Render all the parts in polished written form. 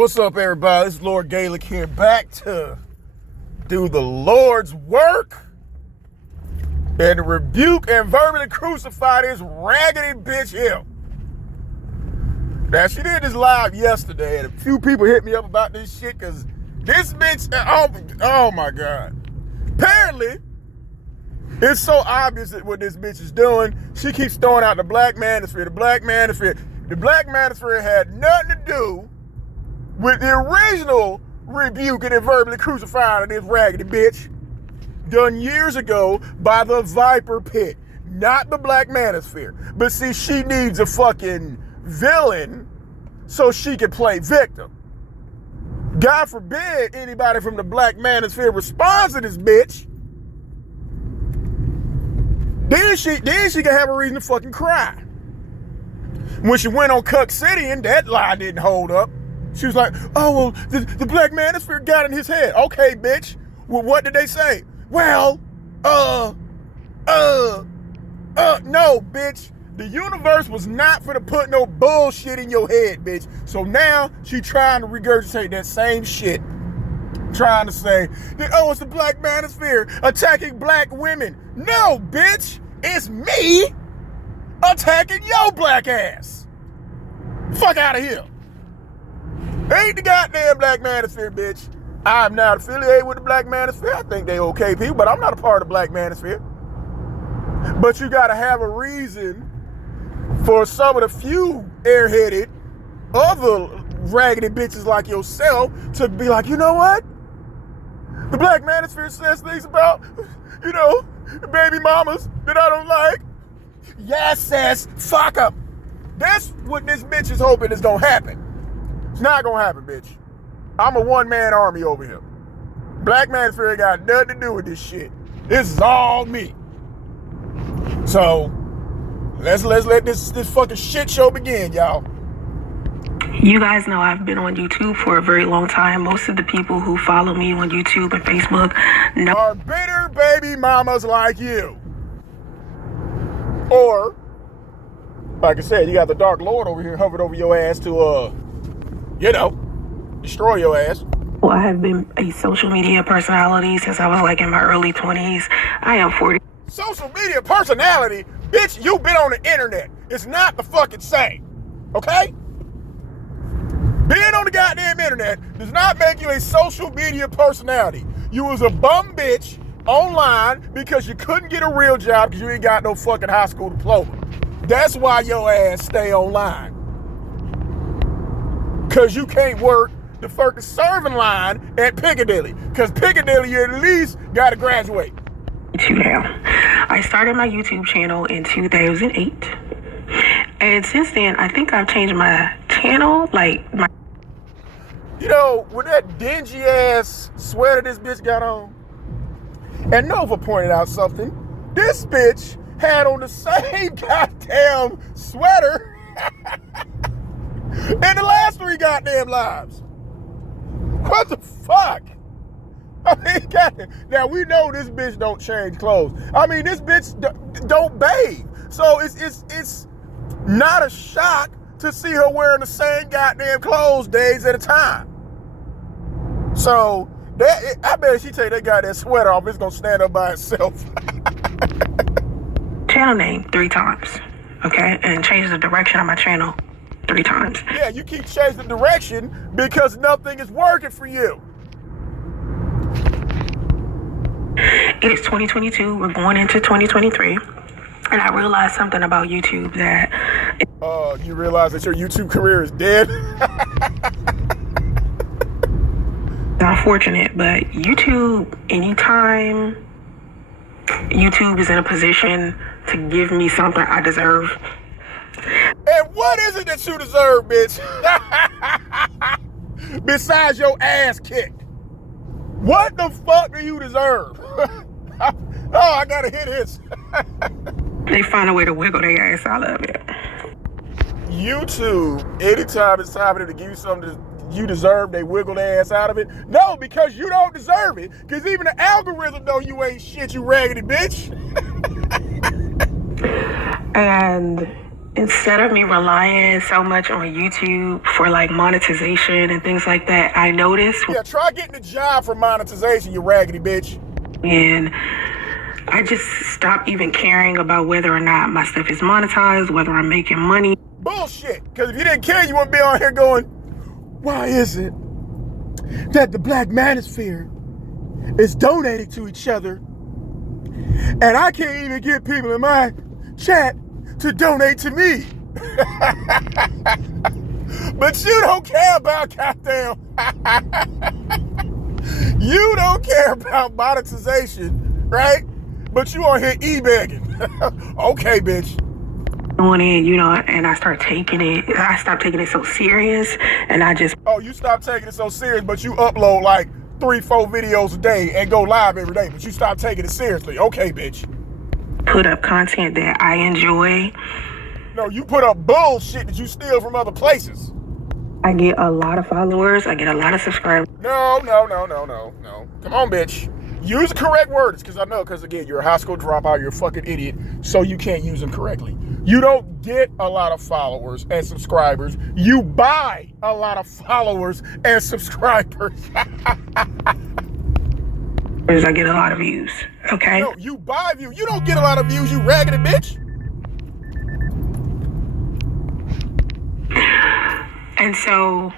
What's up, everybody? This is Lord Gaelic here, back to do the Lord's work and rebuke and verbally crucify this raggedy bitch here. Now, she did this live yesterday, and a few people hit me up about this shit because this bitch, oh my God. Apparently, it's so obvious that what this bitch is doing. She keeps throwing out the Black Manosphere, the Black Manosphere. The Black Manosphere had nothing to do with the original rebuking and verbally crucifying of this raggedy bitch done years ago by the Viper Pit, not the Black Manosphere. But see, she needs a fucking villain so she can play victim. God forbid anybody from the Black Manosphere responds to this bitch. Then she can have a reason to fucking cry. When she went on Cuck City and that lie didn't hold up, she was like, oh, well, the Black Manosphere got in his head. Okay, bitch. Well, what did they say? Well, no, bitch. The universe was not finna put no bullshit in your head, bitch. So now she trying to regurgitate that same shit. Trying to say that, oh, it's the Black Manosphere attacking black women. No, bitch. It's me attacking your black ass. Fuck out of here. Ain't the goddamn Black Manosphere, bitch. I'm not affiliated with the Black Manosphere. I think they okay people, but I'm not a part of the Black Manosphere. But you gotta have a reason for some of the few airheaded other raggedy bitches like yourself to be like, you know what? The Black Manosphere says things about, baby mamas that I don't like. Yes, sis, fuck them. That's what this bitch is hoping is gonna happen. It's not gonna happen, bitch. I'm a one-man army over here. Black Manosphere ain't got nothing to do with this shit. This is all me. So let's let this fucking shit show begin, y'all. You guys know I've been on YouTube for a very long time. Most of the people who follow me on YouTube and Facebook are bitter baby mamas like you. Or, like I said, you got the Dark Lord over here hovered over your ass to, destroy your ass. Well, I have been a social media personality since I was like in my early 20s. I am 40. Social media personality? Bitch, you've been on the internet. It's not the fucking same. Okay? Being on the goddamn internet does not make you a social media personality. You was a bum bitch online because you couldn't get a real job because you ain't got no fucking high school diploma. That's why your ass stay online. Because you can't work the fucking serving line at Piccadilly. Because Piccadilly, you at least got to graduate. I started my YouTube channel in 2008. And since then, I think I've changed my channel, with that dingy ass sweater this bitch got on, and Nova pointed out something. This bitch had on the same goddamn sweater in the last 3 goddamn lives. What the fuck? I mean, now we know this bitch don't change clothes. I mean, this bitch don't bathe. So it's not a shock to see her wearing the same goddamn clothes days at a time. So I bet she take that goddamn sweater off, it's gonna stand up by itself. Channel name 3 times, okay? And change the direction of my channel 3 times. Yeah, you keep changing the direction because nothing is working for you. It is 2022, we're going into 2023, and I realized something about YouTube that... You realize that your YouTube career is dead? Unfortunate, but YouTube, anytime YouTube is in a position to give me something I deserve. And what is it that you deserve, bitch? Besides your ass kicked. What the fuck do you deserve? I gotta hit this. They find a way to wiggle their ass out of it. YouTube, anytime it's time for them to give you something you deserve, they wiggle their ass out of it. No, because you don't deserve it. Because even the algorithm know you ain't shit, you raggedy bitch. And Instead of me relying so much on YouTube for like monetization and things like that, I noticed. Yeah, try getting a job for monetization, you raggedy bitch. And I just stopped even caring about whether or not my stuff is monetized, whether I'm making money. Bullshit. Because if you didn't care, you wouldn't be on here going, why is it that the Black Manosphere is donating to each other and I can't even get people in my chat to donate to me? But you don't care about goddamn. You don't care about monetization, right? But you on here e-begging. Okay, bitch. On it, you know, and I stopped taking it so serious, and I just... Oh, you stopped taking it so serious, but you upload like 3-4 videos a day and go live every day, but you stopped taking it seriously. Okay, bitch. Put up content that I enjoy. No, you put up bullshit that you steal from other places. I get a lot of followers. I get a lot of subscribers. No. Come on, bitch. Use the correct words, because again, you're a high school dropout, you're a fucking idiot, so you can't use them correctly. You don't get a lot of followers and subscribers. You buy a lot of followers and subscribers. I get a lot of views, okay? No, you buy views. You don't get a lot of views, you raggedy bitch. And so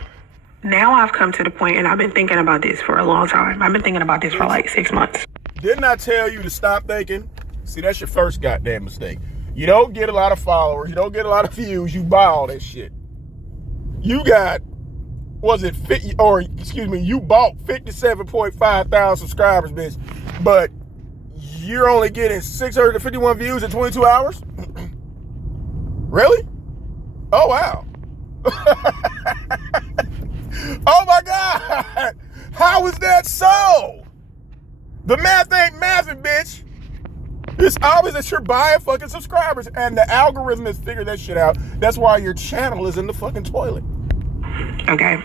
now I've come to the point, and I've been thinking about this for a long time. I've been thinking about this for like 6 months. Didn't I tell you to stop thinking? See, that's your first goddamn mistake. You don't get a lot of followers. You don't get a lot of views. You buy all that shit. You got, you bought 57.5 thousand subscribers, bitch. But you're only getting 651 views in 22 hours? Really? Oh, wow. Oh my God. How is that so? The math ain't mathing, bitch. It's obvious that you're buying fucking subscribers, and the algorithm has figured that shit out. That's why your channel is in the fucking toilet. Okay.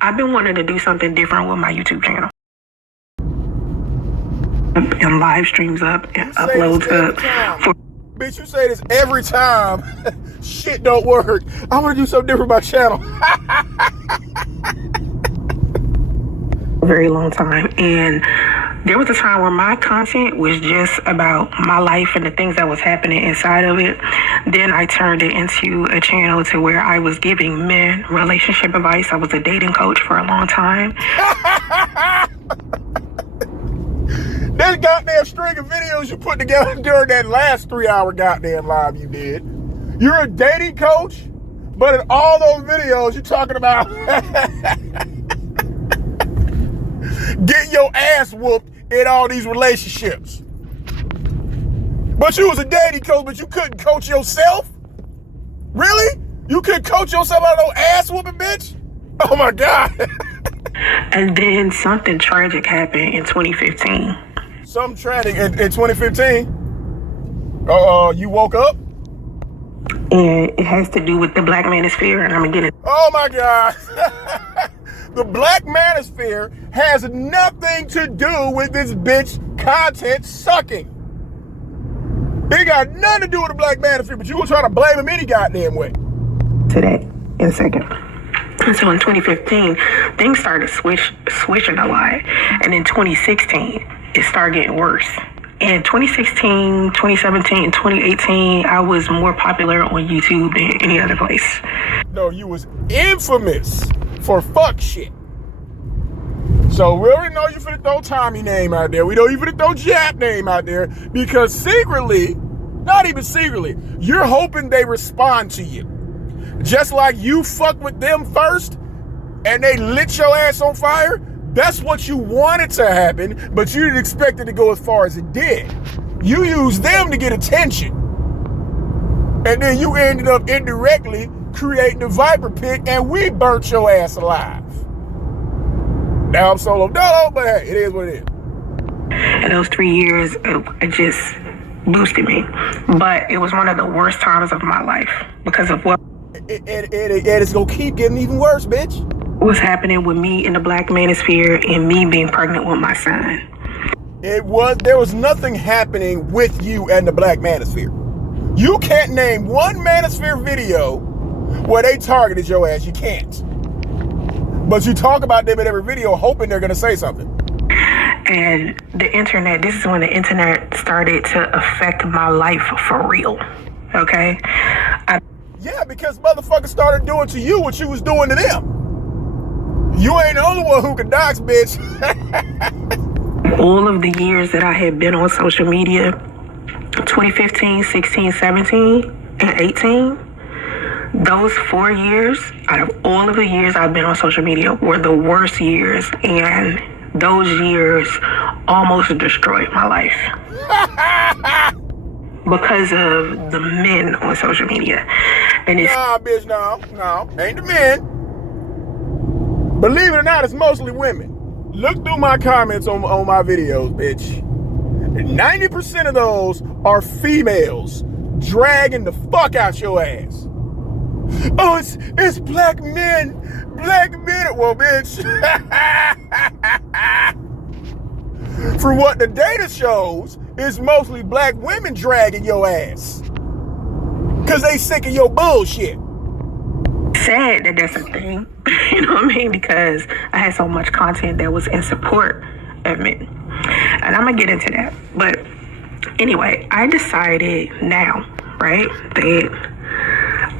I've been wanting to do something different with my YouTube channel. And live streams up and uploads up. Bitch, you say this every time. Shit don't work. I want to do something different with my channel. A very long time. And there was a time where my content was just about my life and the things that was happening inside of it. Then I turned it into a channel to where I was giving men relationship advice. I was a dating coach for a long time. That goddamn string of videos you put together during that last 3-hour goddamn live you did. You're a dating coach, but in all those videos you're talking about getting your ass whooped in all these relationships. But you was a dating coach, but you couldn't coach yourself? Really? You couldn't coach yourself out of no ass whooping, bitch? Oh my God. And then something tragic happened in 2015. Something tragic in 2015? You woke up? And it has to do with the Black Manosphere, and I'm gonna get it. Oh my God. The Black Manosphere has nothing to do with this bitch content sucking. It got nothing to do with the Black Manosphere, but you were trying to blame him any goddamn way. Today, in a second. And so in 2015, things started switching a lot. And in 2016, it started getting worse. In 2016, 2017, 2018, I was more popular on YouTube than any other place. No, you was infamous for fuck shit. So we already know you finna throw Tommy name out there. We know you finna throw Jap name out there because secretly, not even secretly, you're hoping they respond to you. Just like you fucked with them first and they lit your ass on fire, that's what you wanted to happen, but you didn't expect it to go as far as it did. You used them to get attention. And then you ended up indirectly creating the Viper Pit and we burnt your ass alive. Now I'm solo dolo, but hey, it is what it is. And those 3 years, it just boosted me. But it was one of the worst times of my life because of what... It's gonna keep getting even worse, bitch. Was happening with me in the Black Manosphere and me being pregnant with my son. There was nothing happening with you and the Black Manosphere. You can't name one Manosphere video where they targeted your ass. You can't. But you talk about them in every video hoping they're going to say something. And the internet, this is when the internet started to affect my life for real. Okay? Yeah, because motherfuckers started doing to you what you was doing to them. You ain't the only one who can dox, bitch. All of the years that I had been on social media, 2015, 16, 17, and 18, those 4 years, out of all of the years I've been on social media, were the worst years. And those years almost destroyed my life. Because of the men on social media. And it's nah, bitch, no, ain't the men. Believe it or not, it's mostly women. Look through my comments on my videos, bitch. 90% of those are females dragging the fuck out your ass. Oh, it's black men. Well, bitch. For what the data shows, it's mostly black women dragging your ass. Cause they sick of your bullshit. sad that that's a thing. You know what I mean? Because I had so much content that was in support of men. And I'm gonna get into that. But anyway, I decided now, right, that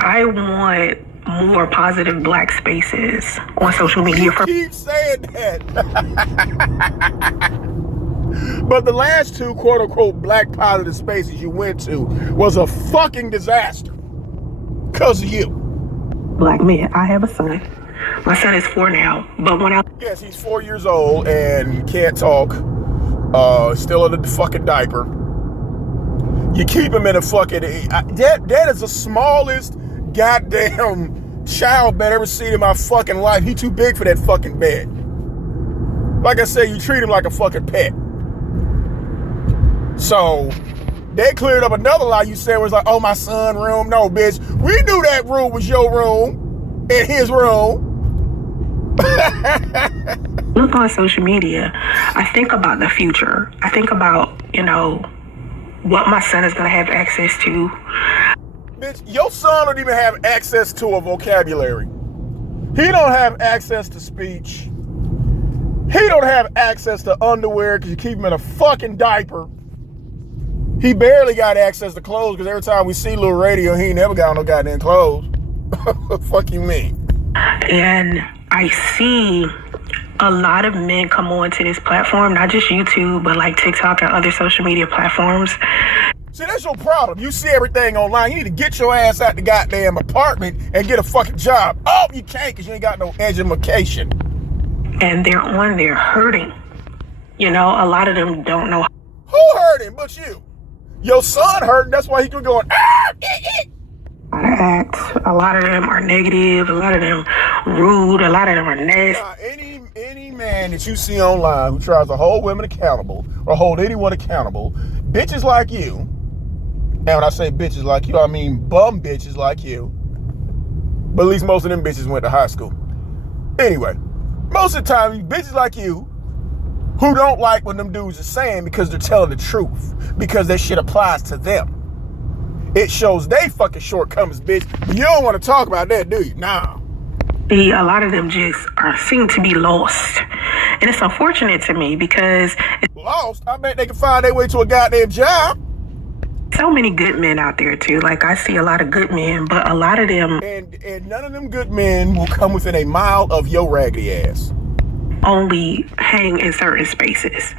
I want more positive black spaces on social media. You keep saying that. But the last two quote-unquote black positive spaces you went to was a fucking disaster. Because of you. Black men. I have a son. My son is 4 now. But when I... Yes, he's 4 years old and can't talk. Still in a fucking diaper. You keep him in a fucking... That is the smallest goddamn child bed I've ever seen in my fucking life. He too big for that fucking bed. Like I said, you treat him like a fucking pet. So, they cleared up another lie you said was like, oh, my son's room. No, bitch. We knew that room was your room and his room. Look on social media. I think about the future. I think about, you know, what my son is going to have access to. Bitch, your son don't even have access to a vocabulary. He don't have access to speech. He don't have access to underwear because you keep him in a fucking diaper. He barely got access to clothes because every time we see Lil Radio, he ain't never got no goddamn clothes. Fuck you mean? And I see a lot of men come onto this platform, not just YouTube, but like TikTok and other social media platforms. See, that's your problem. You see everything online. You need to get your ass out the goddamn apartment and get a fucking job. Oh, you can't because you ain't got no education. And they're on there hurting. You know, a lot of them don't know. Who hurting but you? Your son hurting. That's why he could going, A lot of them are negative. A lot of them rude. A lot of them are nasty. Any man that you see online who tries to hold women accountable or hold anyone accountable, bitches like you, and when I say bitches like you, I mean bum bitches like you, but at least most of them bitches went to high school. Anyway, most of the time, bitches like you who don't like what them dudes are saying because they're telling the truth, because that shit applies to them. It shows they fucking shortcomings, bitch. But you don't want to talk about that, do you? Nah. See, a lot of them just seem to be lost. And it's unfortunate to me because... Lost? I bet they can find their way to a goddamn job. So many good men out there, too. Like, I see a lot of good men, but a lot of them... And none of them good men will come within a mile of your raggedy ass. Only hang in certain spaces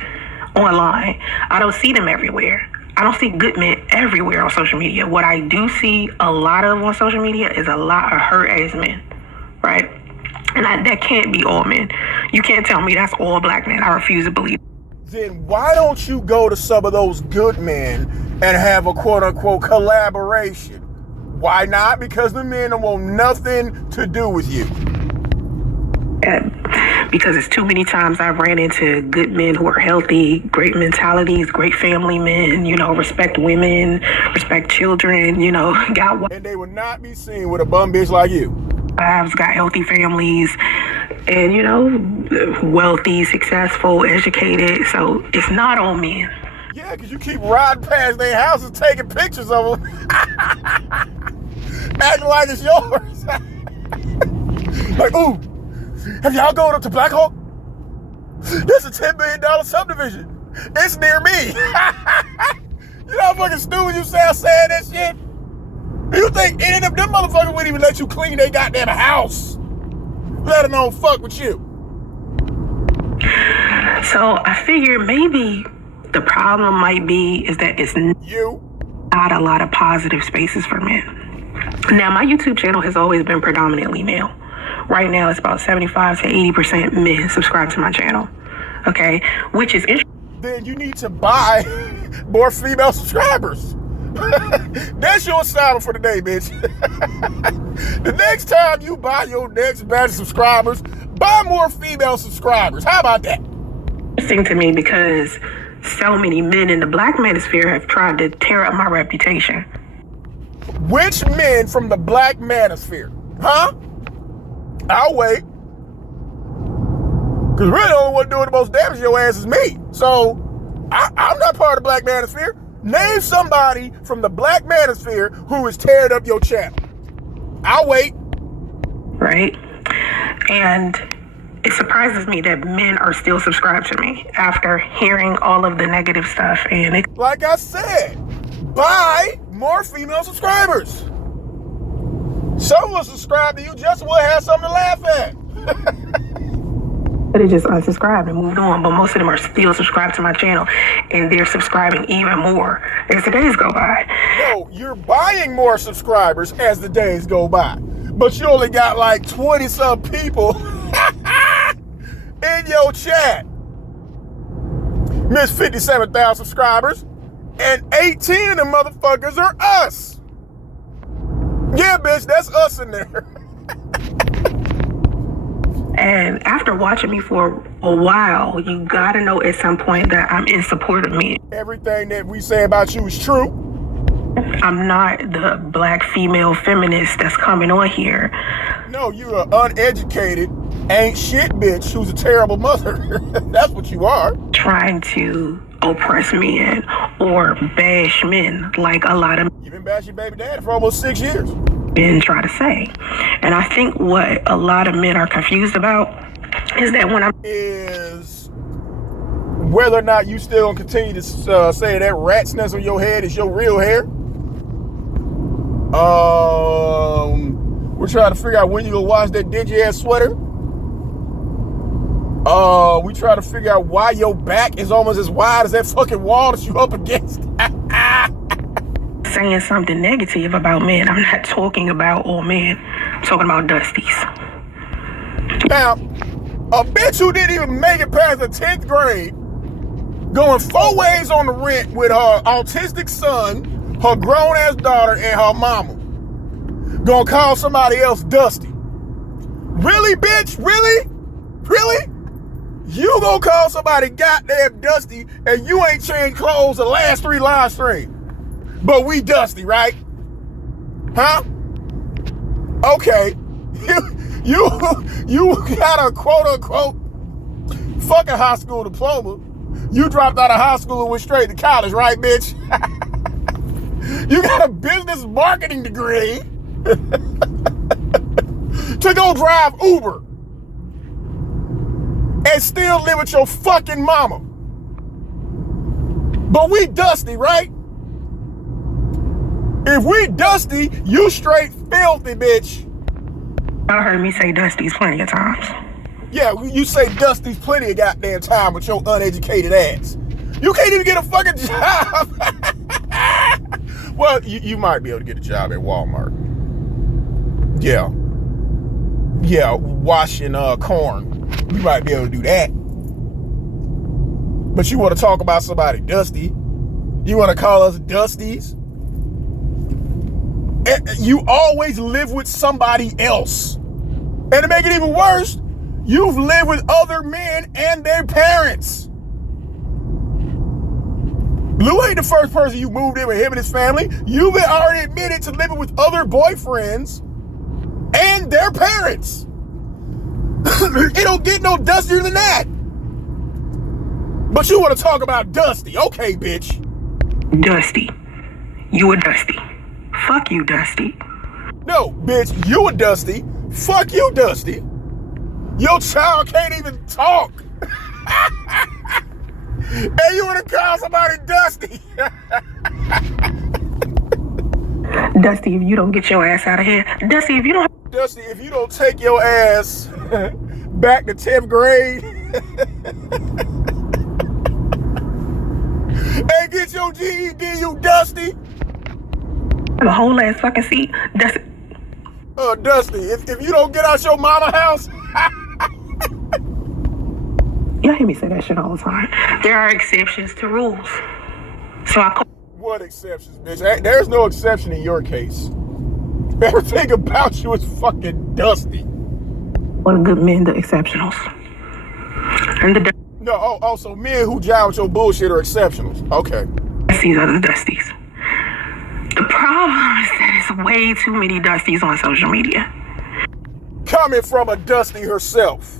online. I don't see them everywhere. I don't see good men everywhere on social media. What I do see a lot of on social media is a lot of hurt-ass men, right? And that can't be all men. You can't tell me that's all black men. I refuse to believe. Then why don't you go to some of those good men and have a quote-unquote collaboration? Why not? Because the men don't want nothing to do with you. Because it's too many times I've ran into good men who are healthy, great mentalities, great family men, you know, respect women, respect children, you know, and they would not be seen with a bum bitch like you. I've got healthy families and, you know, wealthy, successful, educated. So it's not all men. Yeah, because you keep riding past their houses taking pictures of them. Acting like it's yours. Like, ooh, have y'all gone up to Black Hawk? This is a $10 million subdivision. It's near me. You know how fucking stupid you sound saying that shit? You think any of them motherfuckers wouldn't even let you clean their goddamn house, let alone fuck with you? So I figure maybe the problem might be is that it's not a lot of positive spaces for men. Now, my YouTube channel has always been predominantly male. Right now, it's about 75 to 80% men subscribe to my channel. Okay, which is interesting. Then you need to buy more female subscribers. That's your assignment for the day, bitch. The next time you buy your next batch of subscribers, buy more female subscribers. How about that? Interesting to me because so many men in the Black Manosphere have tried to tear up my reputation. Which men from the Black Manosphere? Huh? I'll wait. Because really the only one doing the most damage to your ass is me. So, I'm not part of the Black Manosphere. Name somebody from the Black Manosphere who is tearing up your channel. I'll wait. Right? And it surprises me that men are still subscribed to me after hearing all of the negative stuff. And like I said, buy more female subscribers. Some will subscribe to you just will have something to laugh at. they just unsubscribed and moved on, but most of them are still subscribed to my channel, and they're subscribing even more as the days go by. No, you're buying more subscribers as the days go by, but you only got like 20-some people in your chat. Miss 57,000 subscribers, and 18 of them motherfuckers are us. Yeah, bitch, that's us in there. And after watching me for a while, you gotta know at some point that I'm in support of me. Everything that we say about you is true. I'm not the black female feminist that's coming on here. No, you're an uneducated, ain't shit bitch who's a terrible mother. That's what you are. Trying to oppress men or bash men like a lot of You've been bashing baby daddy for almost 6 years. men try to say. And I think what a lot of men are confused about is that when is whether or not you still gonna continue to say that rat's nest on your head is your real hair. We're trying to figure out when you gonna wash that dingy ass sweater. We try to figure out why your back is almost as wide as that fucking wall that you up against. saying something negative about men, I'm not talking about all men. I'm talking about Dusties. Now, a bitch who didn't even make it past the 10th grade, going 4 ways on the rent with her autistic son, her grown-ass daughter, and her mama, gonna call somebody else Dusty. Really, bitch? Really? Really? You gonna call somebody goddamn Dusty and you ain't changed clothes the last 3 live streams. But we Dusty, right? Huh? Okay. You got a quote-unquote fucking high school diploma. You dropped out of high school and went straight to college, right, bitch? You got a business marketing degree to go drive Uber and still live with your fucking mama. But we Dusty, right? If we Dusty, you straight filthy, bitch. Y'all heard me say Dusties plenty of times. Yeah, you say Dusty's plenty of goddamn time with your uneducated ass. You can't even get a fucking job. Well, you might be able to get a job at Walmart. Yeah. Yeah, washing corn. You might be able to do that. But you want to talk about somebody Dusty? You want to call us Dusties? You always live with somebody else. And to make it even worse, you've lived with other men and their parents. Lou ain't the first person you moved in with him and his family. You've already admitted to living with other boyfriends and their parents. It don't get no dustier than that. But you want to talk about Dusty. Okay, bitch. Dusty. You a Dusty. Fuck you, Dusty. No, bitch, you a Dusty. Fuck you, Dusty. Your child can't even talk. And you want to call somebody Dusty. Dusty, if you don't get your ass out of here. Dusty, if you don't take your ass back to 10th grade and get your GED, you Dusty. have a whole ass fucking seat. Dusty. Dusty, if you don't get out your mama house. Y'all hear me say that shit all the time. There are exceptions to rules. So I call. What exceptions, bitch? There's no exception in your case. Everything about you is fucking Dusty. What a good men, the exceptionals. And the no, so men who jive with your bullshit are exceptionals. Okay. Dusties are the Dusties. The problem is that it's way too many Dusties on social media. Coming from a Dusty herself.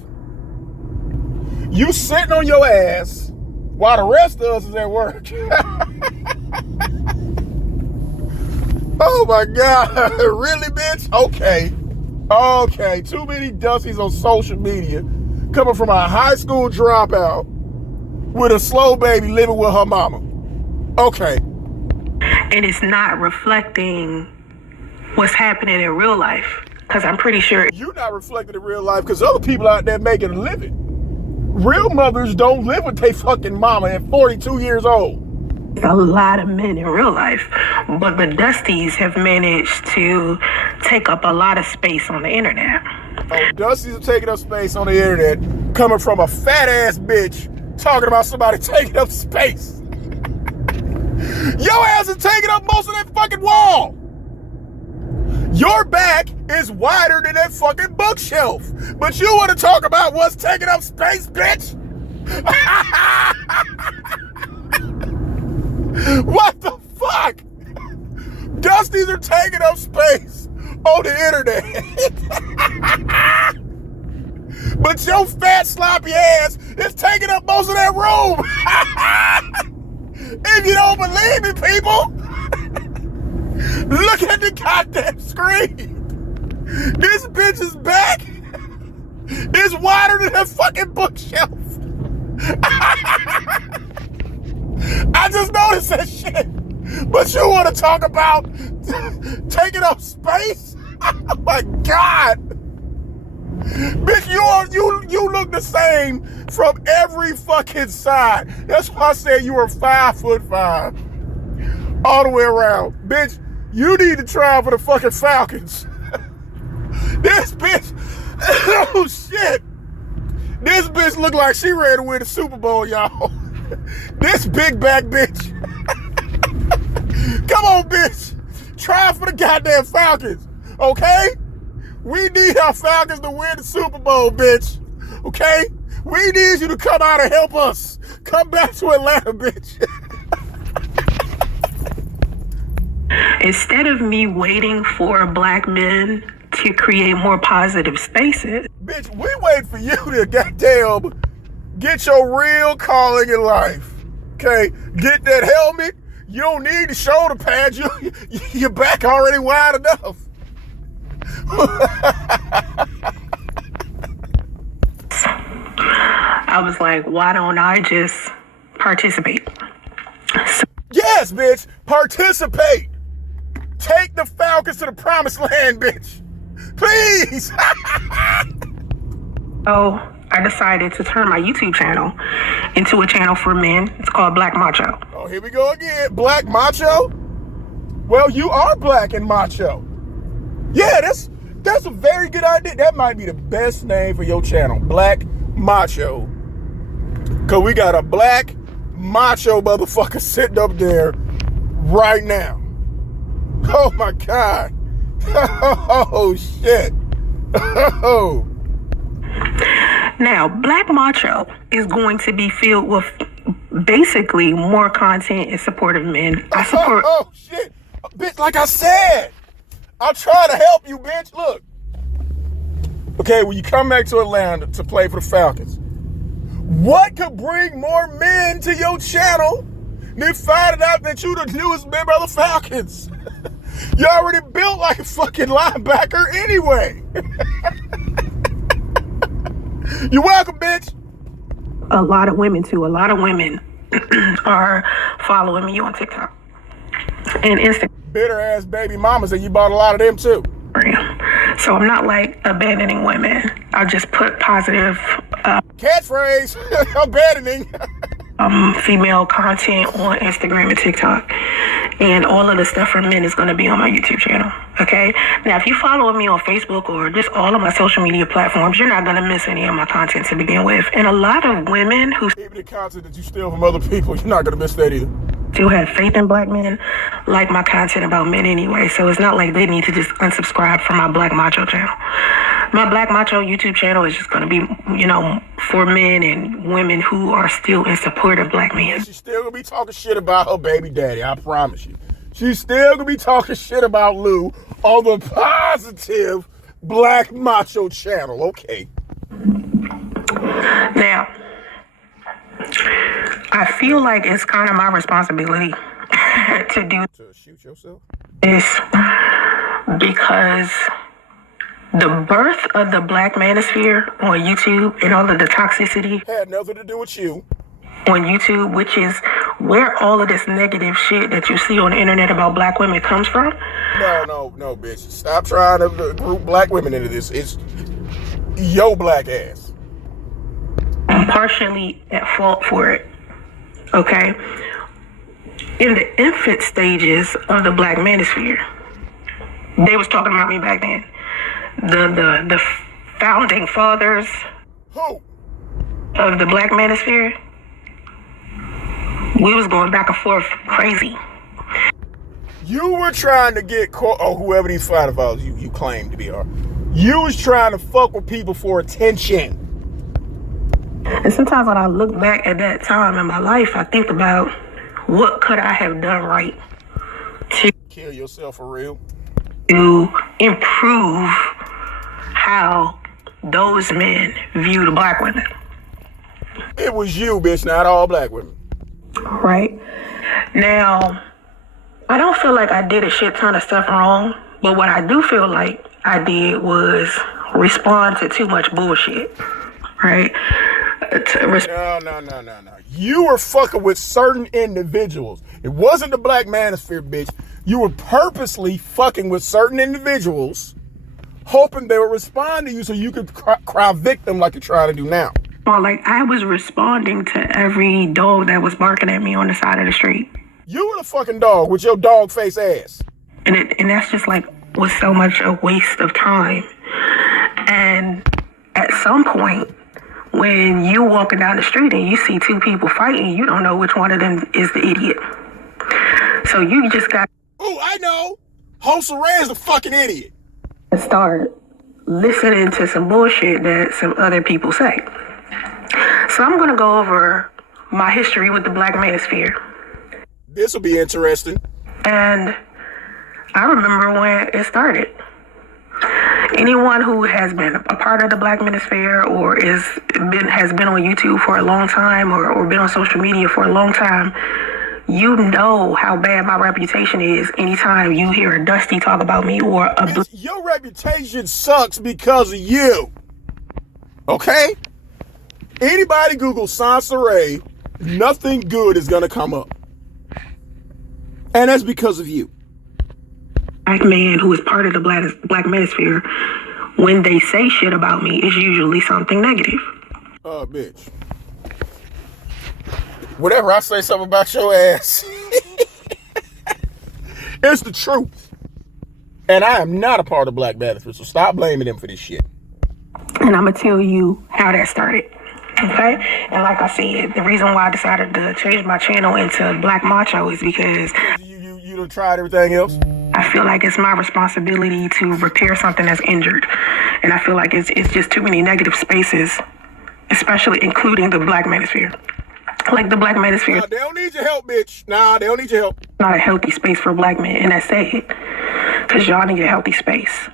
You sitting on your ass while the rest of us is at work. Oh my God. Really, bitch? Okay. Too many Dusties on social media coming from a high school dropout with a slow baby living with her mama. Okay. And it's not reflecting what's happening in real life. Because I'm pretty sure you're not reflecting in real life because other people out there making a living. Real mothers don't live with their fucking mama at 42 years old. A lot of men in real life, but the Dusties have managed to take up a lot of space on the internet. Oh, Dusties are taking up space on the internet, coming from a fat ass bitch talking about somebody taking up space. Your ass is taking up most of that fucking wall. Your back is wider than that fucking bookshelf, but you want to talk about what's taking up space, bitch? What the fuck? Dusties are taking up space on the internet. But your fat sloppy ass is taking up most of that room. If you don't believe me, people, look at the goddamn screen. This bitch's back is wider than that fucking bookshelf. I just noticed that shit. But you want to talk about taking up space? Oh my God. Bitch, you look the same from every fucking side. That's why I said you were 5'5", all the way around. Bitch, you need to try for the fucking Falcons. This bitch, oh shit. This bitch look like she ready to win the Super Bowl, y'all. This big back bitch. Come on, bitch. Try for the goddamn Falcons, okay? We need our Falcons to win the Super Bowl, bitch. Okay? We need you to come out and help us. Come back to Atlanta, bitch. Instead of me waiting for black men to create more positive spaces. Bitch, we wait for you to goddamn get your real calling in life. Okay? Get that helmet. You don't need the shoulder pads. Your back already wide enough. I was like, why don't I just participate? Yes, bitch. Participate. Take the Falcons to the promised land, bitch. Please. So I decided to turn my YouTube channel into a channel for men. It's called Black Macho. Oh, here we go again. Black Macho? Well, you are black and macho. Yeah, that's a very good idea. That might be the best name for your channel, Black Macho. Because we got a black macho motherfucker sitting up there right now. Oh, my God. Oh, shit. Oh. Now, Black Macho is going to be filled with basically more content in support of men. I support. Oh, shit. Bitch, like I said, I'll try to help you, bitch. Look. Okay, when you come back to Atlanta to play for the Falcons, What could bring more men to your channel than finding out that you the newest member of the Falcons? You already built like a fucking linebacker anyway. You're welcome, bitch. A lot of women too. A lot of women are following me on TikTok and Instagram. Bitter ass baby mamas, and you bought a lot of them too. So I'm not like abandoning women. I just put positive catchphrase abandoning female content on Instagram and TikTok, and all of the stuff for men is going to be on my YouTube channel. Okay, now if you follow me on Facebook or just all of my social media platforms, you're not going to miss any of my content to begin with. And a lot of women who even the content that you steal from other people, you're not going to miss that either. Still have faith in black men like my content about men anyway, so it's not like they need to just unsubscribe from my Black Macho channel. My Black Macho YouTube channel is just going to be, you know, for men and women who are still in support of black men. She's still going to be talking shit about her baby daddy, I promise you. She's still going to be talking shit about Lou on the positive Black Macho channel, okay? Now, I feel like it's kind of my responsibility to shoot yourself this because the birth of the Black Manosphere on YouTube and all of the toxicity had nothing to do with you on YouTube, which is where all of this negative shit that you see on the internet about black women comes from. No, bitch. Stop trying to group black women into this. It's your black ass. I'm partially at fault for it. Okay? In the infant stages of the Black Manosphere, they was talking about me back then. The founding fathers Who? Of the Black Manosphere, we was going back and forth crazy. You were trying to get caught, or whoever these founding fathers you claim to be are. You was trying to fuck with people for attention. And sometimes when I look back at that time in my life, I think about what could I have done right to kill yourself for real, to improve how those men view the black women. It was you, bitch, not all black women. Right. Now, I don't feel like I did a shit ton of stuff wrong, but what I do feel like I did was respond to too much bullshit. Right? No. You were fucking with certain individuals. It wasn't the Black Manosphere, bitch. You were purposely fucking with certain individuals, hoping they would respond to you so you could cry victim like you're trying to do now. Well, like, I was responding to every dog that was barking at me on the side of the street. You were the fucking dog with your dog face ass. And that's just like, was so much a waste of time. And at some point, when you walking down the street and you see two people fighting, you don't know which one of them is the idiot. So you just got... Oh, I know. Soncerae is the fucking idiot. Start listening to some bullshit that some other people say. So I'm going to go over my history with the Black Manosphere. This will be interesting. And I remember when it started. Anyone who has been a part of the Black Manosphere or has been on YouTube for a long time or been on social media for a long time, you know how bad my reputation is anytime you hear a Dusty talk about me or a... Your reputation sucks because of you. Okay? Anybody Google Soncerae, nothing good is going to come up. And that's because of you. Black man who is part of the Black Manosphere, when they say shit about me, it's usually something negative. Bitch. Whatever I say something about your ass, it's the truth. And I am not a part of Black Manosphere, so stop blaming them for this shit. And I'm going to tell you how that started. Okay? And like I said, the reason why I decided to change my channel into Black Macho is because... You done tried everything else? I feel like it's my responsibility to repair something that's injured. And I feel like it's just too many negative spaces, especially including the Black Manosphere. Like the Black Manosphere. Nah, they don't need your help, bitch. Nah, they don't need your help. Not a healthy space for black men, and that's sad. Because y'all need a healthy space.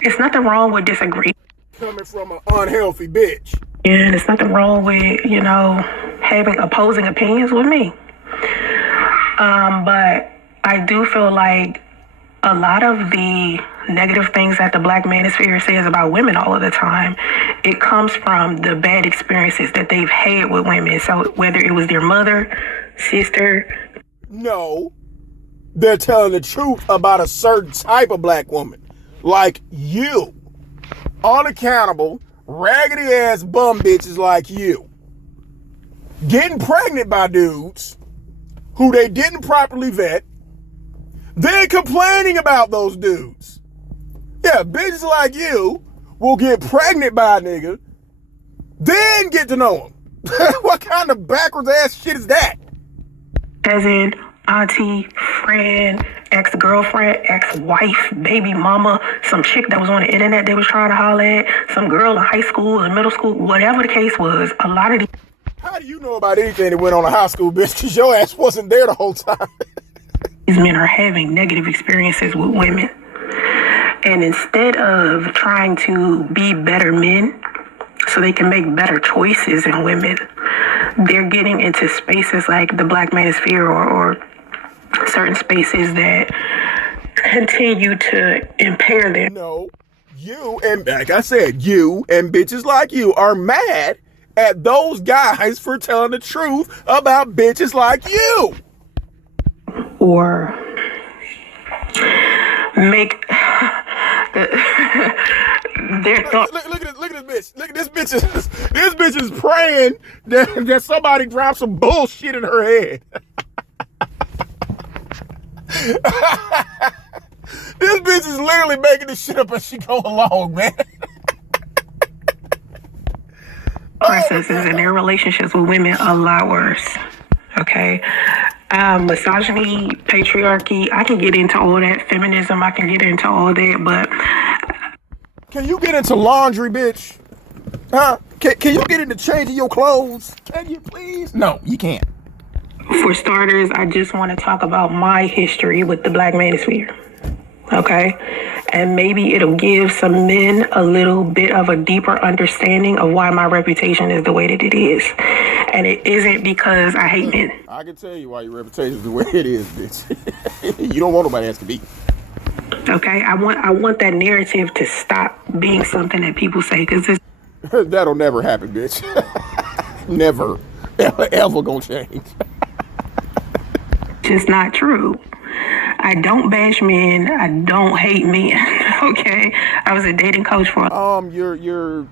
It's nothing wrong with disagreeing. Coming from an unhealthy bitch. And there's nothing wrong with, having opposing opinions with me. But I do feel like a lot of the negative things that the Black Manosphere says about women all of the time, it comes from the bad experiences that they've had with women. So whether it was their mother, sister. No, they're telling the truth about a certain type of black woman. Like you. Unaccountable, raggedy ass bum bitches like you. Getting pregnant by dudes who they didn't properly vet. Then complaining about those dudes. Yeah, bitches like you will get pregnant by a nigga, then get to know him. What kind of backwards ass shit is that? As in auntie, friend, ex-girlfriend, ex-wife, baby mama, some chick that was on the internet they was trying to holler at, some girl in high school and middle school, whatever the case was, a lot of these... How do you know about anything that went on in high school, bitch? Because your ass wasn't there the whole time. These men are having negative experiences with women. And instead of trying to be better men so they can make better choices in women, they're getting into spaces like the Black Manosphere or certain spaces that continue to impair them. No, you and, like I said, you and bitches like you are mad at those guys for telling the truth about bitches like you. Or make their thought. Look at this bitch. Look at this bitch. This bitch is praying that somebody drops some bullshit in her head. This bitch is literally making this shit up as she go along, man. Processes and their relationships with women a lot worse. Okay. Misogyny, patriarchy, I can get into all that. Feminism, I can get into all that, but... Can you get into laundry, bitch? Huh? Can you get into changing your clothes? Can you please? No, you can't. For starters, I just want to talk about my history with the Black Manosphere. Okay? And maybe it'll give some men a little bit of a deeper understanding of why my reputation is the way that it is. And it isn't because I hate men. I can tell you why your reputation is the way it is, bitch. You don't want nobody else to be. Okay? I want that narrative to stop being something that people say, because it's... That'll never happen, bitch. Never. Ever gonna change. Just not true. I don't bash men. I don't hate men. Okay? I was a dating coach for your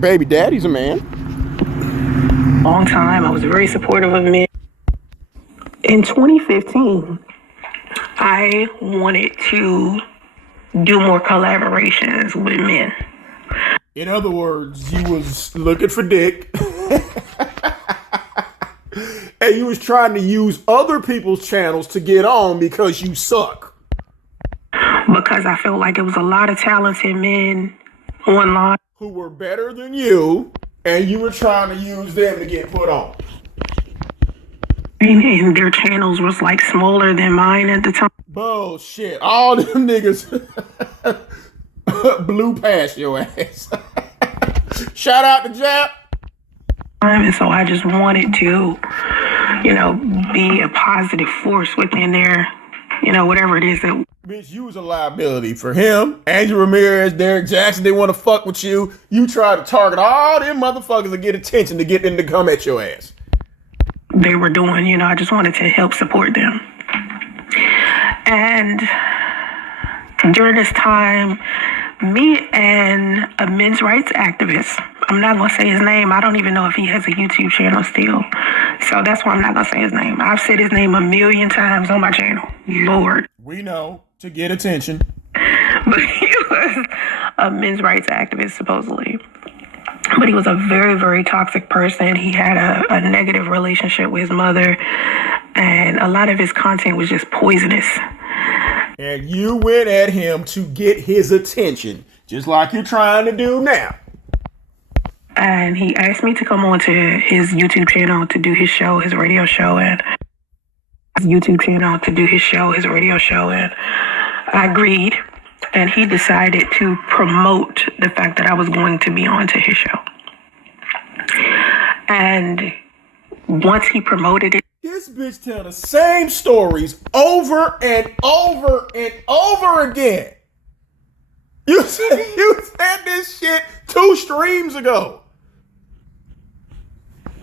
baby daddy's a man. Long time. I was very supportive of men. In 2015, I wanted to do more collaborations with men. In other words, you was looking for dick. And you was trying to use other people's channels to get on because you suck. Because I felt like there was a lot of talented men online who were better than you, and you were trying to use them to get put on. And their channels was like smaller than mine at the time. Bullshit. All them niggas blew past your ass. Shout out to Jap. And so I just wanted to, be a positive force within their, whatever it is that... Bitch, you was a liability for him, Angel Ramirez, Derek Jackson. They want to fuck with you. You try to target all them motherfuckers to get attention, to get them to come at your ass. They were doing, I just wanted to help support them. And during this time, me and a men's rights activist, I'm not going to say his name. I don't even know if he has a YouTube channel still. So that's why I'm not going to say his name. I've said his name a million times on my channel. Lord. We know, to get attention. But he was a men's rights activist, supposedly. But he was a very, very toxic person. He had a negative relationship with his mother. And a lot of his content was just poisonous. And you went at him to get his attention, just like you're trying to do now. And he asked me to come on to his YouTube channel to do his show, his radio show, and I agreed. And he decided to promote the fact that I was going to be on to his show. And once he promoted it, this bitch tell the same stories over and over and over again. You said this shit 2 streams ago.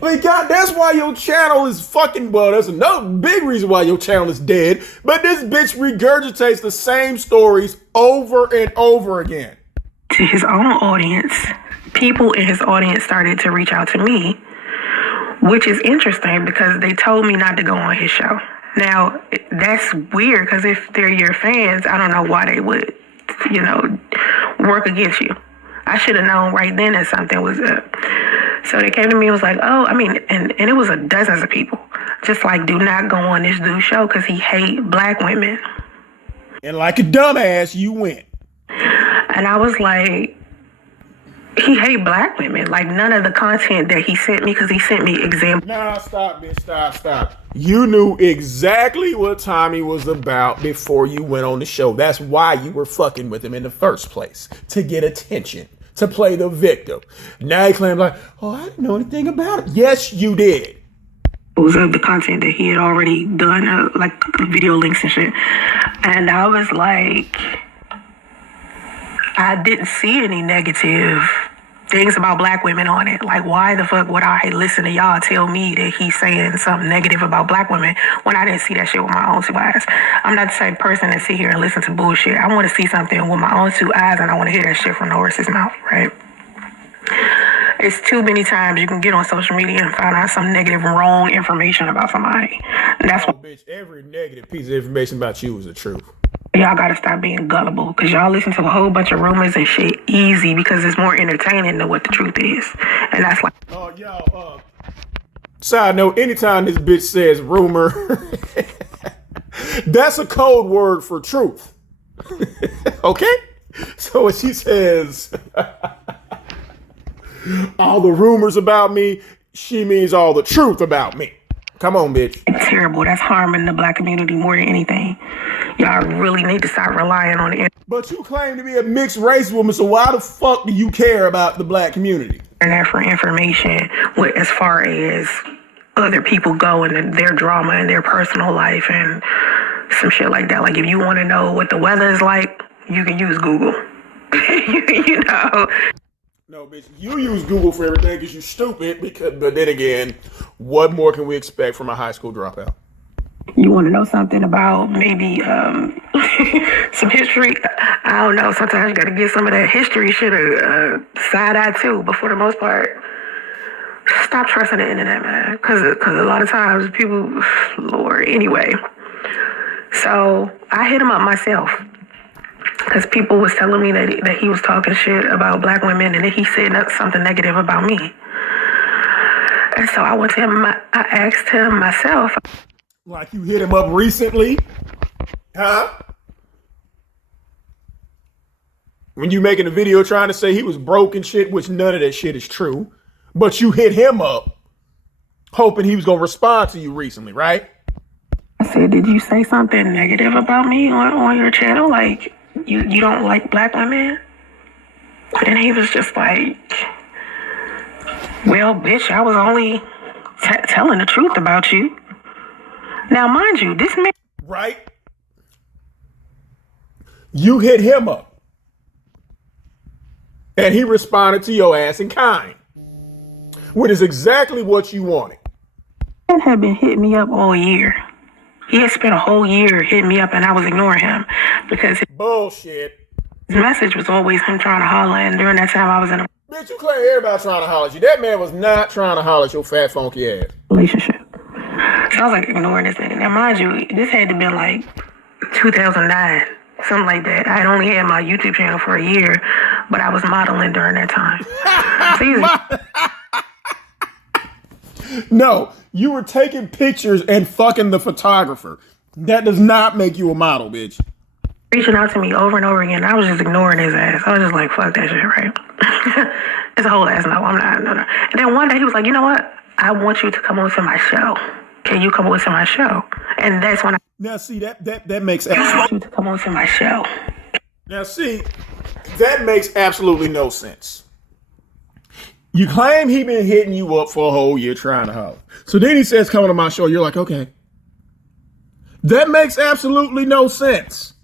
Like, God, that's why your channel is fucking, well, that's another big reason why your channel is dead. But this bitch regurgitates the same stories over and over again. To his own audience, people in his audience started to reach out to me, which is interesting because they told me not to go on his show. Now, that's weird because if they're your fans, I don't know why they would, work against you. I should have known right then that something was up. So they came to me and was like, and it was dozens of people. Just like, do not go on this dude's show because he hate black women. And like a dumbass, you went. And I was like, he hate black women. Like, none of the content that he sent me, because he sent me examples. Nah, stop, bitch, stop. You knew exactly what Tommy was about before you went on the show. That's why you were fucking with him in the first place. To get attention. To play the victim. Now he claims like, I didn't know anything about it. Yes, you did. Of the content that he had already done, like video links and shit. And I was like, I didn't see any negative things about black women on it. Like, why the fuck would I listen to y'all tell me that he's saying something negative about black women when I didn't see that shit with my own 2 eyes? I'm not the type of person that sit here and listen to bullshit. I want to see something with my own 2 eyes, and I want to hear that shit from the horse's mouth, right? It's too many times you can get on social media and find out some negative, wrong information about somebody. And that's what, bitch, every negative piece of information about you is the truth. Y'all gotta stop being gullible, because y'all listen to a whole bunch of rumors and shit easy because it's more entertaining than what the truth is. And that's like, side note, anytime this bitch says rumor, that's a code word for truth. Okay? So when she says all the rumors about me, she means all the truth about me. Come on, bitch. It's terrible. That's harming the black community more than anything. Y'all really need to stop relying on it. But you claim to be a mixed race woman, so why the fuck do you care about the black community? And that for information, as far as other people go and their drama and their personal life and some shit like that. Like, if you want to know what the weather is like, you can use Google. you know. No, bitch, you use Google for everything because you're stupid. But then again, what more can we expect from a high school dropout? You want to know something about maybe some history? I don't know. Sometimes you got to get some of that history shit side-eye too. But for the most part, stop trusting the internet, man. Because a lot of times people, Lord, anyway. So I hit him up myself. Because people was telling me that he was talking shit about black women and then he said something negative about me. And so I went to him, I asked him myself. Like you hit him up recently? Huh? When you making a video trying to say he was broke and shit, which none of that shit is true. But you hit him up hoping he was going to respond to you recently, right? I said, did you say something negative about me on your channel? Like, you don't like black women? And he was just like, well, bitch, I was only telling the truth about you. Now, mind you, this man... Right? You hit him up. And he responded to your ass in kind. Which is exactly what you wanted. He had been hitting me up all year. He had spent a whole year hitting me up and I was ignoring him because bullshit. His message was always him trying to holler, and during that time I was in a bitch, you claim everybody trying to holler at you. That man was not trying to holler at your fat funky ass. Relationship. So I was like ignoring this nigga. Now mind you, this had to been like 2009, something like that. I had only had my YouTube channel for a year, but I was modeling during that time. No, you were taking pictures and fucking the photographer. That does not make you a model, bitch. Reaching out to me over and over again. I was just ignoring his ass. I was just like, fuck that shit, right? It's a whole ass no. I'm not. No. And then one day he was like, you know what? I want you to come on to my show. Can you come on to my show? And that's when I... Now, see, that makes... I want you to come on to my show. Now, see, that makes absolutely no sense. You claim he been hitting you up for a whole year trying to holler. So then he says, come to my show. You're like, okay. That makes absolutely no sense.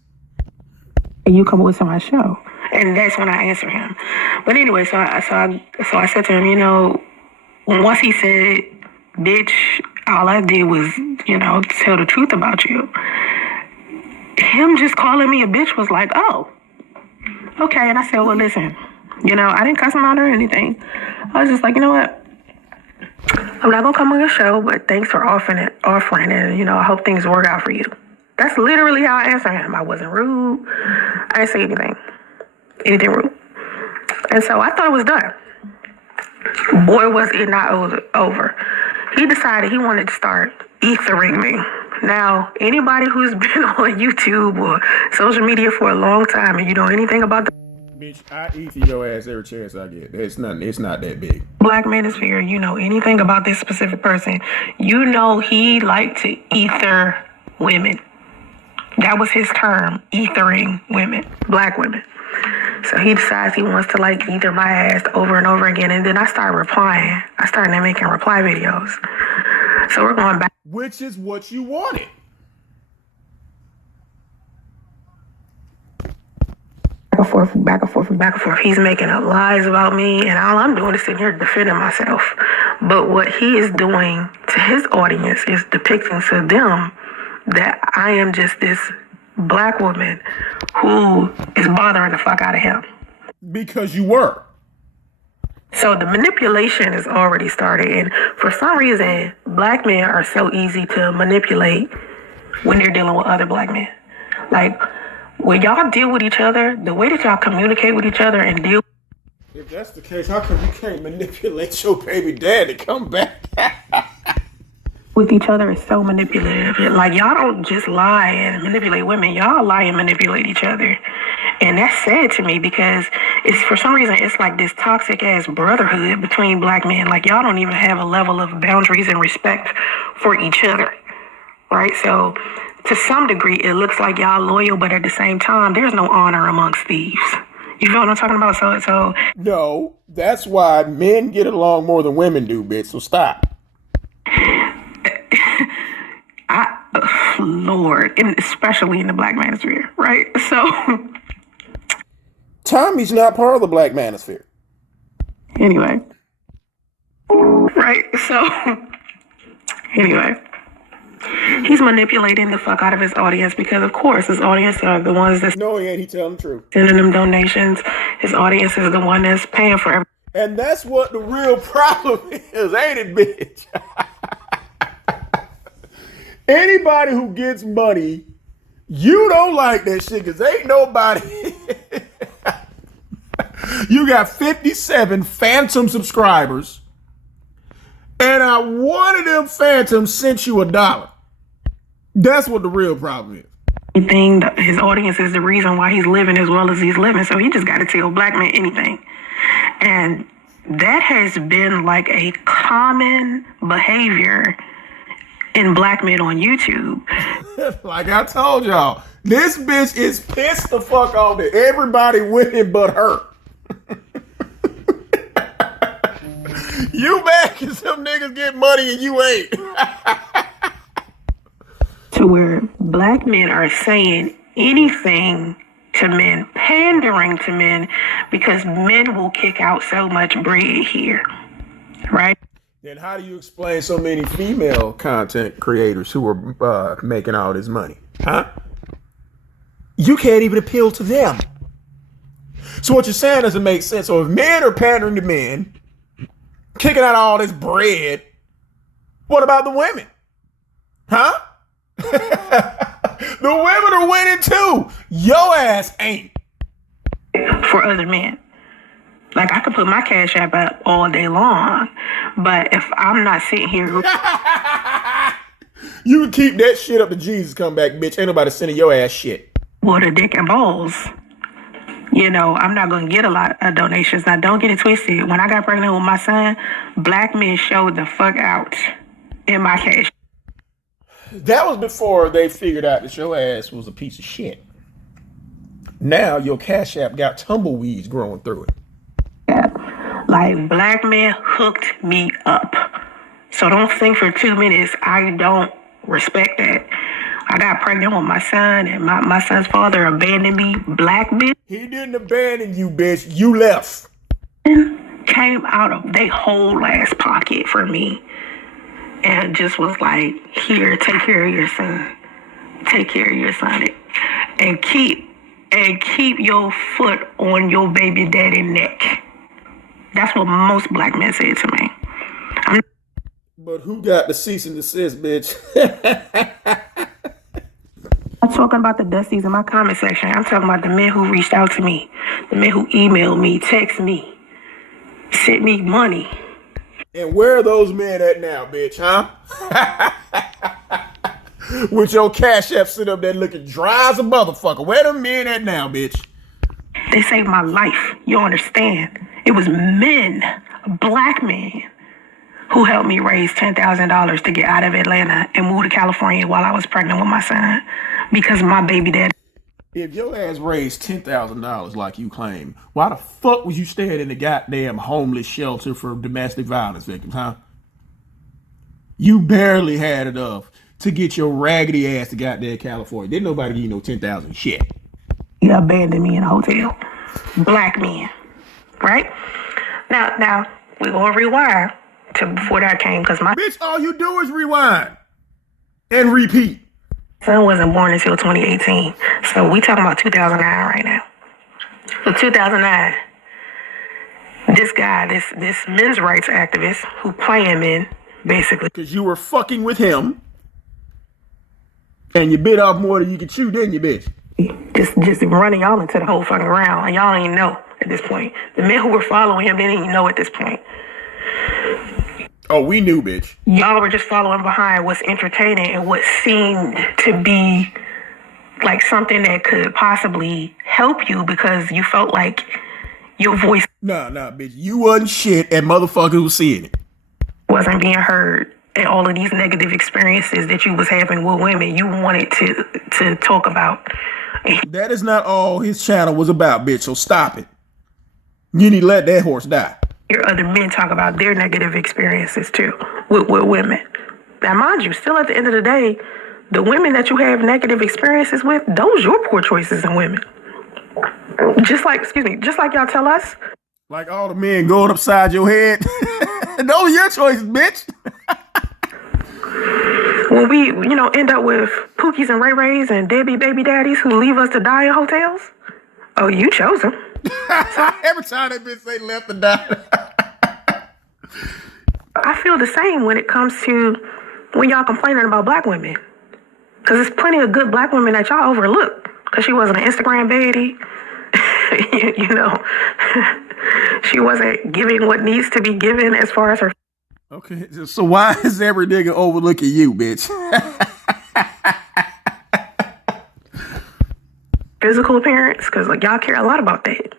You come with to my show. And that's when I answer him. But anyway, so I said to him, you know, once he said, bitch, all I did was, you know, tell the truth about you. Him just calling me a bitch was like, oh, okay. And I said, well, listen, you know, I didn't cuss him out or anything. I was just like, you know what? I'm not going to come on your show, but thanks for offering it. And, you know, I hope things work out for you. That's literally how I answered him. I wasn't rude. I didn't say anything rude. And so I thought it was done. Boy, was it not over. He decided he wanted to start ethering me. Now, anybody who's been on YouTube or social media for a long time and you know anything about the bitch, I ether your ass every chance I get. It's not that big. Black Manosphere, you know anything about this specific person, you know he liked to ether women. That was his term, ethering women, black women. So he decides he wants to like ether my ass over and over again. And then I started replying. I started making reply videos. So we're going back. Which is what you wanted. Back and forth. He's making up lies about me. And all I'm doing is sitting here defending myself. But what he is doing to his audience is depicting to them that I am just this black woman who is bothering the fuck out of him. Because you were. So the manipulation is already started. And for some reason, black men are so easy to manipulate when they're dealing with other black men. Like, when y'all deal with each other, the way that y'all communicate with each other and deal. If that's the case, how come you can't manipulate your baby dad to come back? With each other is so manipulative. Like, y'all don't just lie and manipulate women. Y'all lie and manipulate each other. And that's sad to me because it's, for some reason, it's like this toxic ass brotherhood between black men. Like, y'all don't even have a level of boundaries and respect for each other. Right? So to some degree, it looks like y'all loyal, but at the same time, there's no honor amongst thieves. You feel what I'm talking about? So no, that's why men get along more than women do, bitch. So stop. Lord, and especially in the Black Manosphere, right? So Tommy's not part of the Black Manosphere. Anyway. Right? So anyway. He's manipulating the fuck out of his audience because, of course, his audience are the ones that's... No, he ain't. He telling the truth. Sending them donations. His audience is the one that's paying for everything. And that's what the real problem is, ain't it, bitch? Anybody who gets money, you don't like that shit because ain't nobody... You got 57 phantom subscribers. And one of them phantoms sent you $1. That's what the real problem is. His audience is the reason why he's living as well as he's living. So he just got to tell black men anything. And that has been like a common behavior in black men on YouTube. Like I told y'all, this bitch is pissed the fuck off that everybody winning but her. You mad because some niggas get money and you ain't. To where black men are saying anything to men, pandering to men, because men will kick out so much bread here, right? Then how do you explain so many female content creators who are making all this money? Huh? You can't even appeal to them. So what you're saying doesn't make sense. So if men are pandering to men, kicking out all this bread, what about the women? Huh? The women are winning too. Your ass ain't. For other men. Like, I could put my Cash App up all day long, but if I'm not sitting here... You can keep that shit up to Jesus come back, bitch. Ain't nobody sending your ass shit. What a dick and balls. You know, I'm not going to get a lot of donations. Now, don't get it twisted. When I got pregnant with my son, black men showed the fuck out in my Cash. That was before they figured out that your ass was a piece of shit. Now your Cash App got tumbleweeds growing through it. Yeah. Like, black men hooked me up. So don't think for 2 minutes I don't respect that. I got pregnant with my son, and my son's father abandoned me. Black men. He didn't abandon you, bitch. You left. Came out of their whole ass pocket for me and just was like, here, take care of your son. Take care of your son. And keep your foot on your baby daddy neck. That's what most black men say to me. But who got the cease and desist, bitch? I'm talking about the dusties in my comment section. I'm talking about the men who reached out to me, the men who emailed me, text me, sent me money. And where are those men at now, bitch, huh? With your Cash App sit up there looking dry as a motherfucker. Where them men at now, bitch? They saved my life. You understand? It was men, black men, who helped me raise $10,000 to get out of Atlanta and move to California while I was pregnant with my son because my baby daddy. If your ass raised $10,000 like you claim, why the fuck was you staying in the goddamn homeless shelter for domestic violence victims, huh? You barely had enough to get your raggedy ass to goddamn California. Didn't nobody give you no 10,000 shit. He abandoned me in a hotel. Black men, right? Now we're gonna rewind to before that came because my bitch, all you do is rewind and repeat. son wasn't born until 2018, so we talking about 2009 right now. So 2009, this guy, this men's rights activist who playing men, basically. Because you were fucking with him, and you bit off more than you could chew, didn't you, bitch? Just running y'all into the whole fucking round, and y'all ain't know at this point. The men who were following him didn't even know at this point. Oh, we knew, bitch. Y'all were just following behind what's entertaining and what seemed to be like something that could possibly help you because you felt like your voice Nah, bitch. You wasn't shit and motherfuckers was seeing it. Wasn't being heard. And all of these negative experiences that you was having with women, you wanted to talk about. That is not all his channel was about, bitch, so stop it. You need to let that horse die. Hear other men talk about their negative experiences too with women. Now, mind you, still at the end of the day, the women that you have negative experiences with, those your poor choices in women. Just like y'all tell us. Like all the men going upside your head. Those are your choices, bitch. When we, end up with Pookies and Ray Rays and deadbeat baby daddies who leave us to die in hotels, oh, you chose them. Every time that bitch say left to die. I feel the same when it comes to when y'all complaining about black women. Because there's plenty of good black women that y'all overlook. Because she wasn't an Instagram baby. She wasn't giving what needs to be given as far as her. Okay, so why is every nigga overlooking you, bitch? Physical appearance, because y'all care a lot about that.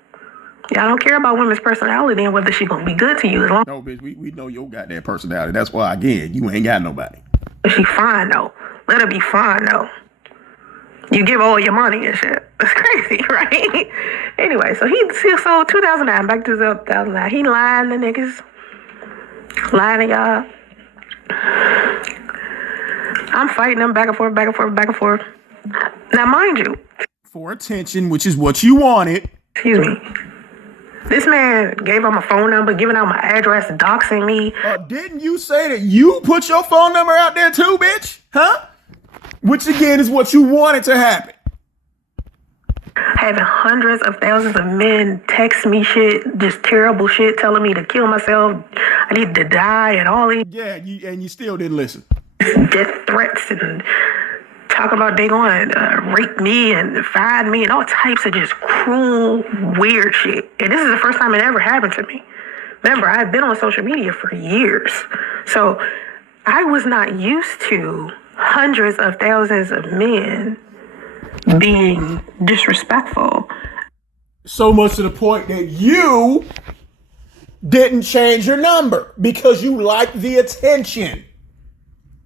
Y'all don't care about women's personality and whether she gonna be good to you as long. No, bitch, we know your goddamn personality. That's why, again, you ain't got nobody. She fine though. Let her be fine though. You give all your money and shit. That's crazy, right? Anyway, so 2009, back to 2009, he lying to niggas. Lying to y'all. I'm fighting them back and forth. Now, mind you. For attention, which is what you wanted. Excuse me. This man gave out my phone number, giving out my address, doxing me. Didn't you say that you put your phone number out there too, bitch? Huh? Which again is what you wanted to happen. Having hundreds of thousands of men text me shit, just terrible shit, telling me to kill myself, I need to die, and all these. Yeah, and you still didn't listen. Death threats and talking about they going to rape me and find me and all types of just cruel, weird shit. And this is the first time it ever happened to me. Remember, I've been on social media for years. So I was not used to hundreds of thousands of men being disrespectful. So much to the point that you didn't change your number because you liked the attention.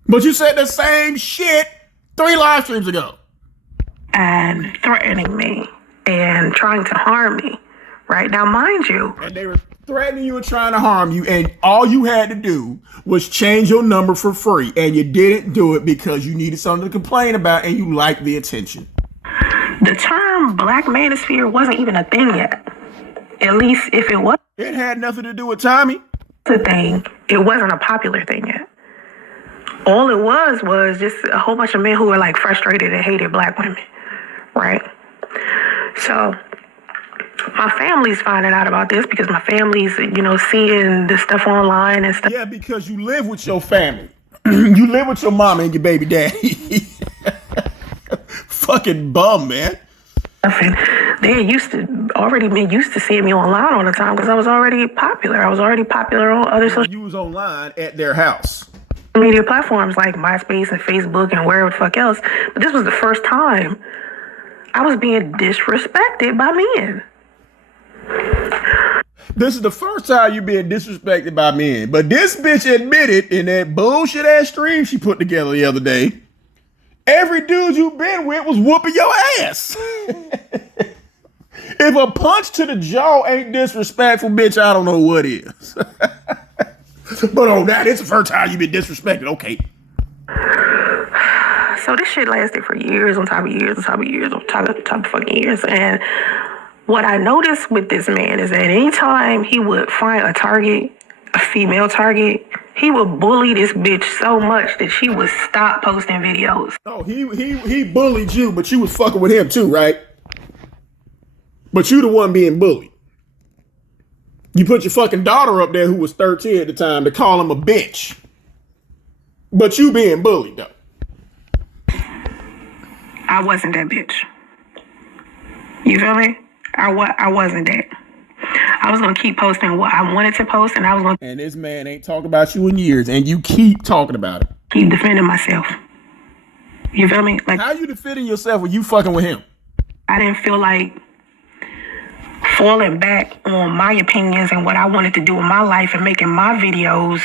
But you said the same shit 3 live streams ago. And threatening me and trying to harm me, right? Now, mind you. And they were threatening you and trying to harm you, and all you had to do was change your number for free, and you didn't do it because you needed something to complain about and you liked the attention. The term Black Manosphere wasn't even a thing yet. At least if it was. It had nothing to do with Tommy. A thing. It wasn't a popular thing yet. All it was just a whole bunch of men who were like frustrated and hated Black women, right? So my family's finding out about this because my family's, seeing this stuff online and stuff. Yeah, because you live with your family. You live with your mama and your baby daddy. Fucking bum, man. And they used to seeing me online all the time because I was already popular. I was already popular on other social. You was online at their house. Media platforms like MySpace and Facebook and wherever the fuck else. But this was the first time I was being disrespected by men. This is the first time you being disrespected by men. But this bitch admitted in that bullshit ass stream she put together the other day, every dude you been with was whooping your ass. If a punch to the jaw ain't disrespectful, bitch, I don't know what is. But oh, now this is the first time you been disrespected. Okay. So this shit lasted for years on top of years on top of years on top of fucking years. And what I noticed with this man is that anytime he would find a target, a female target, he would bully this bitch so much that she would stop posting videos. Oh, he bullied you, but you was fucking with him too, right? But you the one being bullied. You put your fucking daughter up there who was 13 at the time to call him a bitch. But you being bullied though. I wasn't that bitch. You feel me? I wasn't that. I was gonna keep posting what I wanted to post, and I was gonna. And this man ain't talked about you in years, and you keep talking about it. Keep defending myself. You feel me? Like, how you defending yourself when you fucking with him? I didn't feel like falling back on my opinions and what I wanted to do in my life and making my videos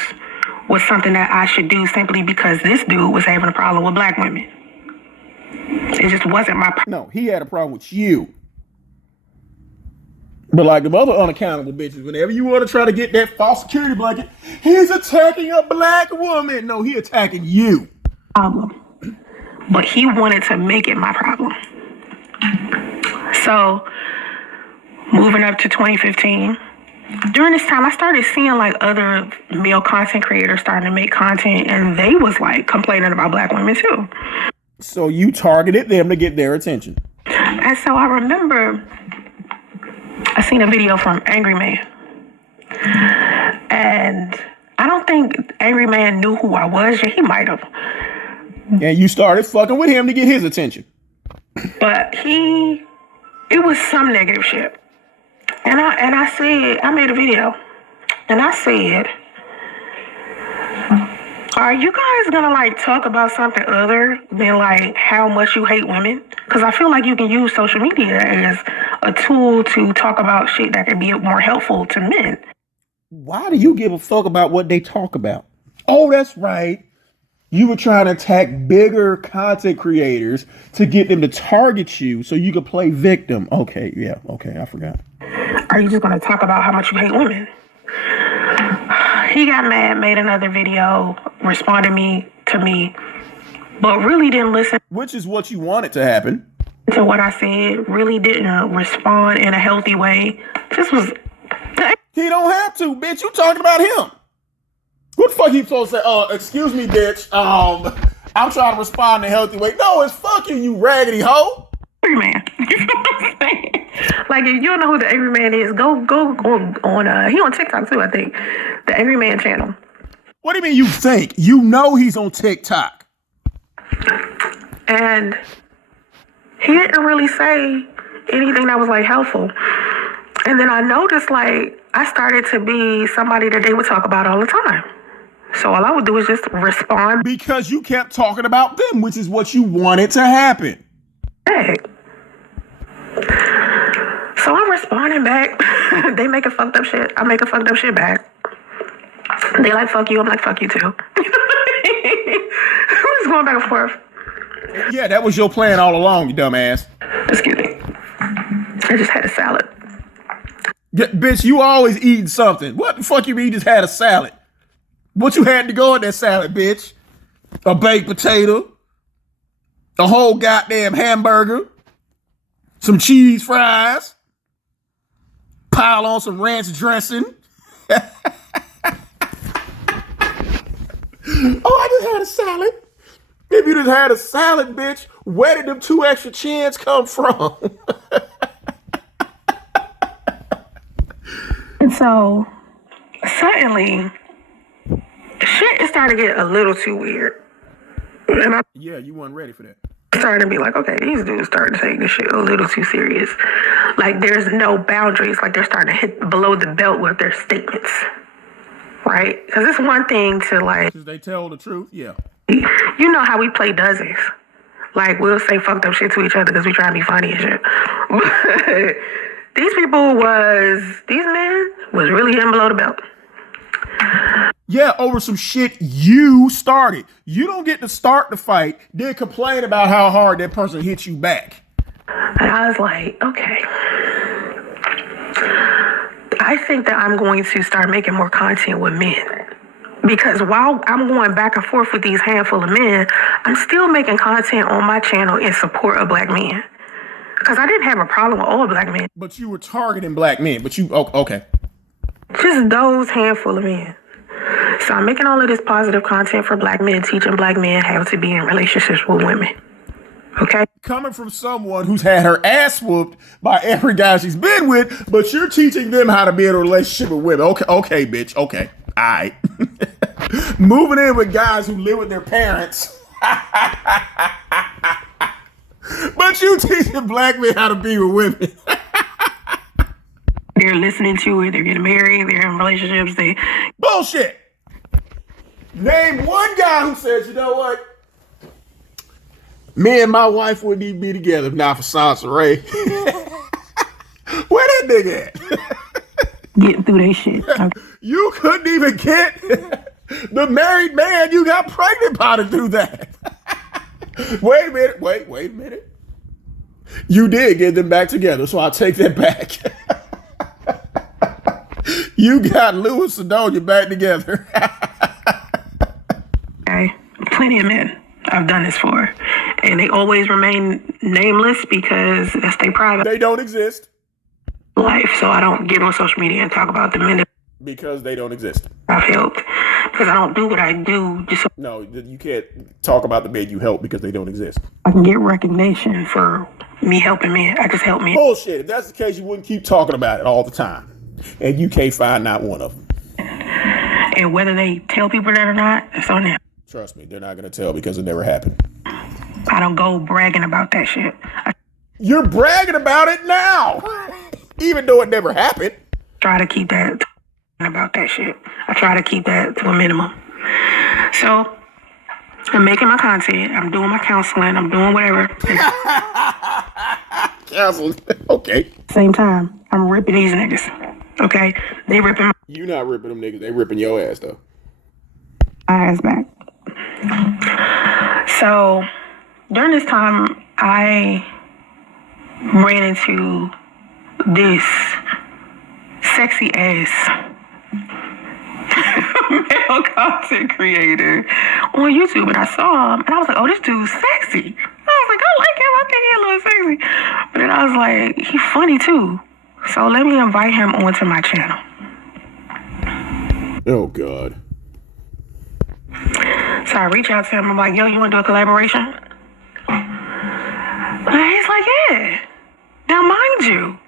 was something that I should do simply because this dude was having a problem with Black women. It just wasn't my problem. No, he had a problem with you. But like the other unaccountable bitches, whenever you want to try to get that false security blanket, he's attacking a Black woman. No, he attacking you. Problem. But he wanted to make it my problem. So, moving up to 2015, during this time, I started seeing like other male content creators starting to make content, and they was like complaining about Black women too. So you targeted them to get their attention. And so I remember I seen a video from Angry Man. And I don't think Angry Man knew who I was. Yeah, he might have. And you started fucking with him to get his attention. But it was some negative shit. And I said, I made a video. And I said, are you guys gonna like talk about something other than like how much you hate women? Because I feel like you can use social media as a tool to talk about shit that can be more helpful to men. Why do you give a fuck about what they talk about? Oh, that's right. You were trying to attack bigger content creators to get them to target you so you could play victim. Okay, yeah, okay, I forgot. Are you just gonna talk about how much you hate women? He got mad, made another video, responded to me, but really didn't listen. Which is what you wanted to happen. To what I said, really didn't respond in a healthy way. Just was. He don't have to, bitch. You talking about him. What the fuck he supposed to say? Excuse me, bitch. I'm trying to respond in a healthy way. No, it's fuck you raggedy hoe. Angry Man. You know what I'm saying? Like, if you don't know who the Angry Man is, go on, he on TikTok too, I think. The Angry Man channel. What do you mean you think? You know he's on TikTok. And he didn't really say anything that was like helpful. And then I noticed like I started to be somebody that they would talk about all the time. So all I would do is just respond. Because you kept talking about them, which is what you wanted to happen. Hey. So I'm responding back. They make a fucked up shit. I make a fucked up shit back. They like, fuck you. I'm like, fuck you too. We're just going back and forth. Yeah, that was your plan all along, you dumbass. Excuse me. I just had a salad. Bitch, you always eating something. What the fuck you mean you just had a salad? What you had to go in that salad, bitch? A baked potato, a whole goddamn hamburger, some cheese fries, pile on some ranch dressing. Oh, I just had a salad. If you just had a salad, bitch, where did them 2 extra chins come from? And so suddenly, shit is starting to get a little too weird. And I You weren't ready for that. started to be like, okay, these dudes starting to take this shit a little too serious. Like, there's no boundaries. Like, they're starting to hit below the belt with their statements. Right? Because it's one thing to, like... Because they tell the truth, yeah. You know how we play dozens. Like, we'll say fucked up shit to each other because we try to be funny and shit. But these men was really hitting below the belt. Yeah, over some shit you started. You don't get to start the fight, then complain about how hard that person hits you back. And I was like, okay. I think that I'm going to start making more content with men. Because while I'm going back and forth with these handful of men, I'm still making content on my channel in support of black men. Because I didn't have a problem with all black men. But you were targeting black men, but you, okay. Just those handful of men. So I'm making all of this positive content for black men, teaching black men how to be in relationships with women. Okay? Coming from someone who's had her ass whooped by every guy she's been with, but you're teaching them how to be in a relationship with women. Okay, bitch. Okay. All right. Moving in with guys who live with their parents. But you teaching black men how to be with women. They're listening to it. They're getting married. They're in relationships. Bullshit. Name one guy who says, you know what? Me and my wife wouldn't even be together if not for Soncerae. Where that nigga at? Getting through that shit. You couldn't even get the married man you got pregnant by to do that. Wait a minute. Wait a minute. You did get them back together, so I'll take that back. You got Lou and Sedonia back together. Okay. Plenty of men I've done this for. And they always remain nameless because that's their private They don't exist. life. So I don't get on social media and talk about the men that Because they don't exist. I've helped. Because I don't do what I do just so No, you can't talk about the men you help because they don't exist. I can get recognition for me helping men. I just help men. Bullshit. If that's the case, you wouldn't keep talking about it all the time. And you can't find not one of them. And whether they tell people that or not, it's on them. Trust me, they're not going to tell because it never happened. I don't go bragging about that shit. You're bragging about it now, even though it never happened. Try to keep that about that shit. I try to keep that to a minimum. So I'm making my content. I'm doing my counseling. I'm doing whatever. Counseling. Okay. Same time, I'm ripping these niggas. Okay? They ripping my You not ripping them niggas. They ripping your ass, though. ass back. So during this time, I ran into this sexy ass male content creator on YouTube, and I saw him, and I was like, oh, this dude's sexy. I was like, I like him. I think he a little sexy. But then I was like, he's funny too. So let me invite him onto my channel. Oh, God. So I reach out to him. I'm like, yo, you want to do a collaboration? And he's like, yeah. Now, mind you,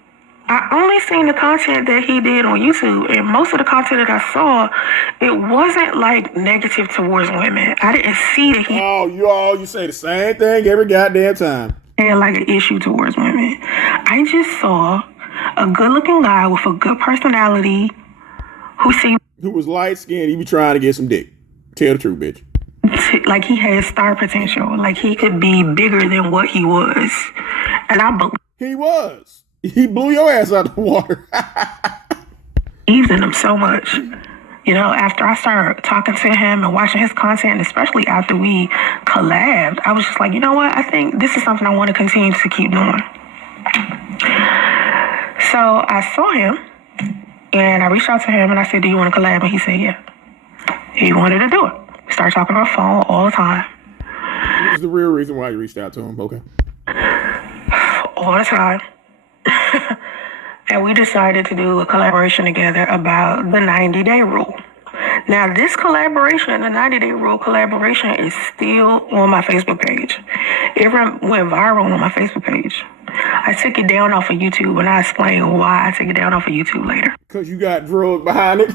I only seen the content that he did on YouTube, and most of the content that I saw, it wasn't like negative towards women. I didn't see that he You say the same thing every goddamn time. had like an issue towards women. I just saw a good-looking guy with a good personality Who was light-skinned, he be trying to get some dick. Tell the truth, bitch. like he had star potential, like he could be bigger than what he was. And I He was. He blew your ass out of the water. believed in him so much. You know, after I started talking to him and watching his content, especially after we collabed, I was just like, you know what? I think this is something I want to continue to keep doing. So I saw him And I reached out to him and I said, do you want to collab? And he said, yeah. He wanted to do it. We started talking on the phone all the time. What was the real reason why you reached out to him? Okay. All the time. And we decided to do a collaboration together about the 90-day rule. Now, this collaboration, the 90-day rule collaboration, is still on my Facebook page. It went viral on my Facebook page. I took it down off of YouTube, and I explain why I took it down off of YouTube later. Because you got drugs behind it?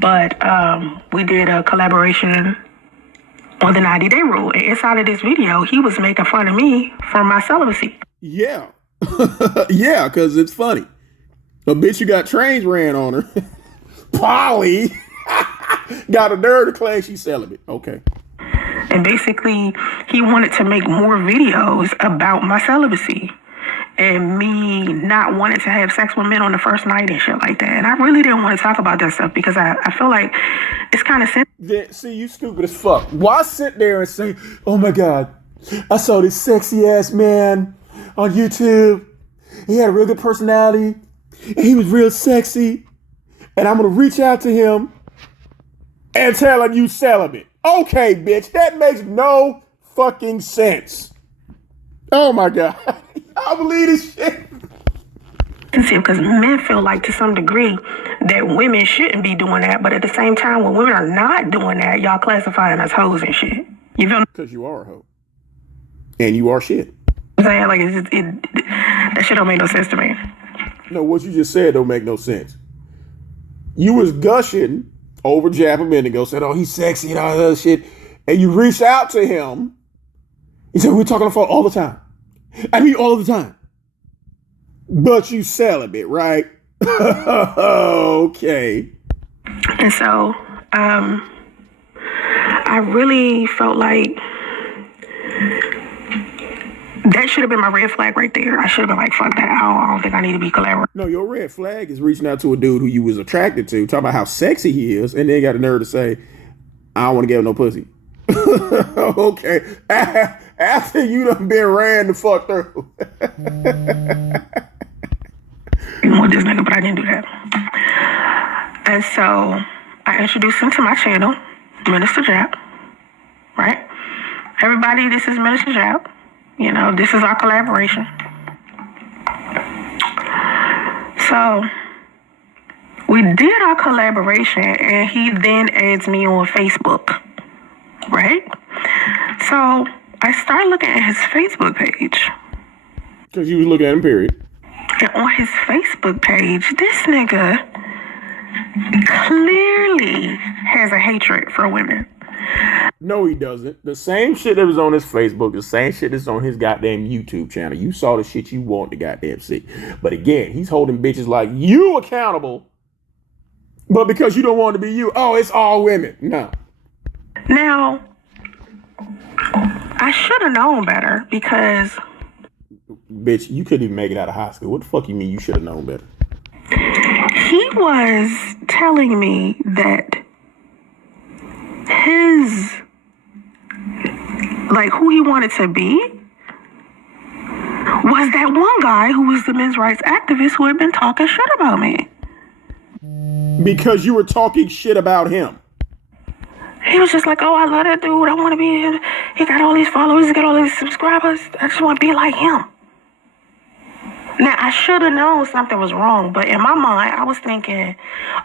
But we did a collaboration on the 90-day rule. And inside of this video, he was making fun of me for my celibacy. Yeah. Yeah, because it's funny. A bitch you got trains ran on her. Polly got a nerve to claim she's celibate. Okay. And basically, he wanted to make more videos about my celibacy and me not wanting to have sex with men on the first night and shit like that. And I really didn't want to talk about that stuff because I feel like it's kind of sensitive. See, you stupid as fuck. Why sit there and say, oh my God, I saw this sexy ass man on YouTube. He had a real good personality. And he was real sexy. And I'm going to reach out to him and tell him you celibate. Okay, bitch, that makes no fucking sense. Oh my God. I believe this shit. Because men feel like to some degree that women shouldn't be doing that. But at the same time, when women are not doing that, y'all classifying us hoes and shit. You feel me? Because you are a hoe. And you are shit. I'm saying, like, that shit don't make no sense to me. No, what you just said don't make no sense. You was gushing over Jap a minute ago, said, oh, he's sexy and all that other shit. And you reached out to him. He said, we're talking on the phone all the time. I mean, all the time. But you celibate, right? Okay. And so, I really felt like that should have been my red flag right there. I should have been like, fuck that. I don't think I need to be collaborating. No, your red flag is reaching out to a dude who you was attracted to, talking about how sexy he is, and then got the nerve to say, I don't want to give him no pussy. Okay. After you done been ran the fuck through. I want this nigga, but I didn't do that. And so I introduced him to my channel, Minister Jap. Right? Everybody, this is Minister Jap. You know, this is our collaboration. So we did our collaboration and he then adds me on Facebook, right? So I started looking at his Facebook page. Because you was looking at him, period. And on his Facebook page, this nigga clearly has a hatred for women. No, he doesn't. The same shit that was on his Facebook, the same shit that's on his goddamn YouTube channel. You saw the shit you want to goddamn see. But again, he's holding bitches like you accountable. But because you don't want to be you, oh, it's all women. No. Now, I should have known better because... Bitch, you couldn't even make it out of high school. What the fuck you mean you should have known better? He was telling me that his, like, who he wanted to be was that one guy who was the men's rights activist who had been talking shit about me. Because you were talking shit about him. He was just like, oh, I love that dude. I want to be him. He got all these followers. He got all these subscribers. I just want to be like him. Now, I should have known something was wrong, but in my mind, I was thinking,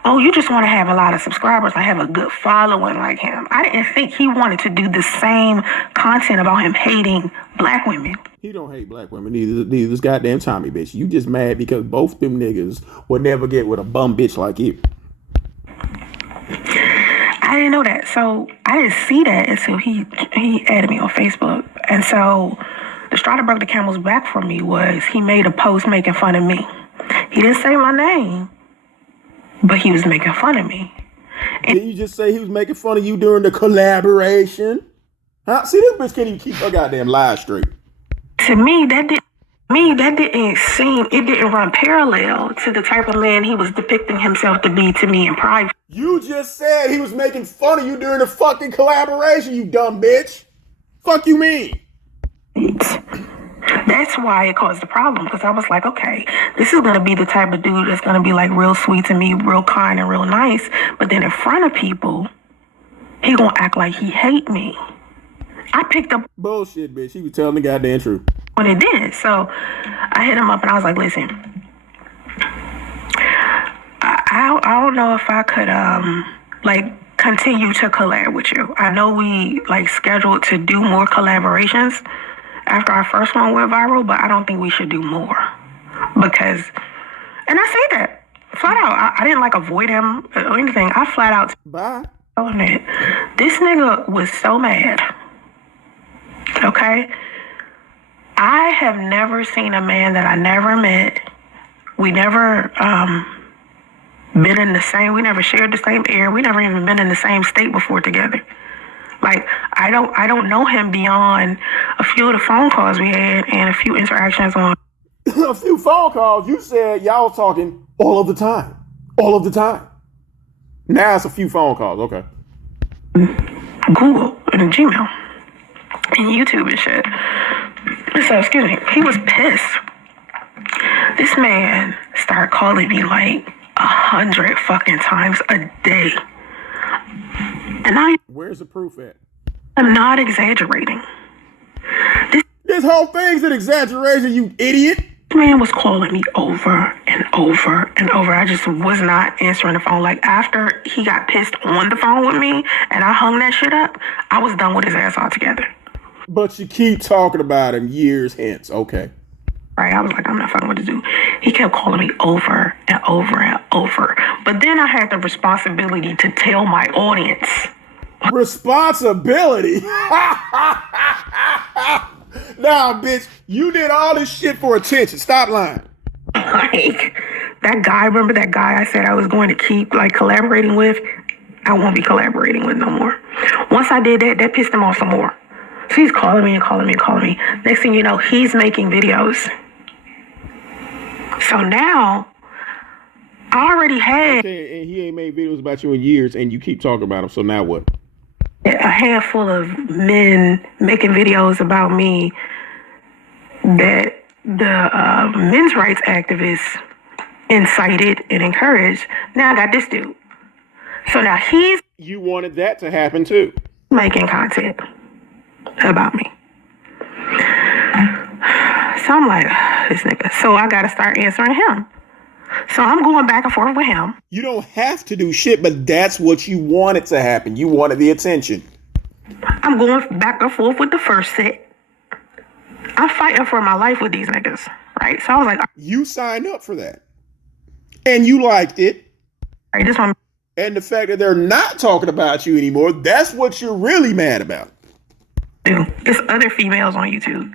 oh, you just want to have a lot of subscribers. I have a good following like him. I didn't think he wanted to do the same content about him hating black women. He don't hate black women, neither this goddamn Tommy bitch. You just mad because both them niggas would never get with a bum bitch like you. I didn't know that. So I didn't see that until he added me on Facebook. And so the straw that broke the camel's back for me was he made a post making fun of me. He didn't say my name, but he was making fun of me. And did you just say he was making fun of you during the collaboration? Huh? See, this bitch can't even keep her goddamn lies straight. To me, that didn't run parallel to the type of man he was depicting himself to be to me in private. You just said he was making fun of you during the fucking collaboration, you dumb bitch. Fuck you mean? That's why it caused the problem, because I was like, okay, this is going to be the type of dude that's going to be like real sweet to me, real kind and real nice. But then in front of people, he going to act like he hate me. I picked up bullshit, bitch. He was telling the goddamn truth. When it did. So I hit him up and I was like, listen, I don't know if I could like continue to collab with you. I know we like scheduled to do more collaborations after our first one went viral, but I don't think we should do more. Because, and I say that flat out. I didn't like avoid him or anything. I flat out bye. Told him that this nigga was so mad. Okay? I have never seen a man that I never met. We never been in the same, we never shared the same air. We never even been in the same state before together. Like, I don't know him beyond a few of the phone calls we had and a few interactions on. A few phone calls, you said y'all talking all of the time. All of the time. Now it's a few phone calls, okay. Google and Gmail and YouTube and shit. So, excuse me, he was pissed. This man started calling me like 100 fucking times a day. And where's the proof at? I'm not exaggerating. This whole thing's an exaggeration, you idiot. This man was calling me over and over and over. I just was not answering the phone. Like, after he got pissed on the phone with me and I hung that shit up, I was done with his ass altogether. But you keep talking about him years hence, okay. Right, I was like, I'm not fucking with this dude. He kept calling me over and over and over. But then I had the responsibility to tell my audience. Responsibility? Nah, bitch, you did all this shit for attention. Stop lying. Like, that guy, remember that guy I said I was going to keep, like, collaborating with? I won't be collaborating with no more. Once I did that, that pissed him off some more. So he's calling me and calling me and calling me. Next thing you know, he's making videos. So now, I already had... Okay, and he ain't made videos about you in years, and you keep talking about him, so now what? A handful of men making videos about me that the men's rights activists incited and encouraged. Now I got this dude. So now he's... You wanted that to happen too. Making content about me. So I'm like, this nigga. So I gotta start answering him. So I'm going back and forth with him. You don't have to do shit, but that's what you wanted to happen. You wanted the attention. I'm going back and forth with the first set. I'm fighting for my life with these niggas, right? So I was like... You signed up for that. And you liked it. Right, this one... And the fact that they're not talking about you anymore, that's what you're really mad about. There's other females on YouTube.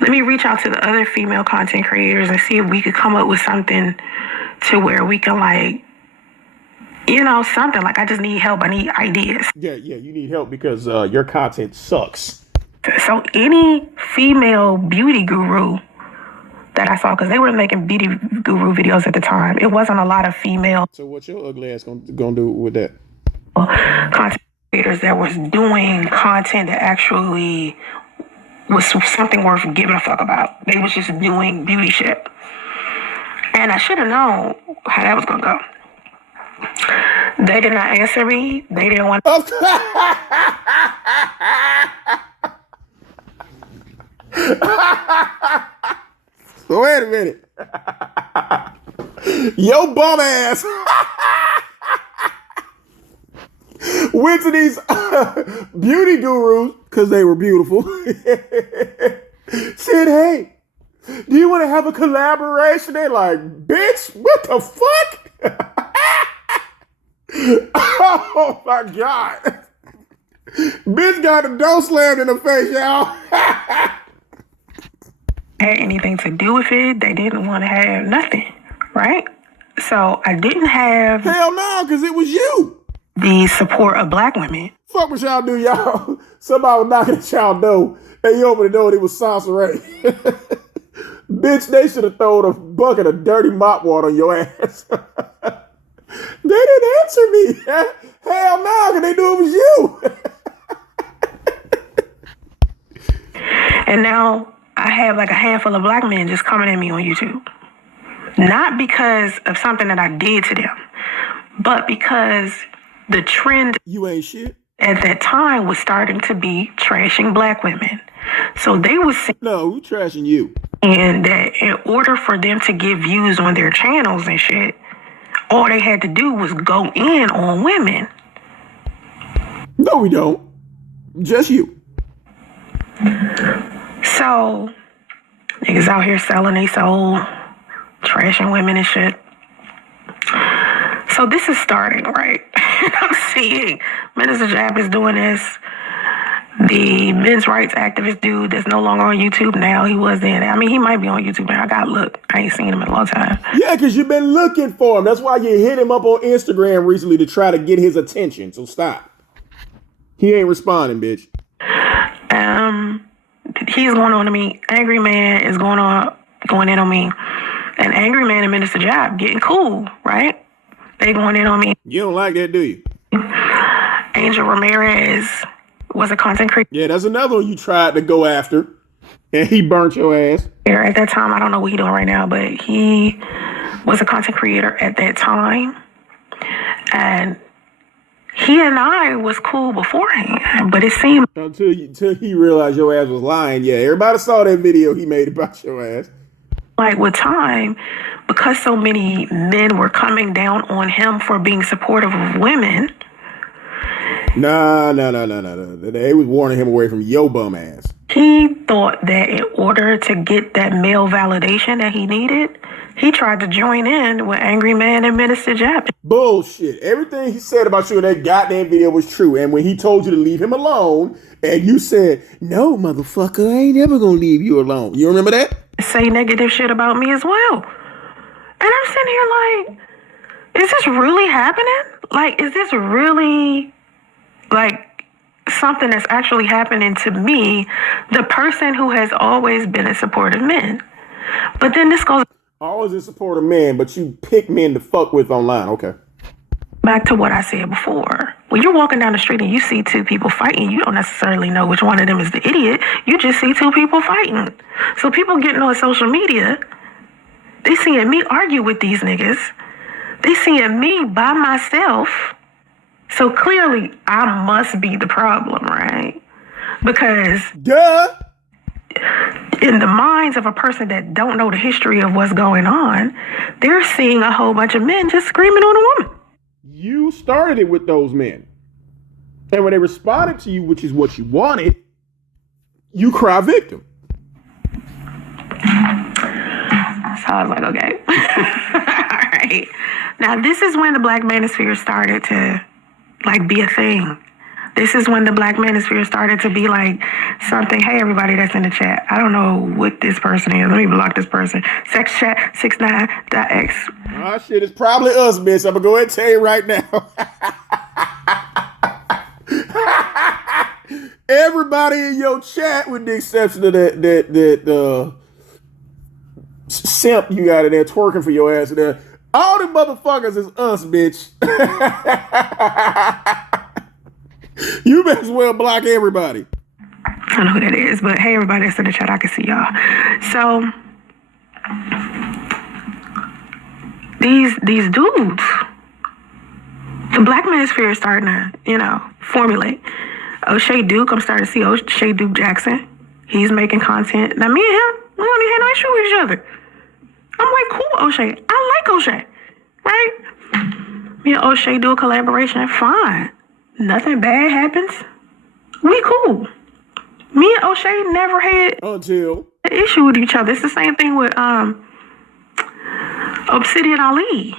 Let me reach out to the other female content creators and see if we could come up with something to where we can, like, you know, something. Like, I just need help. I need ideas. Yeah, you need help because your content sucks. So any female beauty guru that I saw, because they were making beauty guru videos at the time, it wasn't a lot of female. So what's your ugly ass gonna do with that? Content creators that was doing content that actually was something worth giving a fuck about. They was just doing beauty shit. And I should have known how that was going to go. They did not answer me. They didn't want to. So wait a minute. Yo bum ass went to these beauty gurus because they were beautiful. Said, hey, do you want to have a collaboration? They're like, bitch, what the fuck? Oh my God. Bitch got the door slammed in the face, y'all. Had anything to do with it. They didn't want to have nothing, right? So I didn't have... Hell no, because it was you. The support of black women. Fuck what y'all do, y'all. Somebody was knocking at y'all door, and you open the door and it was Soncerae. Bitch, they should have thrown a bucket of dirty mop water on your ass. They didn't answer me. Hell no, because they knew it was you. And now I have like a handful of black men just coming at me on YouTube. Not because of something that I did to them, but because the trend You ain't shit. at that time was starting to be trashing black women. So they was saying No, we trashing you. that in order for them to get views on their channels and shit, all they had to do was go in on women. No, we don't. Just you. So niggas out here selling they soul, trashing women and shit. So this is starting, right? I'm seeing Minister Jab is doing this. The men's rights activist dude that's no longer on YouTube now, he was in. I mean, he might be on YouTube now. I gotta look. I ain't seen him in a long time. Yeah, because you've been looking for him. That's why you hit him up on Instagram recently to try to get his attention. So stop. He ain't responding, bitch. He's going on to me. Angry Man is going in on me. And Angry Man and Minister Jab getting cool, right? They going in on me. You don't like that, do you? Angel Ramirez was a content creator. Yeah, that's another one you tried to go after, and he burnt your ass. At that time, I don't know what he's doing right now, but he was a content creator at that time. And he and I was cool beforehand, but it seemed until he realized your ass was lying. Yeah, everybody saw that video he made about your ass. like with time, because so many men were coming down on him for being supportive of women. No. They was warning him away from your bum ass. He thought that in order to get that male validation that he needed, he tried to join in with Angry Man and Minister Jab. Bullshit. Everything he said about you in that goddamn video was true. And when he told you to leave him alone, and you said, no, motherfucker, I ain't never gonna leave you alone. You remember that? Say negative shit about me as well. And I'm sitting here like, is this really happening? Like, is this really, like, something that's actually happening to me, the person who has always been in support of men? But then this goes always in support of men, but you pick men to fuck with online. Okay. back to what I said before. When you're walking down the street and you see two people fighting, you don't necessarily know which one of them is the idiot. You just see two people fighting. So people getting on social media, they seeing me argue with these niggas. They seeing me by myself. So clearly, I must be the problem, right? Because duh, in the minds of a person that don't know the history of what's going on, they're seeing a whole bunch of men just screaming on a woman. you started it with those men. And when they responded to you, which is what you wanted, you cry victim. So I was like, okay. All right. Now, this is when the Black Manosphere started to, like, be a thing. This is when the Black Manosphere started to be like something. Hey, everybody that's in the chat, I don't know what this person is. Let me block this person. Sex chat 69.x. Oh, shit, it's probably us, bitch. I'm going to go ahead and tell you right now. Everybody in your chat, with the exception of that simp you got in there twerking for your ass in there, all the motherfuckers is us, bitch. You may as well block everybody. I don't know who that is, but hey, everybody that's in the chat, I can see y'all. So these dudes, the Black Manosphere is starting to, formulate. O'Shea Duke, I'm starting to see O'Shea Duke Jackson. He's making content. Now, me and him, we don't even have no issue with each other. I'm like, cool, O'Shea. I like O'Shea, right? Me and O'Shea do a collaboration, fine. Nothing bad happens. We cool. Me and O'Shea never had until an issue with each other. It's the same thing with Obsidian Ali.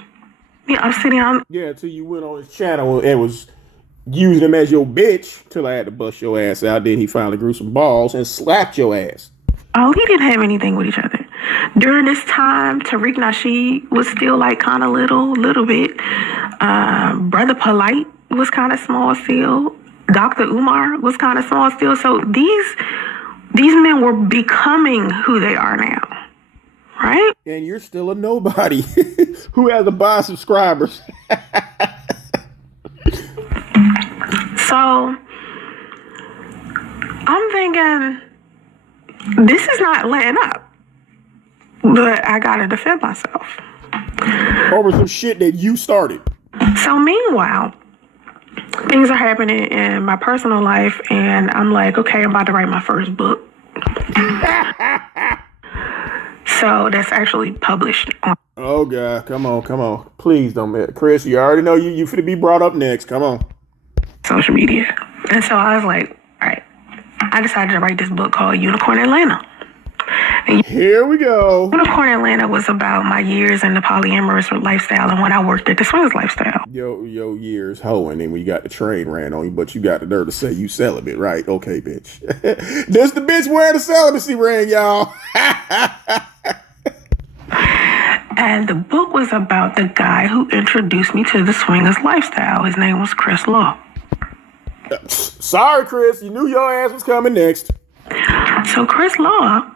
Yeah, until you went on his channel and was using him as your bitch till I had to bust your ass out. Then he finally grew some balls and slapped your ass. Ali didn't have anything with each other. During this time, Tariq Nasheed was still like kind of little bit. Brother Polite was kind of small still. Dr. Umar was kind of small still. So these men were becoming who they are now, right? And you're still a nobody who has a bunch of subscribers. So I'm thinking, This is not letting up. But I gotta defend myself. Over some shit that you started. So meanwhile, things are happening in my personal life, and I'm like, okay, I'm about to write my first book. So that's actually published on. Oh God, come on. Please don't, Chris, you already know you finna be brought up next. Come on. Social media. And so I was like, all right, I decided to write this book called Unicorn Atlanta. And here we go. Unicorn Atlanta was about my years in the polyamorous lifestyle and when I worked at the swingers lifestyle. Yo years hoeing, and when you got the train ran on you, but you got the nerve to say you celibate, right? Okay, bitch. This the bitch wearing the celibacy ring, y'all. And the book was about the guy who introduced me to the swingers lifestyle. His name was Chris Law. Sorry, Chris. You knew your ass was coming next. So Chris Law,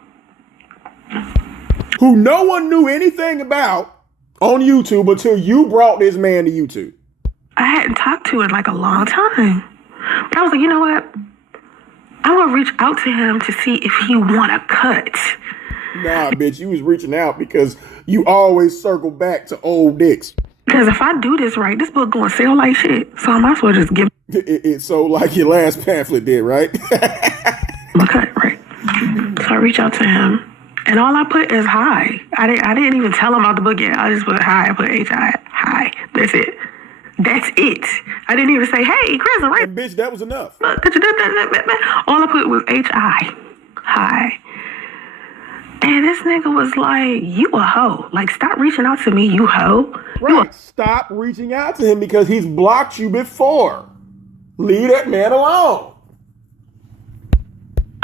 who no one knew anything about on YouTube until you brought this man to YouTube. I hadn't talked to in like a long time. But I was like, you know what? I'm going to reach out to him to see if he want to cut. Nah, bitch, you was reaching out because you always circle back to old dicks. Because if I do this right, this book going to sell like shit. So I might as well just give it sold like your last pamphlet did, right? a cut, right? So I reach out to him. And all I put is hi. I didn't even tell him about the book yet. I just put hi. I put H-I. Hi. That's it. That's it. I didn't even say, hey, Chris, right? And bitch, that was enough. All I put was H-I. Hi. And this nigga was like, you a hoe. Like, stop reaching out to me, you hoe. Right. Stop reaching out to him because he's blocked you before. Leave that man alone.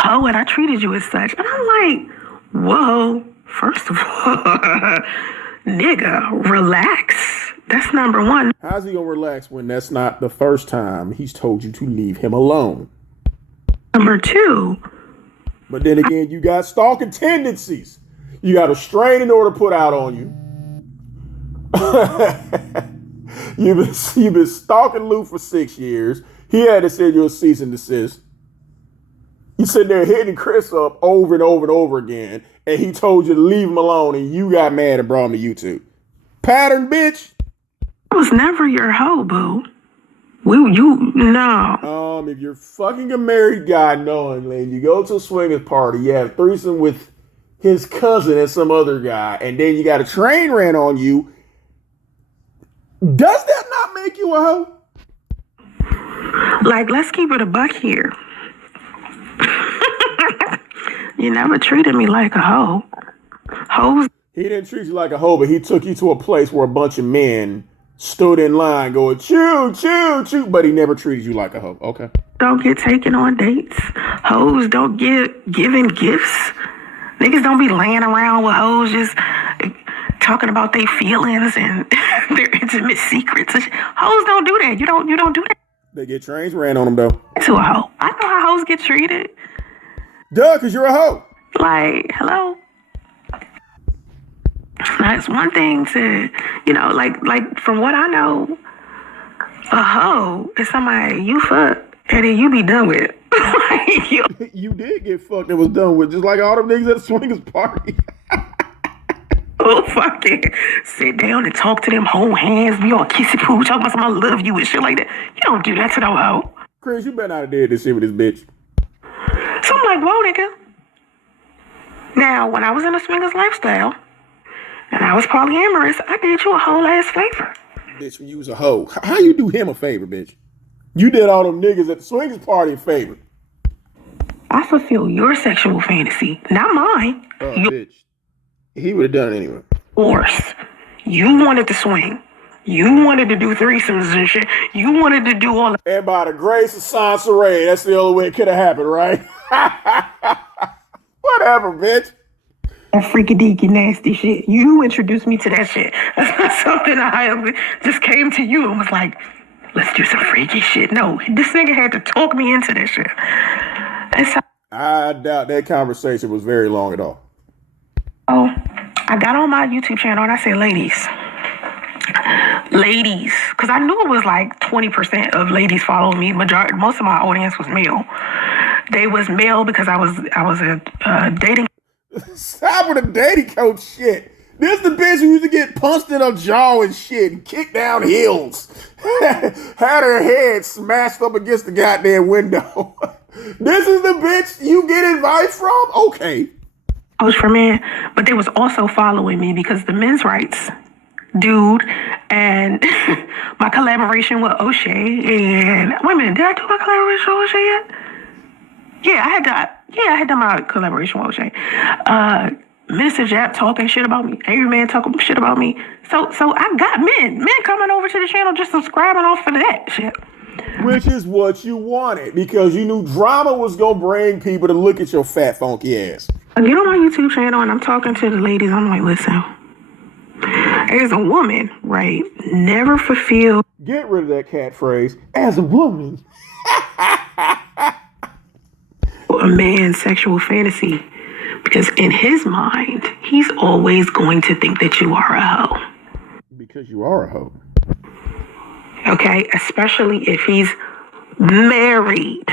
Oh, and I treated you as such. And I'm like, whoa, first of all, nigga, relax. That's number one. How's he gonna relax when that's not the first time he's told you to leave him alone? Number two. But then again, you got stalking tendencies. You got a restraining order put out on you. You've been stalking Lou for 6 years. He had to send you a cease and desist. You sitting there hitting Chris up over and over and over again, and he told you to leave him alone, and you got mad and brought him to YouTube. Pattern, bitch. I was never your hoe, boo. No. If you're fucking a married guy knowingly, and you go to a swingers party, you have a threesome with his cousin and some other guy, and then you got a train ran on you, does that not make you a hoe? Like, let's keep it a buck here. You never treated me like a hoe. Hoes. He didn't treat you like a hoe, but he took you to a place where a bunch of men stood in line going, choo, choo, choo, but he never treated you like a hoe. Okay. Don't get taken on dates. Hoes don't get given gifts. Niggas don't be laying around with hoes just talking about their feelings and their intimate secrets. Hoes don't do that. You don't do that. They get trains ran on them, though. To a hoe. I know how hoes get treated. Duh, because you're a hoe. Like, hello? That's one thing to, like from what I know, a hoe is somebody you fuck and then you be done with. You did get fucked and was done with, just like all them niggas at the swingers party. Oh, fucking sit down and talk to them, hold hands, be all kissy poo, talk about some I love you and shit like that. You don't do that to no hoe. Chris, you better not have did this shit with this bitch. So I'm like, whoa, nigga. Now, when I was in a swingers lifestyle, and I was polyamorous, I did you a whole ass favor. Bitch, when you was a hoe, how you do him a favor, bitch? You did all them niggas at the swingers party a favor. I fulfill your sexual fantasy, not mine. Oh, bitch. He would have done it anyway. Worse. You wanted to swing. You wanted to do threesomes and shit. You wanted to do all that. And by the grace of Soncerae, that's the only way it could have happened, right? Whatever, bitch. That freaky deaky nasty shit. You introduced me to that shit. That's not something I just came to you and was like, let's do some freaky shit. No, this nigga had to talk me into that shit. And so, I doubt that conversation was very long at all. Oh, I got on my YouTube channel and I said, ladies, because I knew it was like 20% of ladies following me. Most of my audience was male. They was male because I was a dating. Stop with the dating coach shit. This the bitch who used to get punched in her jaw and shit and kicked down hills. Had her head smashed up against the goddamn window. This is the bitch you get advice from? Okay. Coach for men, but they was also following me because the men's rights dude and my collaboration with O'Shea and wait a minute, did I do my collaboration with O'Shea yet? Yeah, I had done my collaboration with O'Shea. Minister Jap talking shit about me. Angry Man talking shit about me. So I got men coming over to the channel just subscribing off for that shit. Which is what you wanted because you knew drama was gonna bring people to look at your fat funky ass. I get on my YouTube channel and I'm talking to the ladies. I'm like, listen, as a woman, right, never fulfill. Get rid of that catchphrase. As a woman. A man's sexual fantasy. Because in his mind, he's always going to think that you are a hoe. Because you are a hoe. Okay, especially if he's married.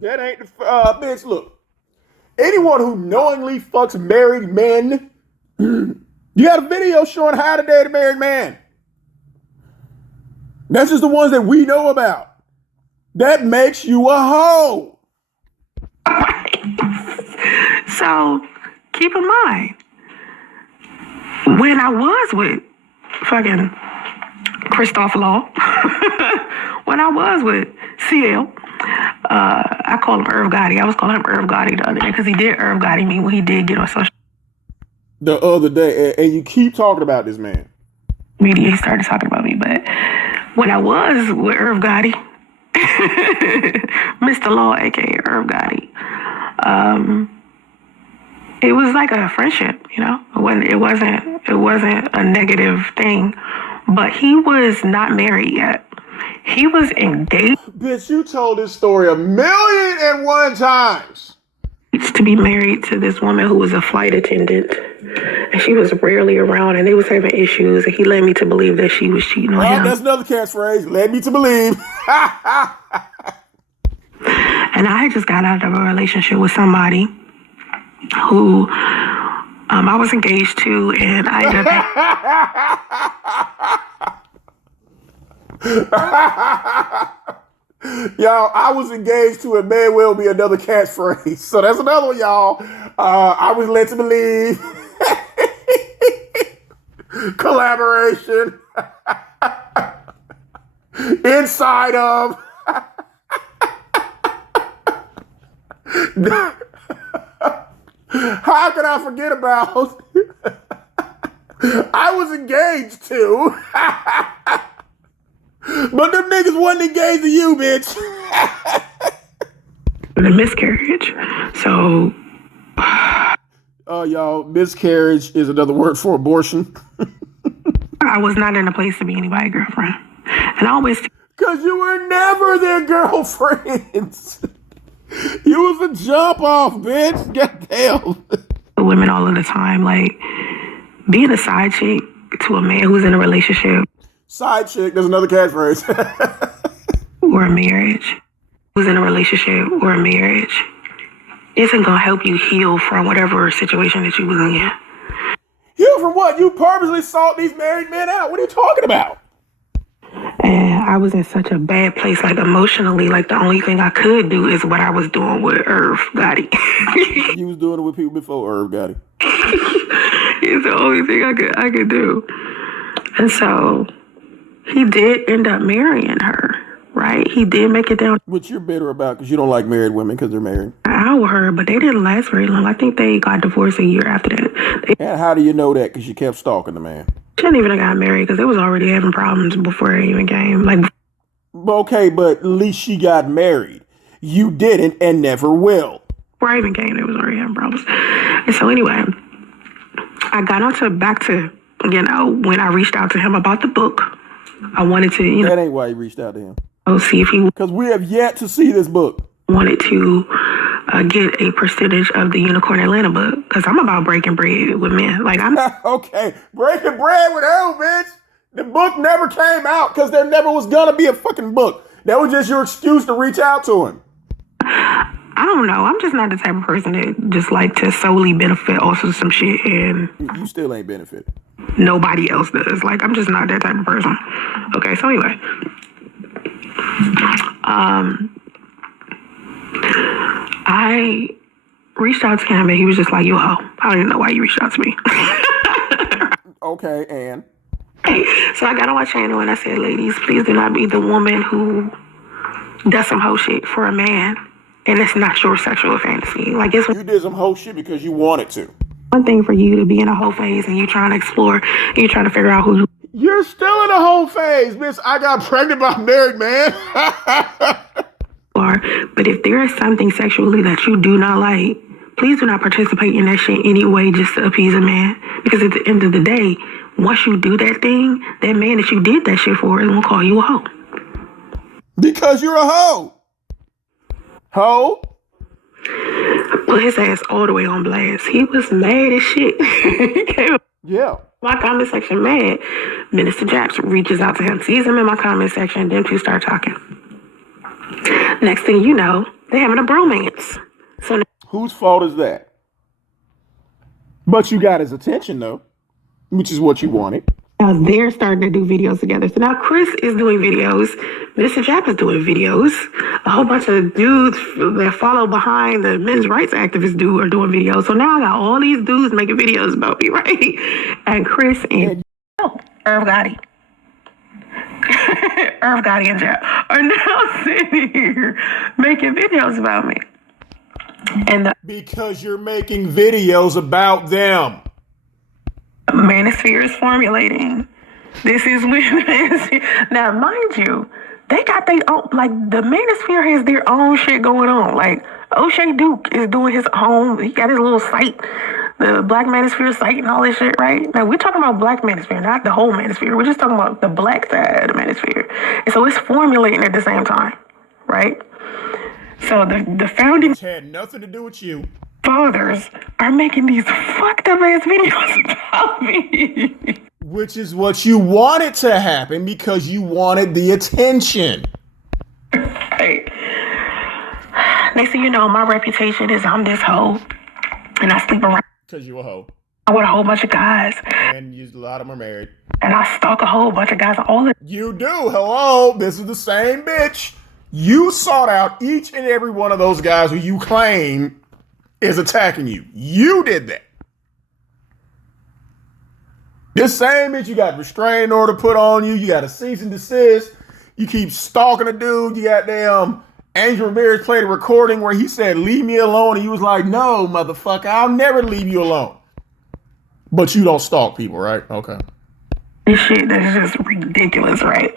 That ain't the bitch. Look, anyone who knowingly fucks married men, you got a video showing how to date a married man. That's just the ones that we know about. That makes you a hoe. So keep in mind, when I was with fucking Christoph Law, when I was with CL, I call him Irv Gotti. I was calling him Irv Gotti the other day because he did Irv Gotti me when he did get on social the other day. And you keep talking about this man. media. He started talking about me, but when I was with Irv Gotti, Mr. Law, aka Irv Gotti, it was like a friendship, you know. It wasn't a negative thing, but he was not married yet. He was engaged. Bitch, you told this story 1,000,001 times. To be married to this woman who was a flight attendant, and she was rarely around, and they was having issues, and he led me to believe that she was cheating on him. That's another catchphrase. Led me to believe. And I had just got out of a relationship with somebody who I was engaged to, and I ended up. Y'all, I was engaged to, it may well be another catchphrase. So that's another one, y'all. I was led to believe. Collaboration. Inside of. How could I forget about? I was engaged to. But them niggas wasn't engaged to you, bitch. A miscarriage. So. Y'all, miscarriage is another word for abortion. I was not in a place to be anybody's girlfriend. And I always. Because you were never their girlfriends. You was a jump off, bitch. Goddamn. Women all of the time, like being a side chick to a man who's in a relationship. Side chick, there's another catchphrase. Or a marriage. Who's in a relationship or a marriage isn't going to help you heal from whatever situation that you was in. Heal from what? You purposely sought these married men out. What are you talking about? And I was in such a bad place, like emotionally, like the only thing I could do is what I was doing with Irv Gotti. You was doing it with people before Irv Gotti. It's the only thing I could do. And so he did end up marrying her, right? He did make it down. Which you're bitter about because you don't like married women because they're married. I with her, but they didn't last very long. I think they got divorced a year after that. And how do you know that? Because you kept stalking the man. Shouldn't even have got married because they was already having problems before it even came. Like, okay, but at least she got married. You didn't and never will. Before I even came, they was already having problems. And so anyway, I got back to, when I reached out to him about the book, I wanted to, That ain't why you reached out to him. See if he... Because we have yet to see this book. Wanted to get a percentage of the Unicorn Atlanta book because I'm about breaking bread with men. Like I'm okay, breaking bread with who, bitch? The book never came out because there never was gonna be a fucking book. That was just your excuse to reach out to him. I don't know. I'm just not the type of person that just like to solely benefit off of some shit and You still ain't benefited. nobody else does. Like, I'm just not that type of person. Okay, so anyway. I reached out to him and he was just like, "You hoe. I don't even know why you reached out to me." Okay, and? So I got on my channel and I said, "Ladies, please do not be the woman who does some hoe shit for a man. And it's not your sexual fantasy. Like, it's You did some whole shit because you wanted to. one thing for you to be in a whole phase and you trying to explore and you're trying to figure out who you You're still in the whole phase, bitch. I got pregnant by a married man. are. But if there is something sexually that you do not like, please do not participate in that shit anyway just to appease a man. Because at the end of the day, once you do that thing, that man that you did that shit for is gonna call you a hoe. Because you're a hoe. Hoe? Well, his ass all the way on blast. He was mad as shit. He came up Yeah. my comment section mad. Minister Japs reaches out to him, sees him in my comment section, then two start talking. Next thing you know, they're having a bromance. So Whose fault is that? But you got his attention, though, which is what you wanted. now they're starting to do videos together. So now Chris is doing videos. Mr. Jap is doing videos. A whole bunch of dudes that follow behind the men's rights activists are doing videos. So now I got all these dudes making videos about me, right? And Chris and Irv Gotti. Irv Gotti and Jap are now sitting here making videos about me. And Because you're making videos about them. Manosphere is formulating. This is when Manosphere. Now, mind you, they got their own, like, the Manosphere has their own shit going on. Like, O'Shea Duke is doing his own, he got his little site, the Black Manosphere site and all this shit, right? Now, we're talking about Black Manosphere, not the whole Manosphere. We're just talking about the black side of the Manosphere. And so it's formulating at the same time, right? So the founding Which had nothing to do with you. fathers are making these fucked up ass videos about me. Which is what you wanted to happen because you wanted the attention. Right. Next thing you know, my reputation is I'm this hoe, and I sleep around Because you a hoe. with a whole bunch of guys, And a lot of them are married. and I stalk a whole bunch of guys. All of You do. Hello. This is the same bitch. You sought out each and every one of those guys who you claim is attacking you. You did that. This same bitch, you got restraining order put on you. You got a cease and desist. You keep stalking a dude. You got damn Angel Ramirez played a recording where he said, "Leave me alone." And you was like, "No, motherfucker, I'll never leave you alone." But you don't stalk people, right? Okay. this shit that's just ridiculous, right?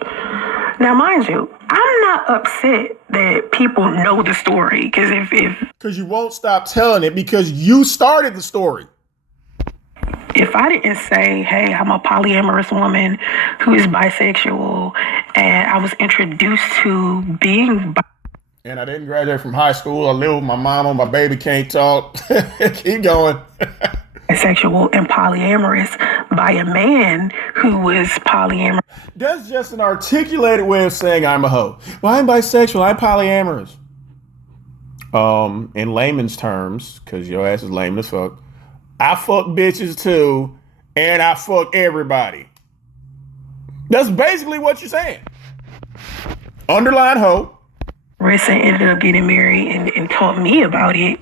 Now, mind you, I'm not upset that people know the story, because if Because you won't stop telling it because you started the story. I didn't say, hey, I'm a polyamorous woman who is bisexual, and I was introduced to being And I didn't graduate from high school. I live with my mama. My baby can't talk. Keep going. bisexual and polyamorous by a man who was polyamorous. That's just an articulated way of saying I'm a hoe. Well, I'm bisexual. I'm polyamorous. In layman's terms, because your ass is lame as fuck, I fuck bitches too, and I fuck everybody. That's basically what you're saying. Underline hoe. Rissa ended up getting married and taught me about it.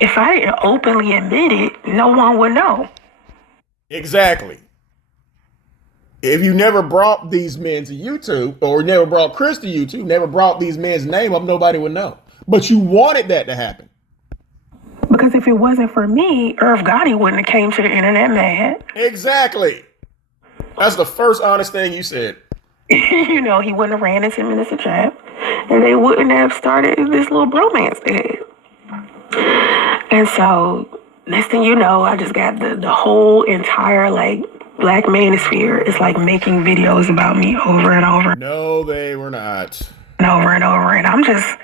If I didn't openly admit it, no one would know. Exactly. If you never brought these men to YouTube, or never brought Chris to YouTube, never brought these men's name up, nobody would know. But you wanted that to happen. Because if it wasn't for me, Irv Gotti wouldn't have came to the internet mad. Exactly. That's the first honest thing you said. You know, he wouldn't have ran into Minister Chap, and they wouldn't have started this little bromance they had. And so, next thing you know, I just got the whole entire, like, Black Manosphere is, like, making videos about me over and over No, they were not. and over and over, and I'm just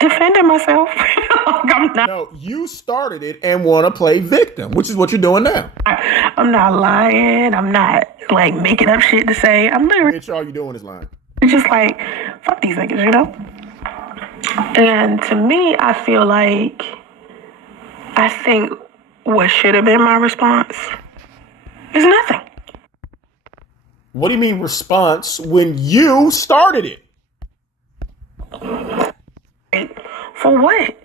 defending myself. I'm not. No, you started it and want to play victim, which is what you're doing now. I'm not lying. I'm not like making up shit to say. I'm literally Bitch, all you doing is lying. It's just like, fuck these niggas, you know? And to me, I feel like, I think what should have been my response is nothing. What do you mean response when you started it? For what?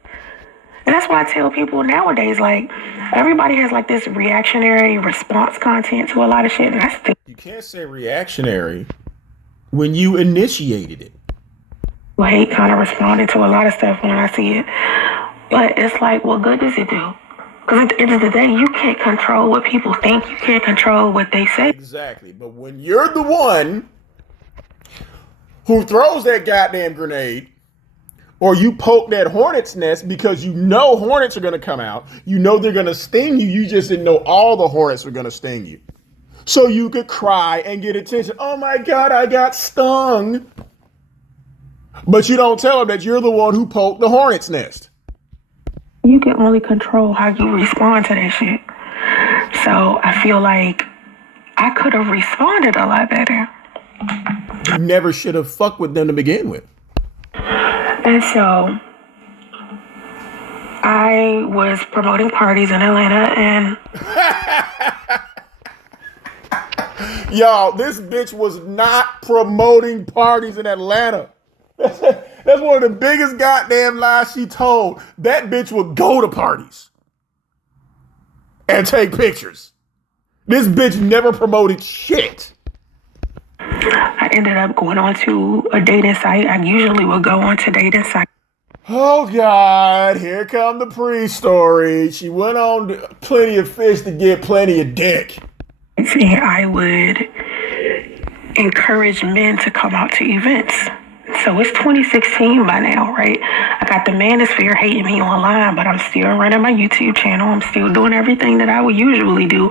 And that's why I tell people nowadays, like, everybody has like this reactionary response content to a lot of shit. And you can't say reactionary when you initiated it. I hate kind of responding to a lot of stuff when I see it. But it's like, what good does it do? Because at the end of the day, you can't control what people think. You can't control what they say. Exactly. But when you're the one who throws that goddamn grenade, or you poke that hornet's nest because you know hornets are going to come out, you know they're going to sting you, you just didn't know all the hornets were going to sting you. So you could cry and get attention. Oh my God, I got stung. But you don't tell them that you're the one who poked the hornet's nest. You can only control how you respond to that shit. So I feel like I could have responded a lot better. You never should have fucked with them to begin with. And so I was promoting parties in Atlanta and y'all, this bitch was not promoting parties in Atlanta. That's one of the biggest goddamn lies she told. That bitch would go to parties and take pictures. This bitch never promoted shit. I ended up going on to a dating site. I usually would go on to dating sites. Oh God, here come the pre-story. She went on Plenty of Fish to get plenty of dick. And I would encourage men to come out to events. So it's 2016 by now, right? I got the Manosphere hating me online, but I'm still running my YouTube channel. I'm still doing everything that I would usually do.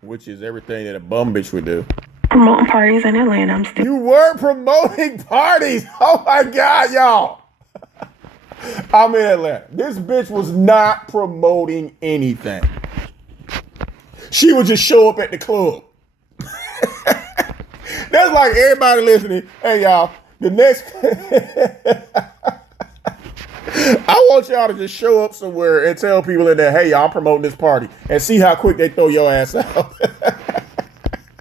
Which is everything that a bum bitch would do. Promoting parties in Atlanta. You were promoting parties. Oh my God, y'all. I'm in Atlanta. This bitch was not promoting anything. She would just show up at the club. That's like everybody listening. Hey, y'all, the next... I want y'all to just show up somewhere and tell people in there, hey, y'all, I'm promoting this party, and see how quick they throw your ass out.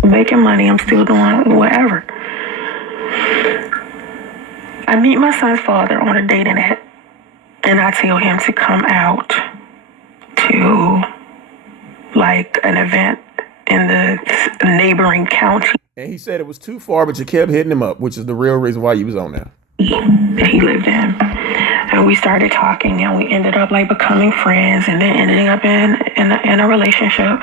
Making money, I'm still doing whatever. I meet my son's father on a dating app, and I tell him to come out to like an event in the neighboring county. And he said it was too far, but you kept hitting him up, which is the real reason why you was on there. That he lived in. And we started talking, and we ended up like becoming friends, and then ending up in a relationship.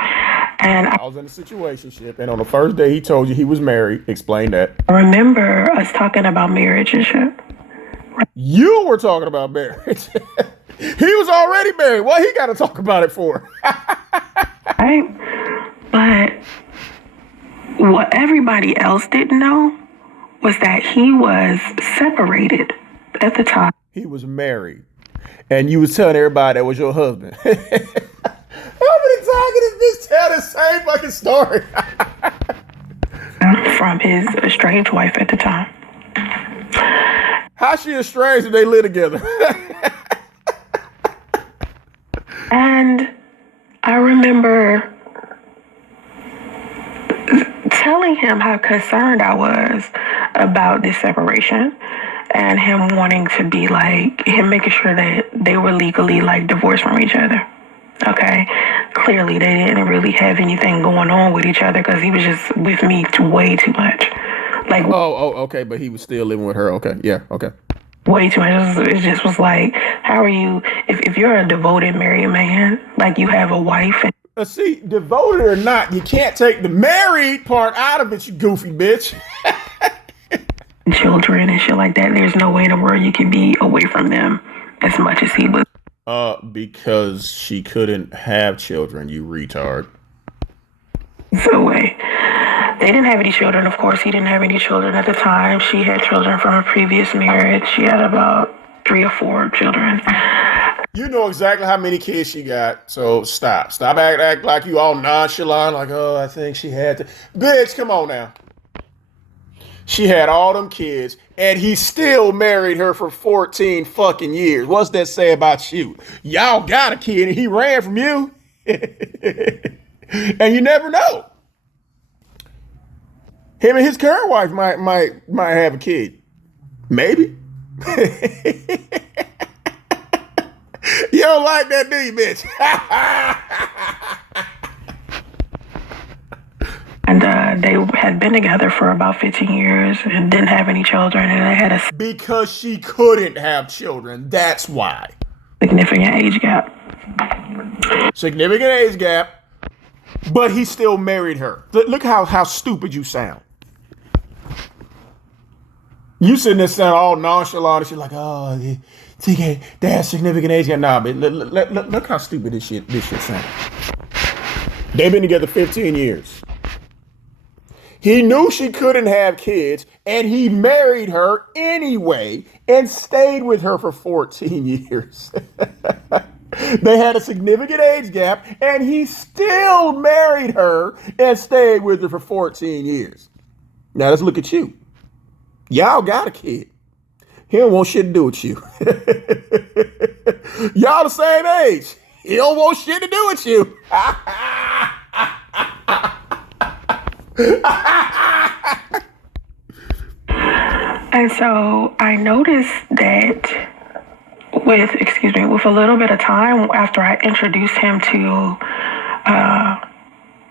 And I was in a situationship, and on the first day he told you he was married. Explain that. I remember us talking about marriage and shit. You were talking about marriage. He was already married. What he got to talk about it for? Right? But what everybody else didn't know was that he was separated at the time. He was married, and you was telling everybody that was your husband. How many times did this bitch tell the same fucking story? From his estranged wife at the time. How she estranged if they live together? And I remember telling him how concerned I was about this separation, and him wanting to be like, him making sure that they were legally like divorced from each other. Okay, clearly they didn't really have anything going on with each other because he was just with me way too much. Like, okay, but he was still living with her. Okay, yeah, okay. Way too much. It just was like, how are you, if you're a devoted married man, like you have a wife. And see, devoted or not, you can't take the married part out of it, you goofy bitch. Children and shit like that. There's no way in the world you can be away from them as much as he was. Because she couldn't have children, you retard. No way. They didn't have any children. Of course, he didn't have any children at the time. She had children from a previous marriage. She had about 3 or 4 children. You know exactly how many kids she got, so stop. Stop act like you all nonchalant, like, oh, I think she had to. Bitch, come on now. She had all them kids, and he still married her for 14 fucking years. What's that say about you? Y'all got a kid, and he ran from you. And you never know. Him and his current wife might have a kid. Maybe. You don't like that, do you, bitch? And they had been together for about 15 years and didn't have any children, and they had a Because she couldn't have children. That's why. significant age gap. Significant age gap, but he still married her. Look how stupid you sound. You sitting there sound all nonchalant and shit like, oh, TK, they have significant age gap. Nah, but look how stupid this shit sounds. They've been together 15 years. He knew she couldn't have kids, and he married her anyway and stayed with her for 14 years. They had a significant age gap, and he still married her and stayed with her for 14 years. Now let's look at you. Y'all got a kid. He don't want shit to do with you. Y'all the same age. He don't want shit to do with you. And so I noticed that with a little bit of time after I introduced him to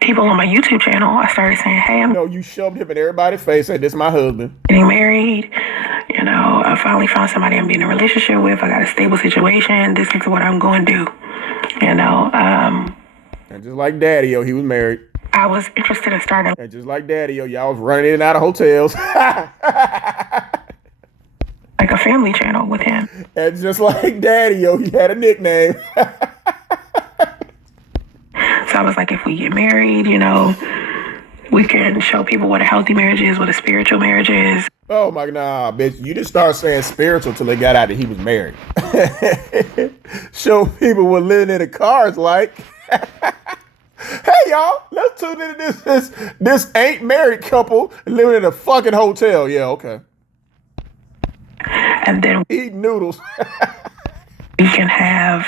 people on my YouTube channel, I started saying, hey, I'm You shoved him in everybody's face, said, this is my husband. getting married. I finally found somebody I'm being in a relationship with. I got a stable situation. This is what I'm going to do. And just like Daddy-O, he was married. I was interested in starting And just like Daddy-O, y'all was running in and out of hotels. like a family channel with him. And just like Daddy-O, he had a nickname. So I was like, if we get married, we can show people what a healthy marriage is, what a spiritual marriage is. Oh my God, bitch. You didn't start saying spiritual till they got out that he was married. Show people what living in a car is like. Hey y'all, let's tune into this ain't married couple living in a fucking hotel. Yeah, okay. And then Eating noodles. we can have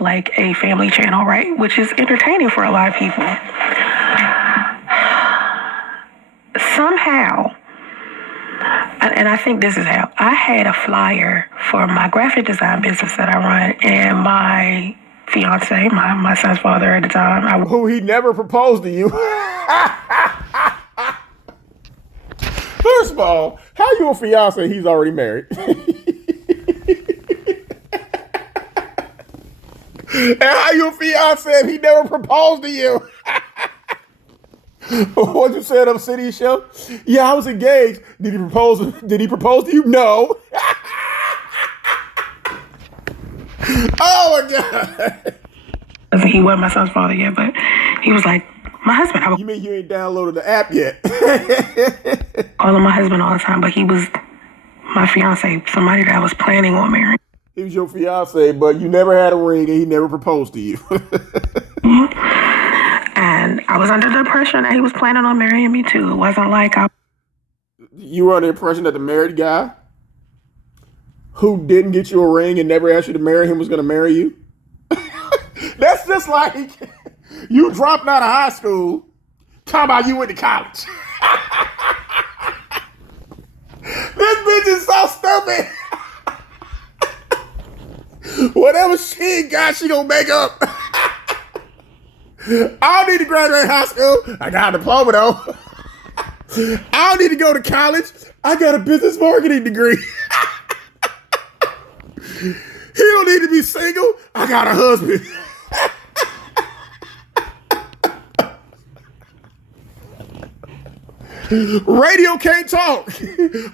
like a family channel, right? Which is entertaining for a lot of people. Somehow, and I think this is how, I had a flyer for my graphic design business that I run, and my fiance, my son's father at the time, Who he never proposed to you. First of all, how you a fiance? He's already married. And how you a fiance if he never proposed to you? What you said on City Show? Yeah, I was engaged. Did he propose to you? No. Oh my God. he wasn't my son's father yet, but he was like, my husband. I would You mean you ain't downloaded the app yet? call him my husband all the time, but he was my fiance, somebody that I was planning on marrying. He was your fiance, but you never had a ring and he never proposed to you. And I was under the impression that he was planning on marrying me too. It wasn't like You were under the impression that the married guy who didn't get you a ring and never asked you to marry him was going to marry you? That's just like you dropped out of high school, talking about you went to college. This bitch is so stupid. Whatever she ain't got, she gonna make up. I don't need to graduate high school. I got a diploma though. I don't need to go to college. I got a business marketing degree. He don't need to be single. I got a husband. Radio can't talk.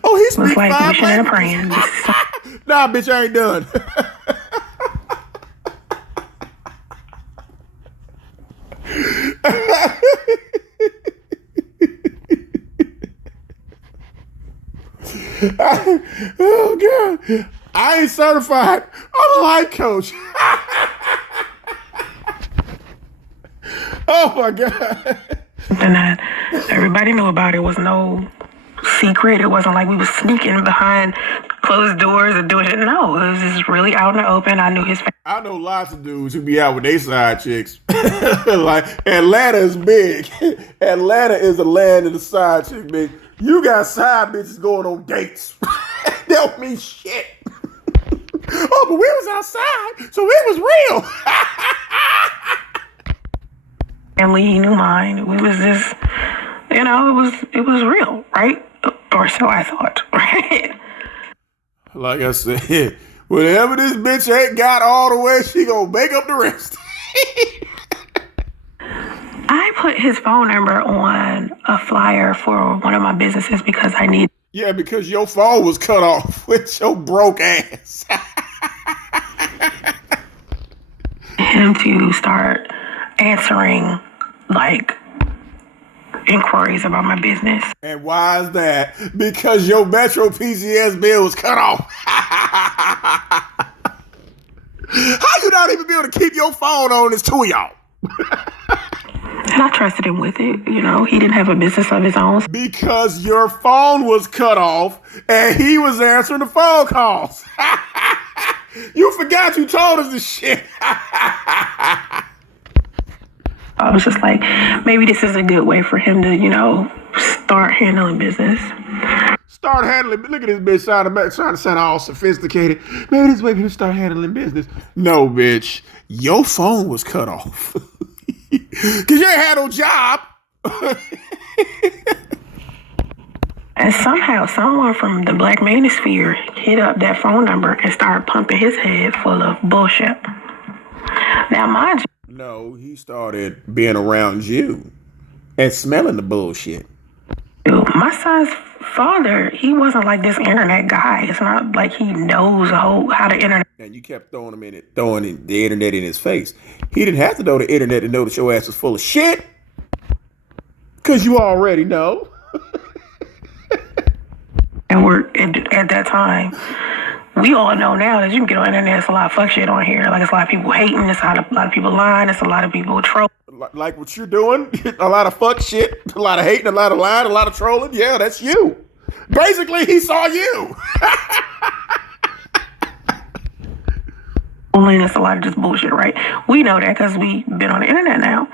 Oh, he speaks like 5 wishing and languages. praying. Nah, bitch, I ain't done. Oh God, I ain't certified. I'm a life coach. Oh my God. Something that everybody knew about. It was no secret. It wasn't like we was sneaking behind closed doors and doing it. No, it was just really out in the open. I knew his family. I know lots of dudes who be out with their side chicks. Like, Atlanta is big. Atlanta is the land of the side chick, bitch. You got side bitches going on dates. That don't mean shit. Oh, but we was outside, so it was real. Family, he knew mine. We was just, it was real, right? Or so I thought, right? Like I said, whatever this bitch ain't got all the way, she gonna make up the rest. I put his phone number on a flyer for one of my businesses because I need. Yeah, because your phone was cut off with your broke ass. Him to start answering like inquiries about my business. And why is that? Because your Metro PCS bill was cut off. How you not even be able to keep your phone on? It's two of y'all. And I trusted him with it. He didn't have a business of his own. Because your phone was cut off and he was answering the phone calls. You forgot you told us this shit. I was just like, maybe this is a good way for him to, start handling business. Start handling. Look at this bitch trying to sound all sophisticated. Maybe this way for him to start handling business. No, bitch. Your phone was cut off. Because you ain't had no job. And somehow someone from the Black Manosphere hit up that phone number and started pumping his head full of bullshit. Now, mind you. No, he started being around you and smelling the bullshit. My son's father, he wasn't like this internet guy. It's not like he knows how the internet. And you kept throwing the internet in his face. He didn't have to know the internet to know that your ass was full of shit. Because you already know. And at that time, we all know now that you can get on the internet. There's a lot of fuck shit on here. Like, it's a lot of people hating. It's a lot of people lying. It's a lot of people trolling. Like what you're doing. A lot of fuck shit. A lot of hating. A lot of lying. A lot of trolling. Yeah, that's you. Basically, he saw you. Only it's a lot of just bullshit, right? We know that because we've been on the internet now.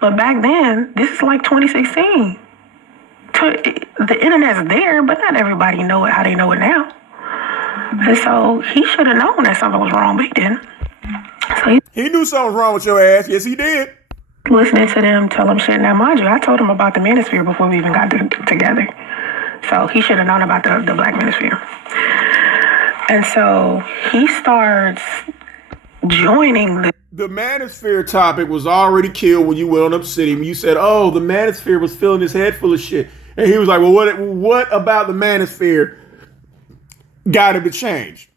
But back then, this is like 2016. The internet's there, but not everybody know it how they know it now. And so he should have known that something was wrong, but he didn't. So he knew something was wrong with your ass. Yes, he did. Listening to them tell him shit. Now, mind you, I told him about the Manosphere before we even got together. So he should have known about the Black Manosphere. And so he starts joining the Manosphere topic was already killed when you went on City. When you said, "Oh, the Manosphere was filling his head full of shit," and he was like, "Well, what about the Manosphere got to be changed?"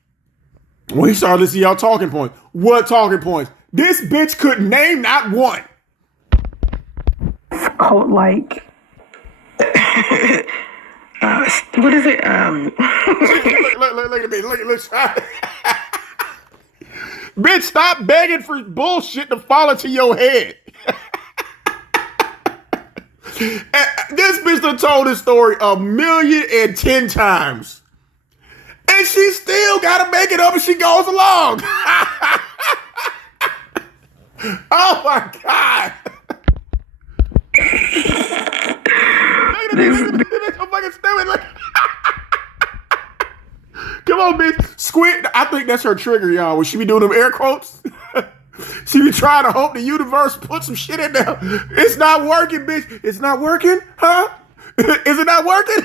When he started listening to y'all talking points, what talking points? This bitch couldn't name not one. Cult like. What is it? Look at me. Look. Bitch, stop begging for bullshit to fall into your head. This bitch done told this story 1,010,000 times. And she still gotta make it up as she goes along. Oh my God. Look at so fucking stupid. Look. Come on, bitch. Squid. I think that's her trigger, y'all. When she be doing them air quotes, she be trying to hope the universe put some shit in there. It's not working, bitch. It's not working, huh? Is it not working?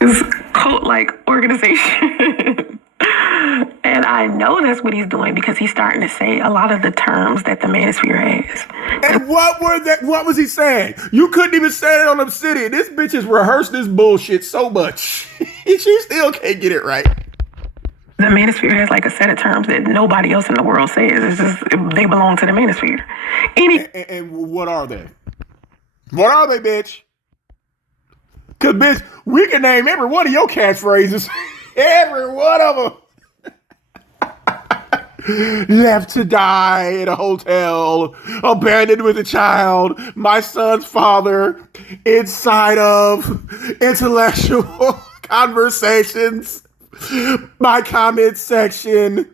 It's cult-like organization. And I know that's what he's doing because he's starting to say a lot of the terms that the Manosphere has. And what was he saying? You couldn't even say it on Obsidian. This bitch has rehearsed this bullshit so much. She still can't get it right. The Manosphere has like a set of terms that nobody else in the world says. It's just, they belong to the Manosphere. And what are they? What are they, bitch? Because, bitch, we can name every one of your catchphrases. Every one of them. left to die in a hotel, abandoned with a child, my son's father, inside of intellectual conversations, my comment section,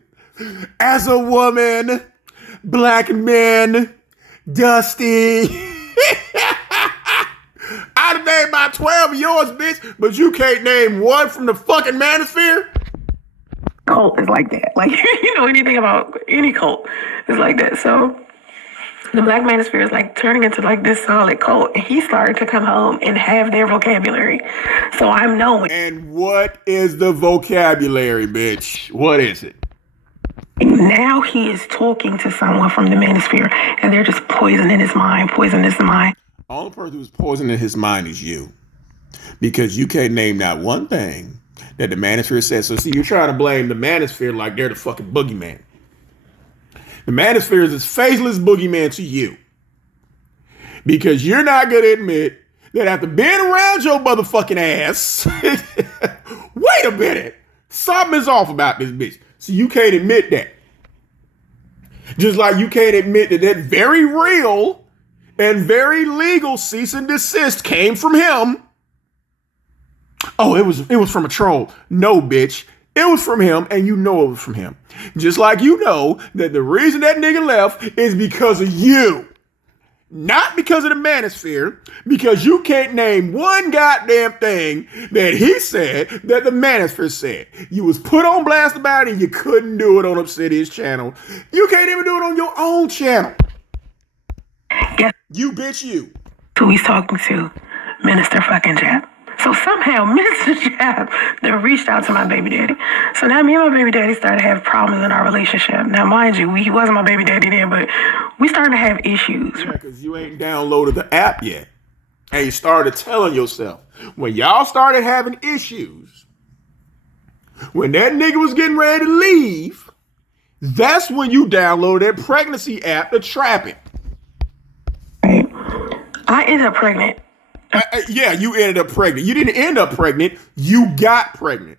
as a woman, black men, Dusty. I'd name about 12 of yours, bitch, but you can't name one from the fucking Manosphere? Cult is like that. Like, you know anything about any cult is like that. So the Black Manosphere is like turning into like this solid cult, and he started to come home and have their vocabulary. So I'm knowing. And what is the vocabulary, bitch? What is it? Now he is talking to someone from the Manosphere, and they're just poisoning his mind. The only person who's poisoning his mind is you. Because you can't name not one thing that the Manosphere says. So see, you're trying to blame the Manosphere like they're the fucking boogeyman. The Manosphere is this faceless boogeyman to you. Because you're not going to admit that after being around your motherfucking ass, wait a minute, something is off about this bitch. So you can't admit that. Just like you can't admit that that very real and very legal cease and desist came from him. Oh, it was from a troll. No, bitch. It was from him, and you know it was from him. Just like you know that the reason that nigga left is because of you. Not because of the Manosphere, because you can't name one goddamn thing that he said that the Manosphere said. You was put on blast about it, and you couldn't do it on Obsidian's channel. You can't even do it on your own channel. Yeah. You bitch you. Who he's talking to, Minister fucking Jap. So somehow Minister Jap then reached out to my baby daddy. So now me and my baby daddy started to have problems in our relationship. Now, mind you, he wasn't my baby daddy then, but we started to have issues. Yeah, because you ain't downloaded the app yet. And you started telling yourself, when y'all started having issues, when that nigga was getting ready to leave, that's when you downloaded that pregnancy app to trap him. Right. I ended up pregnant. Yeah, you ended up pregnant. You didn't end up pregnant. You got pregnant.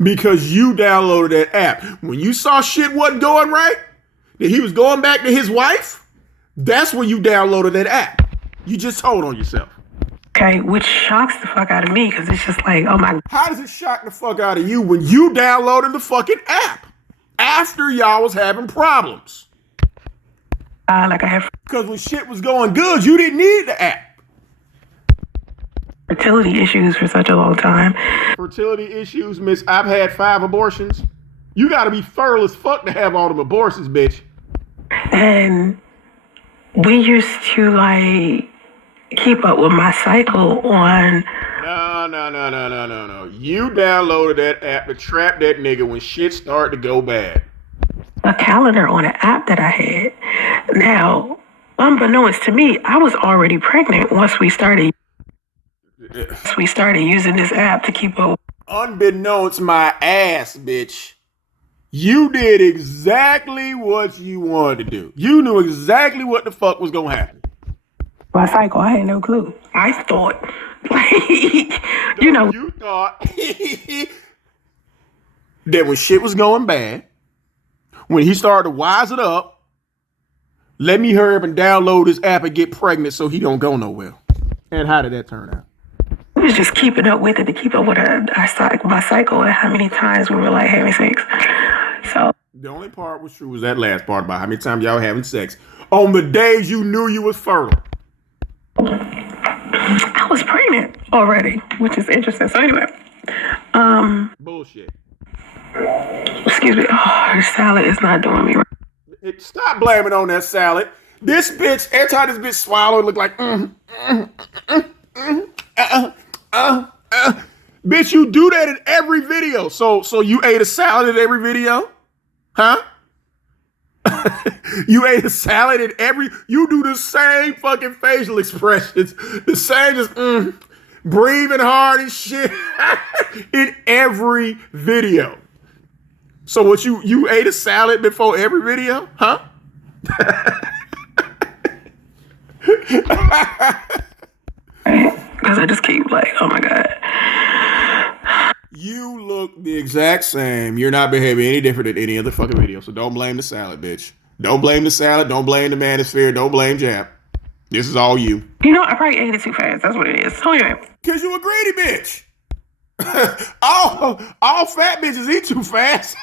Because you downloaded that app. When you saw shit wasn't going right, that he was going back to his wife, that's when you downloaded that app. You just told on yourself. Okay, which shocks the fuck out of me because it's just like, oh my. How does it shock the fuck out of you when you downloaded the fucking app after y'all was having problems? Like I have. Because when shit was going good, you didn't need the app. Fertility issues for such a long time. Fertility issues, miss. I've had 5 abortions. You gotta be fertile as fuck to have all them abortions, bitch. And we used to like keep up with my cycle on. No. You downloaded that app to trap that nigga when shit started to go bad. A calendar on an app that I had. Now, unbeknownst to me, I was already pregnant once we started using this app to keep up. Unbeknownst my ass, bitch. You did exactly what you wanted to do. You knew exactly what the fuck was gonna happen. My cycle, I had no clue. I thought, like, you know. You thought that when shit was going bad, when he started to wise it up, let me hurry up and download this app and get pregnant so he don't go nowhere. And how did that turn out? We was just keeping up with it to keep up with my cycle and how many times we were like having sex. So the only part was true was that last part about how many times y'all having sex on the days you knew you was fertile. I was pregnant already, which is interesting. So anyway, bullshit. Excuse me. Oh, the salad is not doing me right. Stop blaming on that salad. This bitch, every time this bitch swallow, it look like Bitch, you do that in every video. So you ate a salad in every video? Huh? You ate a salad in every... You do the same fucking facial expressions. The same just breathing hard and shit in every video. So what, you ate a salad before every video? Huh? Because I just keep like, oh my God. You look the exact same. You're not behaving any different than any other fucking video. So don't blame the salad, bitch. Don't blame the salad. Don't blame the Manosphere. Don't blame Jap. This is all you. You know, I probably ate it too fast. That's what it is. So anyway. Because you a greedy bitch. all fat bitches eat too fast.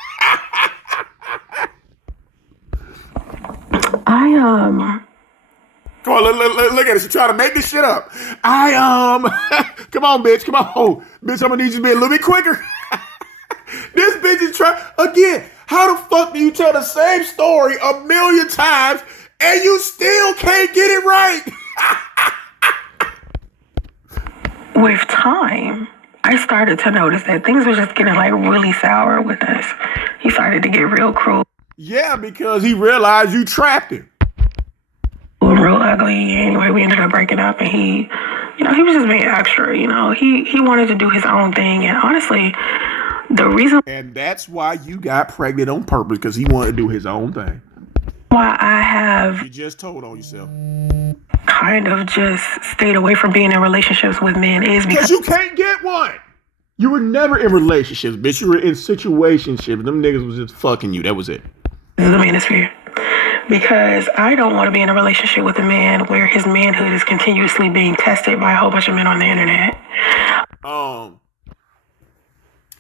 Come on, look at it. She's trying to make this shit up. Come on, bitch. Come on. Bitch, I'm gonna need you to be a little bit quicker. This bitch is trying, again, how the fuck do you tell the same story a million times and you still can't get it right? With time, I started to notice that things were just getting like really sour with us. He started to get real cruel. Yeah, because he realized you trapped him. Real ugly. Anyway, we ended up breaking up, and he was just being extra. He wanted to do his own thing, and honestly, the reason. And that's why you got pregnant on purpose, because he wanted to do his own thing. Why I have. You just told on yourself. Kind of just stayed away from being in relationships with men is because you can't get one. You were never in relationships, bitch. You were in situationships. Them niggas was just fucking you. That was it. This is the Manosphere. Because I don't want to be in a relationship with a man where his manhood is continuously being tested by a whole bunch of men on the internet.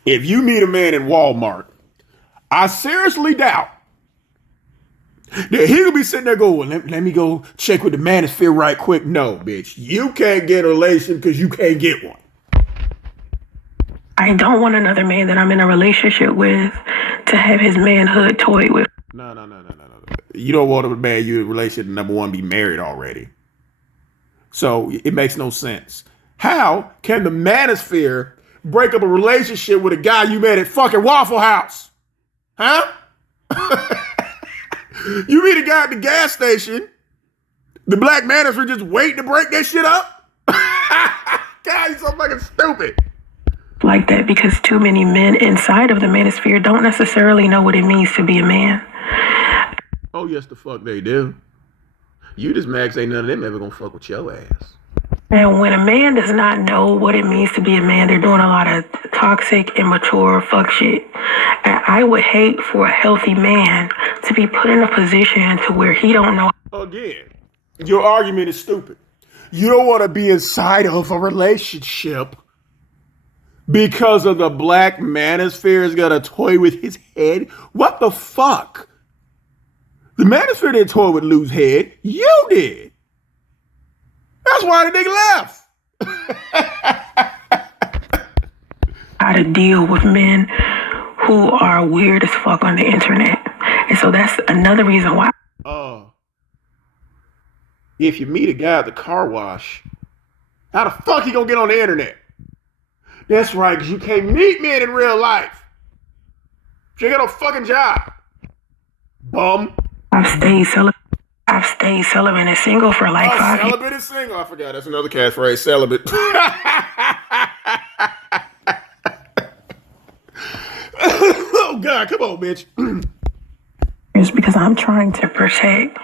If you meet a man in Walmart, I seriously doubt that he could be sitting there going, let me go check with the Manosphere right quick. No, bitch. You can't get a relation because you can't get one. I don't want another man that I'm in a relationship with to have his manhood toyed with. No. You don't want a man you in a relationship, number one, be married already. So it makes no sense. How can the Manosphere break up a relationship with a guy you met at fucking Waffle House? Huh? You meet a guy at the gas station, the Black Manosphere just waiting to break that shit up? God, you're so fucking stupid. Like that, because too many men inside of the Manosphere don't necessarily know what it means to be a man. Oh, yes, the fuck they do. You just max ain't none of them ever gonna fuck with your ass. And when a man does not know what it means to be a man, they're doing a lot of toxic, immature fuck shit. And I would hate for a healthy man to be put in a position to where he don't know. Again, your argument is stupid. You don't want to be inside of a relationship because of the Black Manosphere is gonna toy with his head. What the fuck? The Manosphere didn't toy with Lou's head. You did. That's why the nigga left. How to deal with men who are weird as fuck on the internet. And so that's another reason why. If you meet a guy at the car wash, how the fuck you gonna get on the internet? That's right, because you can't meet men in real life. You ain't got no fucking job. Bum. I've stayed celibate and single for like 5 years. Celibate and single. I forgot. That's another catchphrase. Celibate. Oh, God. Come on, bitch. It's because I'm trying to protect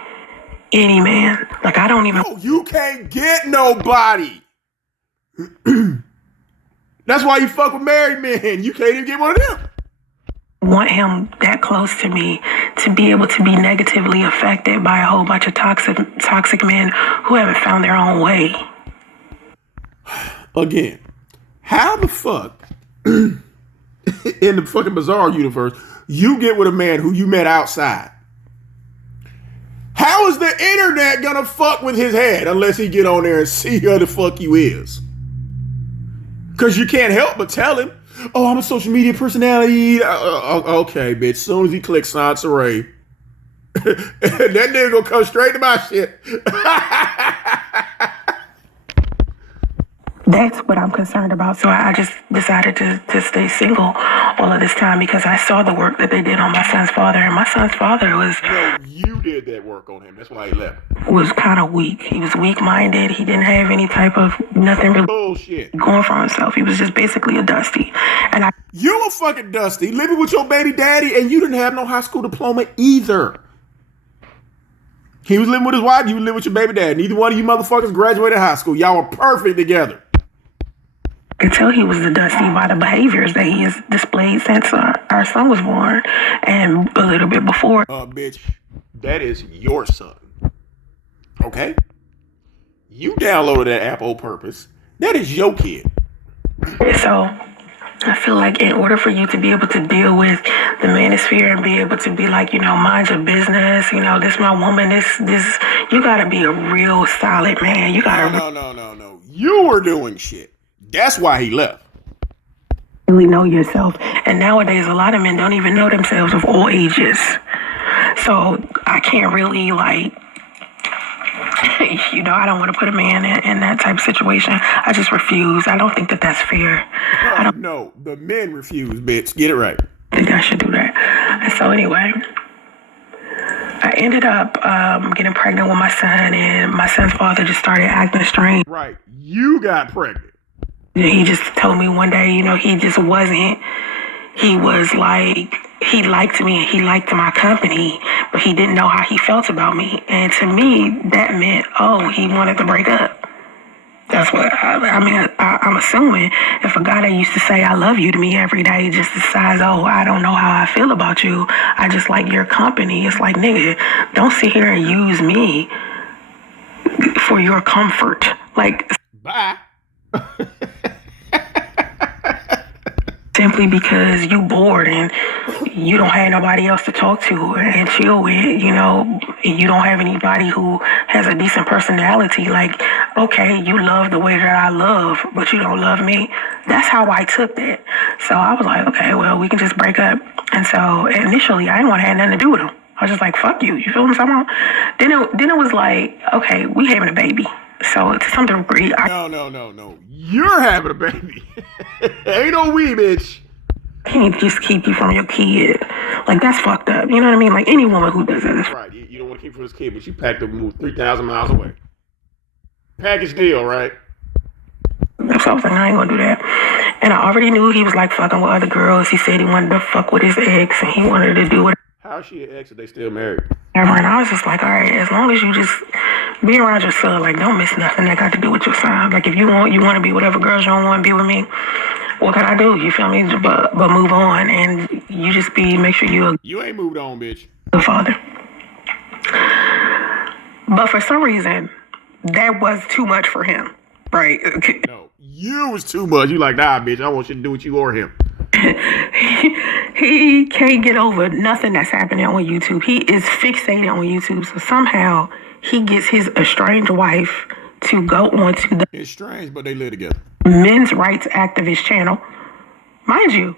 any man. Like, I don't even... No, you can't get nobody. That's why you fuck with married men. You can't even get one of them. Want him that close to me to be able to be negatively affected by a whole bunch of toxic men who haven't found their own way. Again, how the fuck in the fucking bizarre universe you get with a man who you met outside? How is the internet gonna fuck with his head unless he get on there and see who the fuck you is? Because you can't help but tell him, oh, I'm a social media personality. Okay, bitch. As soon as he clicks Soncerae, that nigga gonna come straight to my shit. That's what I'm concerned about. So I just decided to stay single all of this time because I saw the work that they did on my son's father. And my son's father was... No, you did that work on him. That's why he left. Was kind of weak. He was weak-minded. He didn't have any type of nothing really bullshit going for himself. He was just basically a dusty. And you a fucking dusty living with your baby daddy and you didn't have no high school diploma either. He was living with his wife. You lived with your baby dad. Neither one of you motherfuckers graduated high school. Y'all were perfect together. I could tell he was the Dusty by the behaviors that he has displayed since our son was born and a little bit before. Bitch, that is your son. Okay? You downloaded that app on purpose. That is your kid. So I feel like in order for you to be able to deal with the manosphere and be able to be like, mind your business, this my woman, this, you gotta be a real solid man. You gotta No. You were doing shit. That's why he left. Really know yourself. And nowadays, a lot of men don't even know themselves of all ages. So I can't really I don't want to put a man in that type of situation. I just refuse. I don't think that that's fair. No, the men refuse, bitch. Get it right. I think I should do that. And so anyway, I ended up getting pregnant with my son, and my son's father just started acting strange. Right. You got pregnant. He just told me one day, he just wasn't. He was like, he liked me and he liked my company, but he didn't know how he felt about me. And to me, that meant, he wanted to break up. That's what, I'm assuming if a guy that used to say I love you to me every day just decides, I don't know how I feel about you, I just like your company. It's like, nigga, don't sit here and use me for your comfort. Like, bye. Simply because you bored and you don't have nobody else to talk to and chill with, you don't have anybody who has a decent personality. Like, okay, you love the way that I love, but you don't love me. That's how I took that. So I was like, okay, well, we can just break up. And so initially, I didn't want to have nothing to do with him. I was just like, fuck you. You feel what I'm talking about? Then it was like, okay, we having a baby. So to some degree, No. You're having a baby. Ain't no we, bitch. I can't just keep you from your kid. Like, that's fucked up. You know what I mean? Like, any woman who does this. Right. You don't want to keep from this kid, but you packed up and moved 3,000 miles away. Package deal, right? So I was like, I ain't gonna do that. And I already knew he was like fucking with other girls. He said he wanted to fuck with his ex and he wanted to do it. How's she an ex if they still married? And I was just like, all right, as long as you just be around your son, like, don't miss nothing that got to do with your son. Like, if you want to be whatever girls you don't want to be with me, what can I do? You feel me? But move on, and you just make sure you ain't moved on, bitch. The father. But for some reason, that was too much for him, right? No, you was too much. You like, nah, bitch, I want you to do what you or him. He can't get over nothing that's happening on YouTube. He is fixated on YouTube. So somehow he gets his estranged wife to go on to the estranged, but they live together. Men's rights activist channel. Mind you,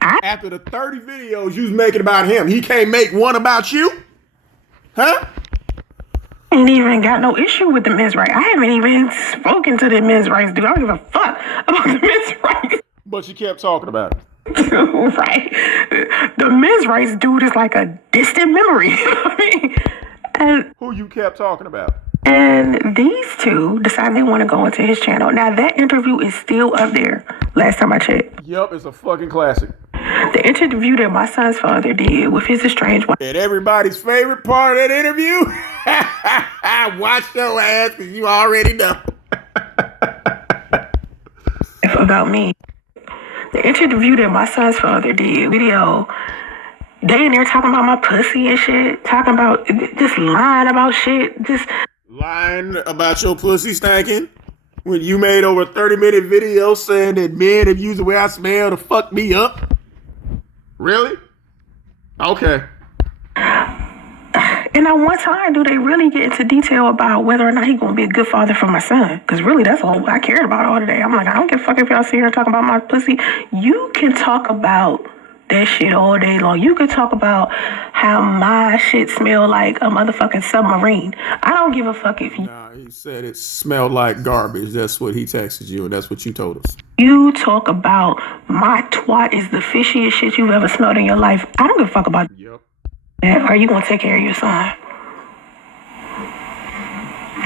after the 30 videos you was making about him, he can't make one about you? Huh? Ain't even got no issue with the men's rights. I haven't even spoken to the men's rights dude. I don't give a fuck about the men's rights. But you kept talking about it. Right. The men's rights dude is like a distant memory. And who you kept talking about? And these two decided they want to go into his channel. Now, that interview is still up there. Last time I checked. Yup, it's a fucking classic. The interview that my son's father did with his estranged wife. And everybody's favorite part of that interview? Watch your ass, because you already know. About me. The interview that my son's father did, video, they in there talking about my pussy and shit, talking about, just lying about shit, just lying about your pussy stanking? When you made over a 30-minute video saying that men have used the way I smell to fuck me up? Really? Okay. And at one time, do they really get into detail about whether or not he's going to be a good father for my son? Because really, that's all I cared about all today. I'm like, I don't give a fuck if y'all sit here talking about my pussy. You can talk about that shit all day long. You can talk about how my shit smell like a motherfucking submarine. I don't give a fuck if you... Nah, he said it smelled like garbage. That's what he texted you, and that's what you told us. You talk about my twat is the fishiest shit you've ever smelled in your life. I don't give a fuck about... Yep. Are you gonna take care of your son?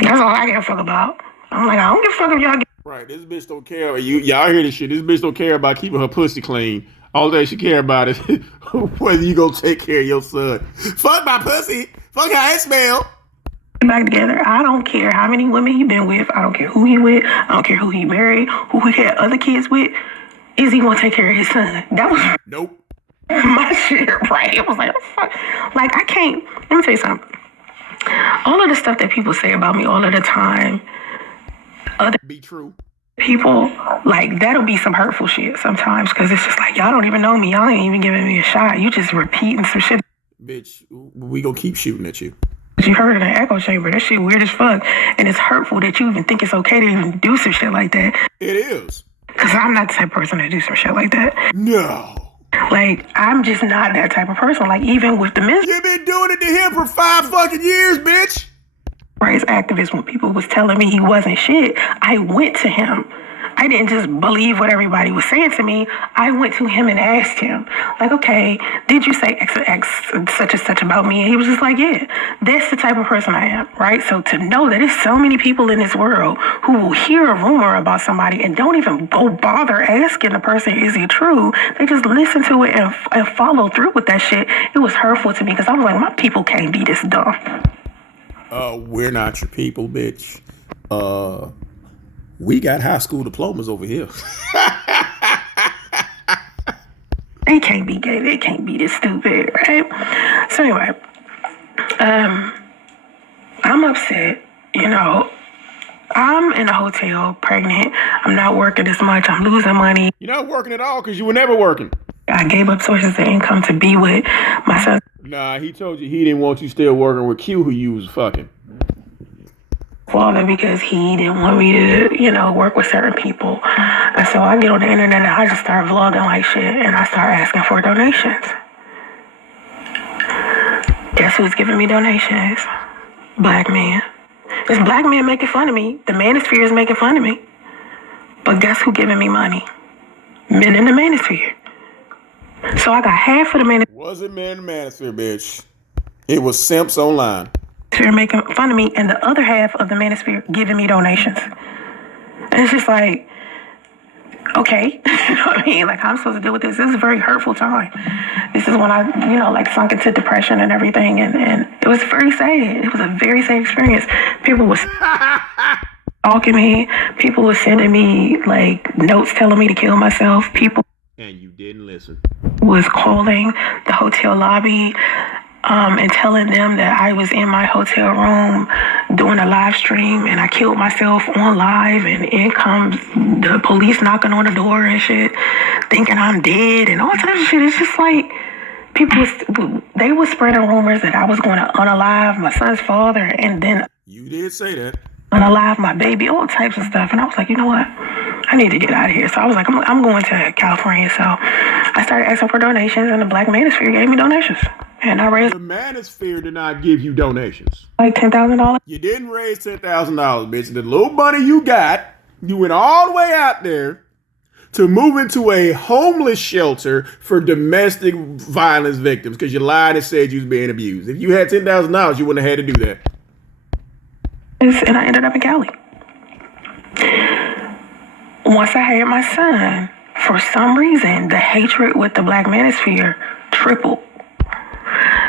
That's all I give a fuck about. I'm like, I don't give a fuck if y'all get... Right, this bitch don't care. Y'all hear this shit. This bitch don't care about keeping her pussy clean. All that she care about is whether you gonna take care of your son. Fuck my pussy. Fuck how it smell. back together. I don't care how many women he been with. I don't care who he with. I don't care who he married, who he had other kids with. Is he gonna take care of his son? That was nope. My shit, right? It was like, fuck. Like, I can't. Let me tell you something. All of the stuff that people say about me all of the time, other be true. People, like, that'll be some hurtful shit sometimes, because it's just like, y'all don't even know me. Y'all ain't even giving me a shot. You just repeating some shit. Bitch, we gonna keep shooting at you. You heard in an echo chamber. That shit weird as fuck. And it's hurtful that you even think it's okay to even do some shit like that. It is. Because I'm not the type of person to do some shit like that. No. Like, I'm just not that type of person. Like, even with the men's You've been doing it to him for 5 fucking years, bitch. rights activist, when people was telling me he wasn't shit, I went to him. I didn't just believe what everybody was saying to me. I went to him and asked him, like, okay, did you say X such and such about me? And he was just like, yeah, that's the type of person I am, right? So to know that there's so many people in this world who will hear a rumor about somebody and don't even go bother asking the person, is it true? They just listen to it and follow through with that shit. It was hurtful to me because I was like, my people can't be this dumb. We're not your people, bitch. We got high school diplomas over here. They can't be gay. They can't be this stupid, right? So anyway, I'm upset. You know, I'm in a hotel, pregnant. I'm not working as much. I'm losing money. You're not working at all because you were never working. I gave up sources of income to be with my son. Nah, he told you he didn't want you still working with Q, who you was fucking. Father, because he didn't want me to, you know, work with certain people. And so I get on the internet and I just start vlogging like shit and I start asking for donations. Guess who's giving me donations? Black men. It's black men making fun of me. The Manosphere is making fun of me. But guess who giving me money? Men in the Manosphere. So I got half of the Manosphere. Wasn't men in the Manosphere, bitch. It was simps online. Making fun of me, and the other half of the Manosphere giving me donations. And it's just like, okay, you know what I mean? Like, how I'm supposed to deal with this? This is a very hurtful time. This is when I, you know, like sunk into depression and everything, and it was very sad. It was a very sad experience. People was stalking me. People was sending me like notes telling me to kill myself. People and you didn't listen. Was calling the hotel lobby. And telling them that I was in my hotel room doing a live stream and I killed myself on live, and in comes the police knocking on the door and shit, thinking I'm dead and all types of shit. It's just like they were spreading rumors that I was going to unalive my son's father, and then you did say that. Unalive my baby, all types of stuff. And I was like, you know what? I need to get out of here. So I was like, I'm going to California. So I started asking for donations, and the Black Manosphere gave me donations. And I raised... The Manosphere did not give you donations. Like $10,000? You didn't raise $10,000, bitch. The little money you got, you went all the way out there to move into a homeless shelter for domestic violence victims because you lied and said you was being abused. If you had $10,000, you wouldn't have had to do that. And I ended up in Cali. Once I had my son, for some reason, the hatred with the Black Manosphere tripled.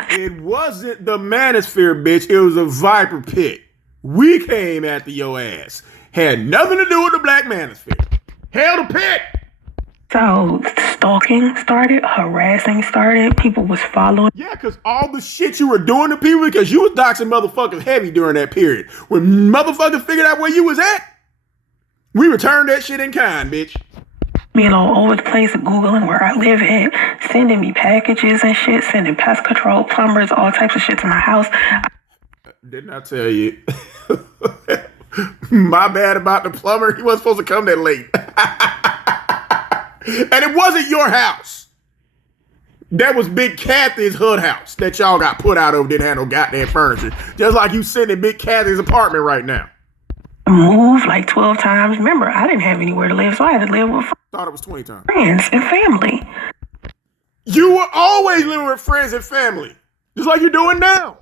It wasn't the Manosphere, bitch. It was a Viper pit. We came after your ass. Had nothing to do with the Black Manosphere. Hell, the pit. So stalking started, harassing started, people was following. Yeah, because all the shit you were doing to people, because you was doxing motherfuckers heavy during that period. When motherfuckers figured out where you was at, we returned that shit in kind, bitch. Being all over the place, Googling where I live at, sending me packages and shit, sending pest control, plumbers, all types of shit to my house. Didn't I tell you? My bad about the plumber. He wasn't supposed to come that late. And it wasn't your house. That was Big Kathy's hood house that y'all got put out over, didn't have no goddamn furniture. Just like you sitting in Big Kathy's apartment right now. Moved like 12 times. Remember, I didn't have anywhere to live, so I had to live with Thought it was 20 times. Friends and family. You were always living with friends and family. Just like you're doing now.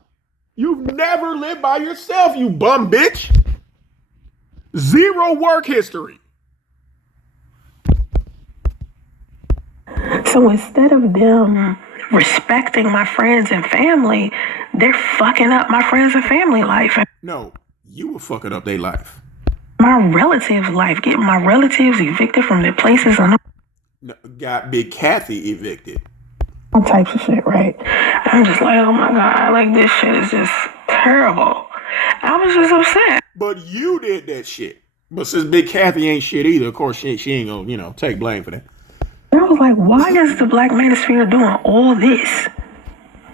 You've never lived by yourself, you bum bitch. Zero work history. So instead of them respecting my friends and family, they're fucking up my friends and family life. No, you were fucking up their life. My relatives' life, getting my relatives evicted from their places and got Big Kathy evicted. all types of shit, right? I'm just like, oh my God, like this shit is just terrible. I was just upset. But you did that shit. But since Big Kathy ain't shit either, of course she ain't gonna, take blame for that. I was like, why is the Black Manosphere doing all this?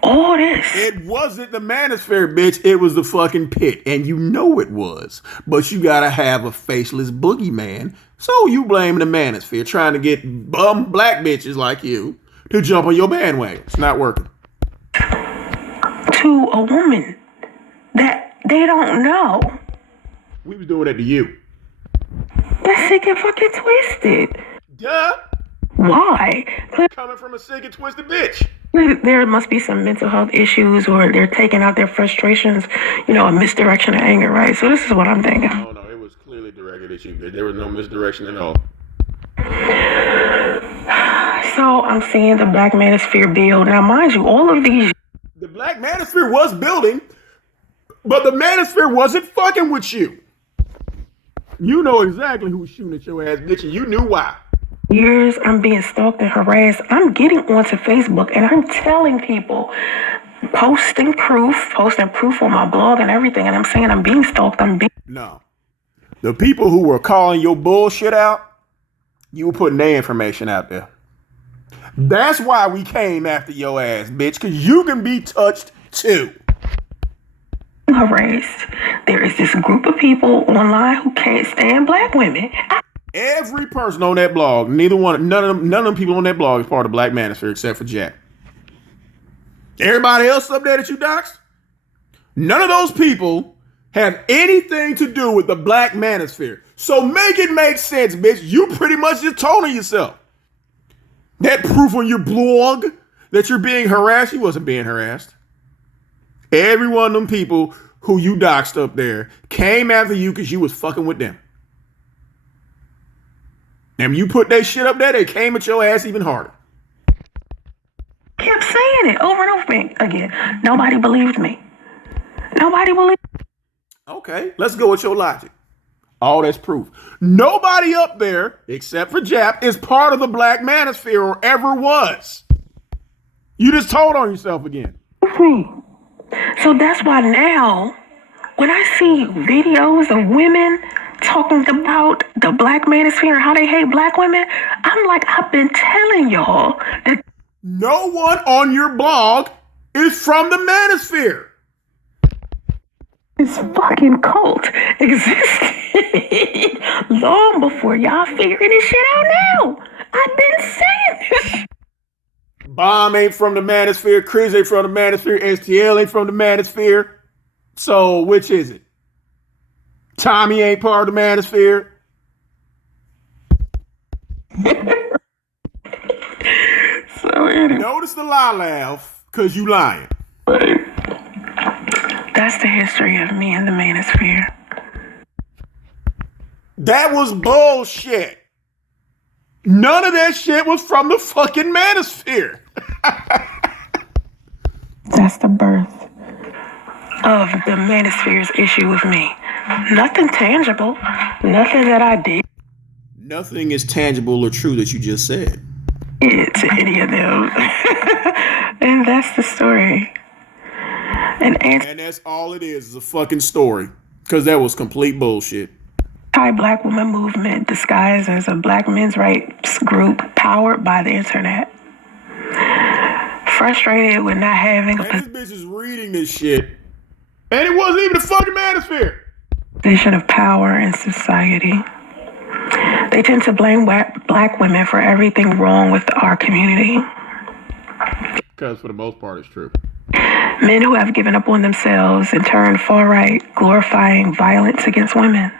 All this? It wasn't the Manosphere, bitch. It was the fucking Pit. And you know it was. But you gotta have a faceless boogeyman. So you blame the Manosphere, trying to get bum black bitches like you to jump on your bandwagon. It's not working. To a woman that they don't know. We was doing that to you. That shit get fucking twisted. Duh. Why? Coming from a sick and twisted bitch. There must be some mental health issues, or they're taking out their frustrations, a misdirection of anger, right? So this is what I'm thinking. No, it was clearly directed at you. There was no misdirection at all. So I'm seeing the Black Manosphere build. Now, mind you, all of these... The Black Manosphere was building, but the Manosphere wasn't fucking with you. You know exactly who was shooting at your ass, bitch, and you knew why. Years I'm being stalked and harassed. I'm getting onto Facebook and I'm telling people, posting proof on my blog and everything, and I'm saying I'm being stalked. No. The people who were calling your bullshit out, you were putting their information out there. That's why we came after your ass, bitch, because you can be touched too. Harassed. There is this group of people online who can't stand black women. Every person on that blog, none of them people on that blog is part of Black Manosphere except for Jack. Everybody else up there that you doxed, none of those people have anything to do with the Black Manosphere. So make it make sense, bitch. You pretty much just told on yourself. That proof on your blog that you're being harassed, you wasn't being harassed. Every one of them people who you doxed up there came after you because you was fucking with them. And when you put that shit up there, they came at your ass even harder. Kept saying it over and over again. Nobody believed me. Nobody believed me. Okay, let's go with your logic. All that's proof. Nobody up there, except for Jap, is part of the Black Manosphere or ever was. You just told on yourself again. So that's why now, when I see videos of women talking about the Black Manosphere and how they hate black women, I'm like, I've been telling y'all that no one on your blog is from the Manosphere. This fucking cult existed long before y'all figuring this shit out now. I've been saying this. Bomb ain't from the Manosphere, Chris ain't from the Manosphere, STL ain't from the Manosphere. So which is it? Tommy ain't part of the Manosphere. So anyway. Notice the lie laugh, cause you lying. That's the history of me and the Manosphere. That was bullshit. None of that shit was from the fucking Manosphere. That's the birth of the Manosphere's issue with me. Nothing tangible. Nothing that I did. Nothing is tangible or true that you just said. To any of them. And that's the story. And that's all it is a fucking story. Because that was complete bullshit. Anti-black woman movement disguised as a black men's rights group powered by the internet. Frustrated with not having and this bitch is reading this shit. And it wasn't even the fucking Manosphere. Position of power in society. They tend to blame black women for everything wrong with our community. Because for the most part, it's true. Men who have given up on themselves and turned far-right, glorifying violence against women.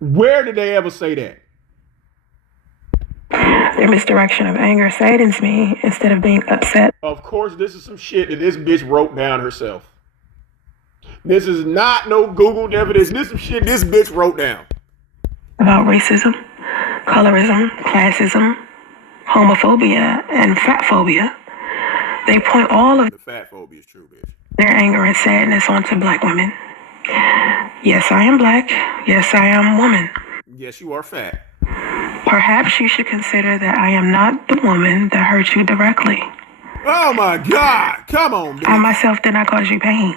Where did they ever say that? Their misdirection of anger saddens me instead of being upset. Of course, this is some shit that this bitch wrote down herself. This is not no Googled evidence. This is some shit this bitch wrote down. About racism, colorism, classism, homophobia, and fatphobia. They point all of The fat phobia is true, bitch. their anger and sadness onto black women. Yes, I am black. Yes, I am woman. Yes, you are fat. Perhaps you should consider that I am not the woman that hurt you directly. Oh my God. Come on, bitch. I myself did not cause you pain.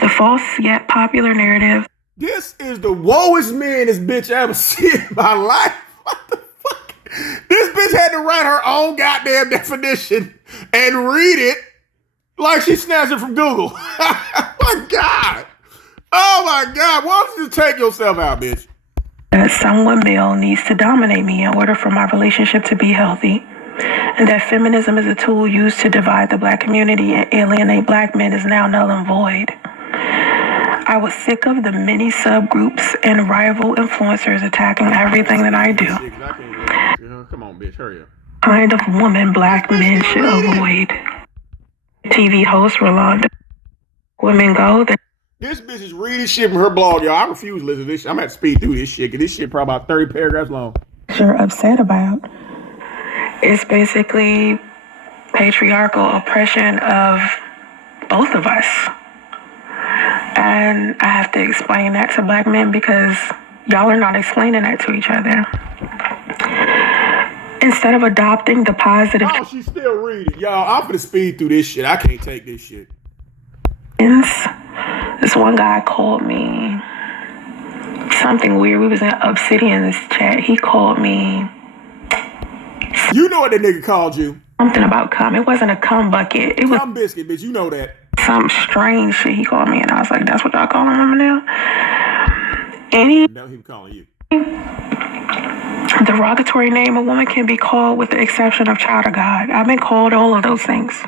The false yet popular narrative. This is the wowest man this bitch ever seen in my life. What the fuck? This bitch had to write her own goddamn definition and read it like she snatched it from Google. My God. Oh my God. Why don't you just take yourself out, bitch? That someone male needs to dominate me in order for my relationship to be healthy. And that feminism is a tool used to divide the black community and alienate black men is now null and void. I was sick of the many subgroups and rival influencers attacking everything that I do. Come on, bitch, hurry up. Kind of woman black men should avoid. TV host Rolanda. Women go. This bitch is reading shit from her blog, y'all. I refuse to listen to this shit. I'm going to have to speed through this shit, because this shit probably about 30 paragraphs long. You're upset about. It's basically patriarchal oppression of both of us. And I have to explain that to black men because y'all are not explaining that to each other. Instead of adopting the positive... Oh, she's still reading. Y'all, I'm finna speed through this shit. I can't take this shit. This one guy called me something weird. We was in Obsidian's chat. He called me... You know what that nigga called you. Something about cum. It wasn't a cum bucket. It was cum biscuit, bitch. You know that. Some strange shit he called me, and I was like, that's what y'all calling women now? Any him calling you. derogatory name a woman can be called with the exception of child of God. I've been called all of those things.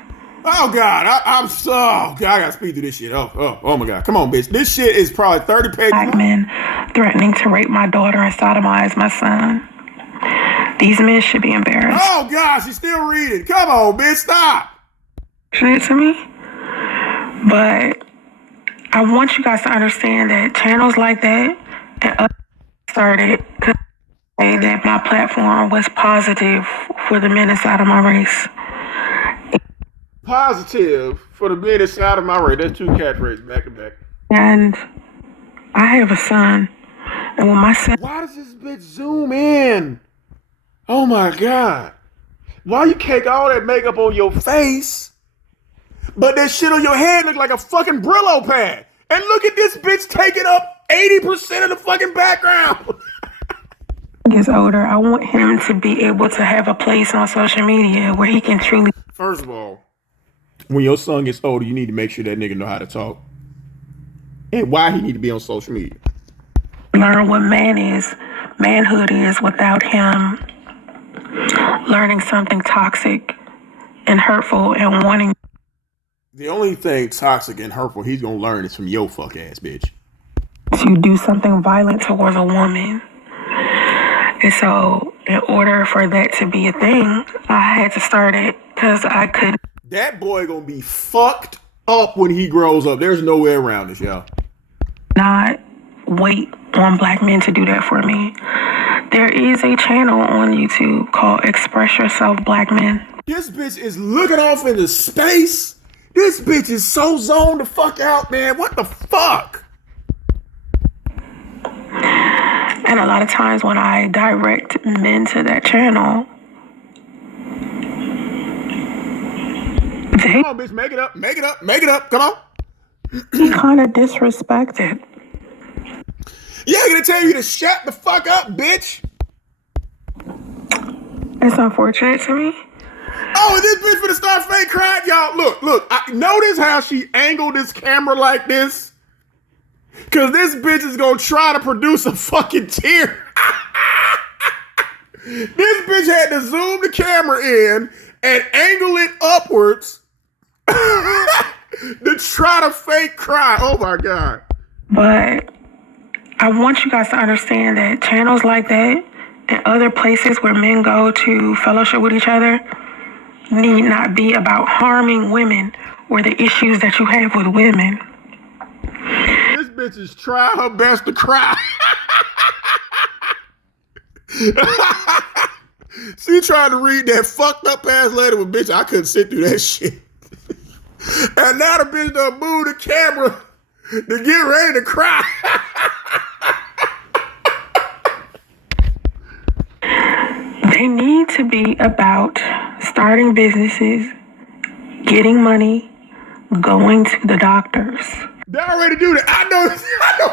Oh, God. I'm so... God, I gotta speed through this shit. Oh, my God. Come on, bitch. This shit is probably 30 pages. Black men threatening to rape my daughter and sodomize my son. These men should be embarrassed. Oh, God, she's still reading. Come on, bitch, stop. It to me. But I want you guys to understand that channels like that and others started to say that my platform was positive for the men inside of my race. Positive for the men inside of my race. That's two catchphrases back to back. And I have a son. And when my son... Why does this bitch zoom in? Oh my God. Why you cake all that makeup on your face, but that shit on your head look like a fucking Brillo pad? And look at this bitch taking up 80% of the fucking background. Gets older, I want him to be able to have a place on social media where he can truly... First of all, when your son gets older, you need to make sure that nigga know how to talk. And why he need to be on social media. Learn what manhood is without him learning something toxic and hurtful and wanting... The only thing toxic and hurtful he's gonna learn is from your fuck ass bitch. To do something violent towards a woman. And so, in order for that to be a thing, I had to start it because I couldn't... That boy gonna be fucked up when he grows up. There's no way around this, y'all. Not wait on black men to do that for me. There is a channel on YouTube called Express Yourself Black Men. This bitch is looking off into space. This bitch is so zoned the fuck out, man. What the fuck? And a lot of times when I direct men to that channel, come on, bitch, make it up, make it up, make it up, come on. He kind of disrespected. Yeah, I'm gonna tell you to shut the fuck up, bitch. It's unfortunate to me. Oh, this bitch finna start fake crying, y'all. Look, notice how she angled this camera like this? Cause this bitch is gonna try to produce a fucking tear. This bitch had to zoom the camera in and angle it upwards to try to fake cry. Oh my God. But I want you guys to understand that channels like that and other places where men go to fellowship with each other need not be about harming women or the issues that you have with women. This bitch is trying her best to cry. She tried to read that fucked up ass letter, but bitch, I couldn't sit through that shit. And now the bitch done moved the camera to get ready to cry. They need to be about starting businesses, getting money, going to the doctors. They already do that. I know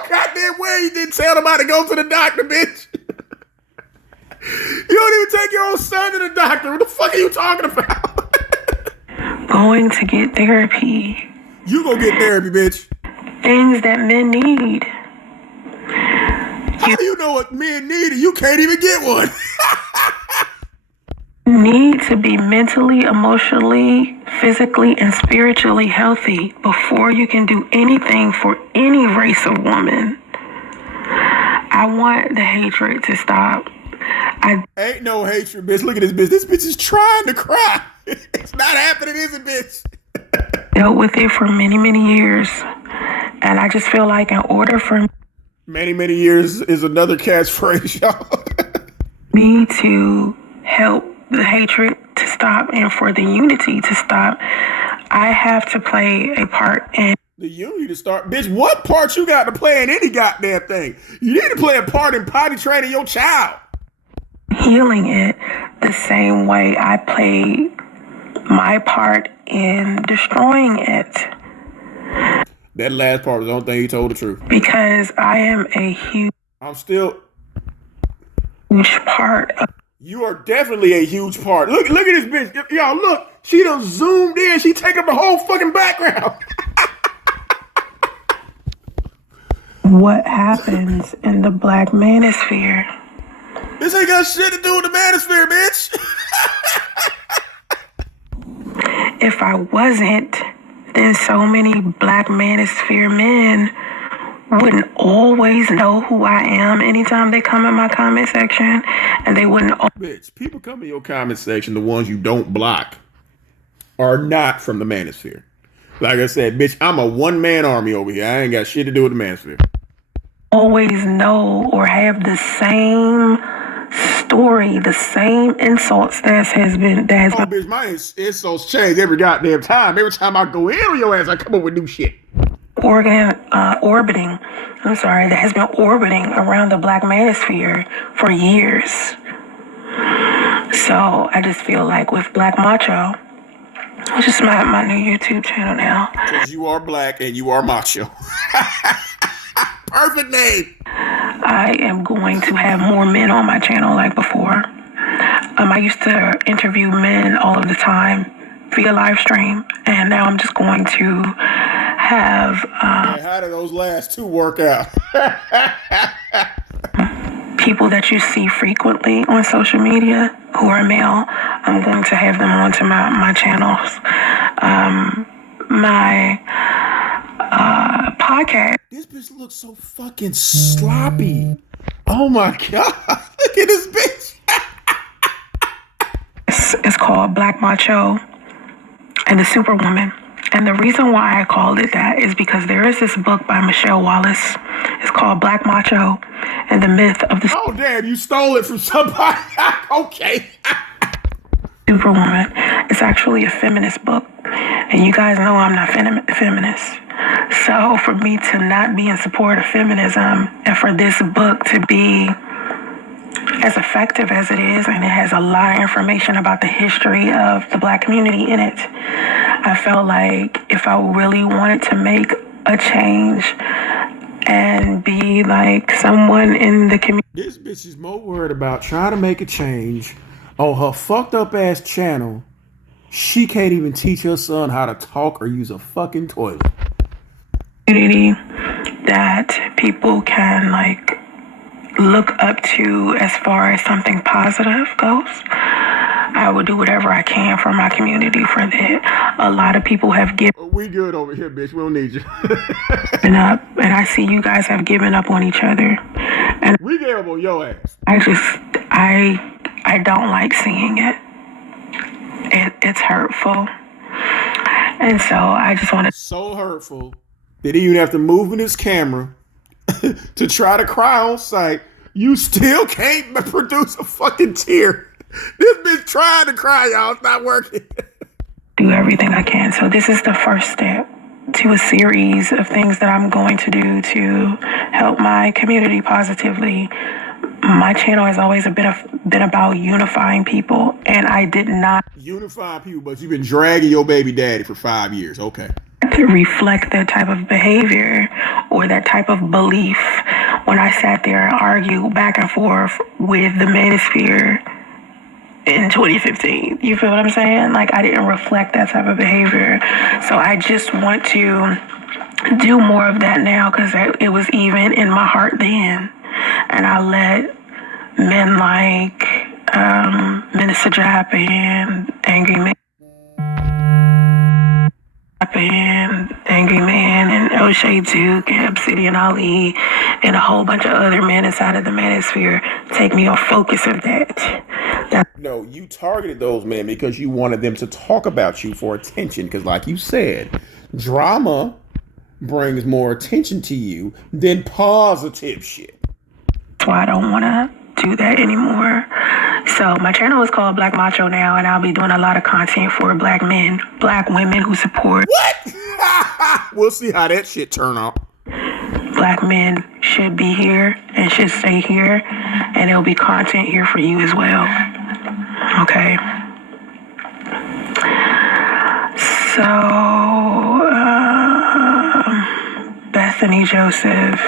goddamn well you didn't tell nobody to go to the doctor, bitch. You don't even take your own son to the doctor. What the fuck are you talking about? Going to get therapy. You gonna get therapy, bitch. Things that men need. How do you know what men need and you can't even get one? Need to be mentally, emotionally, physically, and spiritually healthy before you can do anything for any race of woman. I want the hatred to stop. Ain't no hatred, bitch. Look at this bitch. This bitch is trying to cry. It's not happening, is it, bitch? Dealt with it for many, many years. And I just feel like in order for many, many years is another catchphrase, y'all. me to help the hatred to stop and for the unity to stop, I have to play a part in the unity to start. Bitch, what part you got to play in any goddamn thing? You need to play a part in potty training your child. Healing it the same way I played my part in destroying it. That last part was the only thing you told the truth. Because I am a huge part of. You are definitely a huge part. Look at this bitch. Y'all, look. She done zoomed in. She take up the whole fucking background. What happens in the Black Manosphere? This ain't got shit to do with the Manosphere, bitch. If I wasn't, then so many Black Manosphere men wouldn't always know who I am anytime they come in my comment section, and they wouldn't. Bitch, people come in your comment section, the ones you don't block, are not from the Manosphere. Like I said, bitch, I'm a one-man army over here. I ain't got shit to do with the Manosphere. Always know or have the same story, the same insults bitch, my insults change every goddamn time. Every time I go in on your ass, I come up with new shit. That has been orbiting around the Black Manosphere for years. So I just feel like with Black Macho, which is my new YouTube channel now. Because you are black and you are macho. Perfect name. I am going to have more men on my channel like before. I used to interview men all of the time via live stream, and now I'm just going to have. How did those last two work out? People that you see frequently on social media who are male, I'm going to have them onto my channels. My podcast. This bitch looks so fucking sloppy. Oh my god. Look at this bitch. It's called Black Macho and the Superwoman. And the reason why I called it that is because there is this book by Michelle Wallace. It's called Black Macho and the Myth of the... Oh, damn, you stole it from somebody. Okay. Superwoman. It's actually a feminist book. And you guys know I'm not feminist. So for me to not be in support of feminism and for this book to be as effective as it is, and it has a lot of information about the history of the Black community in it, I felt like if I really wanted to make a change and be like someone in the community. This bitch is more worried about trying to make a change on her fucked up ass channel. She can't even teach her son how to talk or use a fucking toilet. Community that people can like look up to as far as something positive goes. I will do whatever I can for my community for that. A lot of people have given. We good over here, bitch. We don't need you. Up, and I see you guys have given up on each other. And we gave up on your ass. I don't like seeing it. It's hurtful. And so I just want to. So hurtful that he even have to move in his camera to try to cry on sight. You still can't produce a fucking tear. This bitch trying to cry, y'all. It's not working. Do everything I can. So this is the first step to a series of things that I'm going to do to help my community positively. My channel has always been about unifying people, and I did not unify people, but you've been dragging your baby daddy for 5 years. Okay. To reflect that type of behavior or that type of belief when I sat there and argued back and forth with the Manosphere in 2015. You feel what I'm saying? Like, I didn't reflect that type of behavior. So I just want to do more of that now, because it was even in my heart then. And I let men like Minister Japan, Angry Man, and O'Shea Duke, and Obsidian Ali, and a whole bunch of other men inside of the Manosphere take me off focus of that. No, you targeted those men because you wanted them to talk about you for attention. Because like you said, drama brings more attention to you than positive shit. That's why I don't want to do that anymore. So my channel is called Black Macho now, and I'll be doing a lot of content for black men, black women who support. What? We'll see how that shit turn out. Black men should be here and should stay here, and there'll be content here for you as well. Okay. So, Bethany Joseph.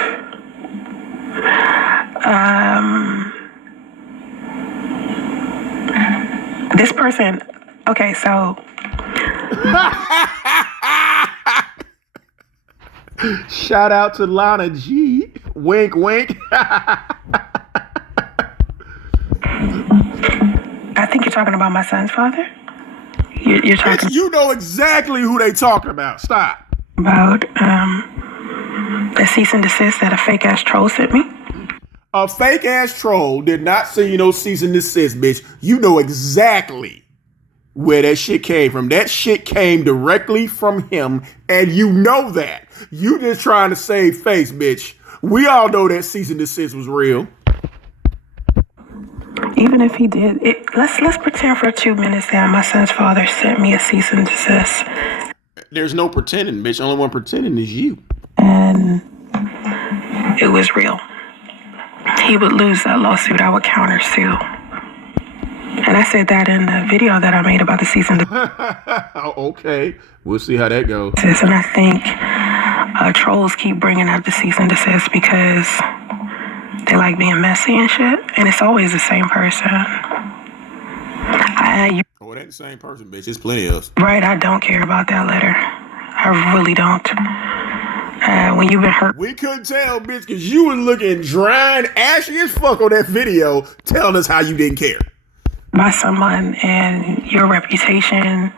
This person, okay, so. Shout out to Lana G. Wink, wink. I think you're talking about my son's father. You're talking. You know exactly who they talking about. Stop. About the cease and desist that a fake ass troll sent me. A fake ass troll did not send you no cease and desist, bitch. You know exactly where that shit came from. That shit came directly from him, and you know that. You just trying to save face, bitch. We all know that cease and desist was real. Even if he did, let's pretend for 2 minutes that my son's father sent me a cease and desist. There's no pretending, bitch. Only one pretending is you. And it was real. He would lose that lawsuit. I would counter sue. And I said that in the video that I made about the cease and desist. Okay. We'll see how that goes. And I think trolls keep bringing up the cease and desist because they like being messy and shit. And it's always the same person. It ain't the same person, bitch. It's plenty of us. Right, I don't care about that letter. I really don't. When you've been hurt. We couldn't tell, bitch, because you was looking dry and ashy as fuck on that video telling us how you didn't care. By someone, and your reputation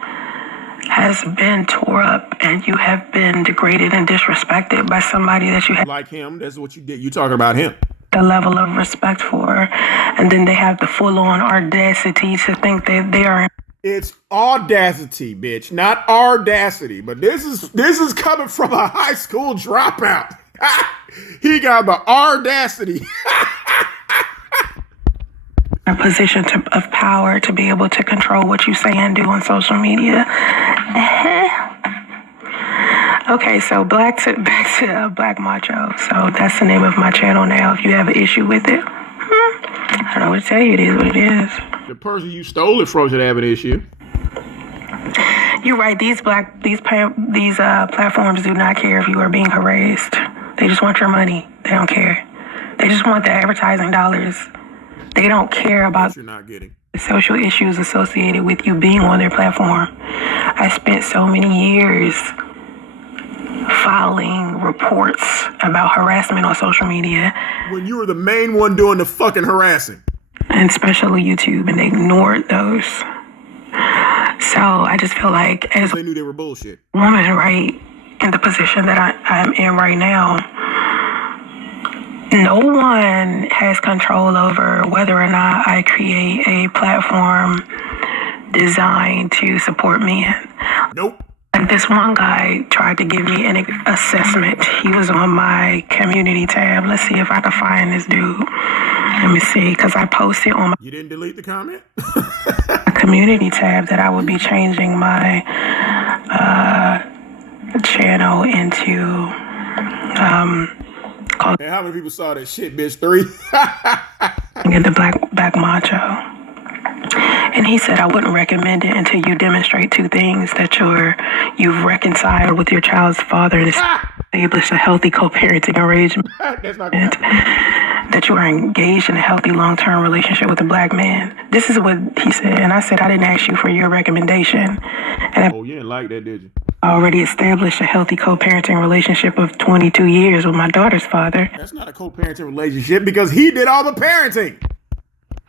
has been tore up, and you have been degraded and disrespected by somebody that you have. Like him, that's what you did. You talking about him. The level of respect for, and then they have the full-on audacity to think that they are. It's audacity, bitch, not audacity. But this is coming from a high school dropout. He got the audacity. A position of power to be able to control what you say and do on social media. Okay, so back to Black Macho. So that's the name of my channel now. If you have an issue with it, I don't know what to tell you. It is what it is. The person you stole it from should have an issue. You're right. These platforms do not care if you are being harassed. They just want your money. They don't care. They just want the advertising dollars. They don't care about you're not getting the social issues associated with you being on their platform. I spent so many years filing reports about harassment on social media. When you were the main one doing the fucking harassing. And especially YouTube, and they ignored those. So I just feel like as they knew they were bullshit. Woman, right, in the position that I'm in right now, no one has control over whether or not I create a platform designed to support men. Nope. Like This one guy tried to give me an assessment. He was on my community tab. Let's see if I can find this dude. Let me see, because I posted on my You didn't delete the comment? community tab that I would be changing my channel into called And how many people saw that shit, bitch? 3? the Black Macho. And he said I wouldn't recommend it until you demonstrate two things: that you've reconciled with your child's father and established a healthy co-parenting arrangement. That's not good. That you are engaged in a healthy long-term relationship with a black man. This is what he said. And I said, I didn't ask you for your recommendation. And Oh, you didn't like that, did you? I already established a healthy co-parenting relationship of 22 years with my daughter's father. That's not a co-parenting relationship because he did all the parenting.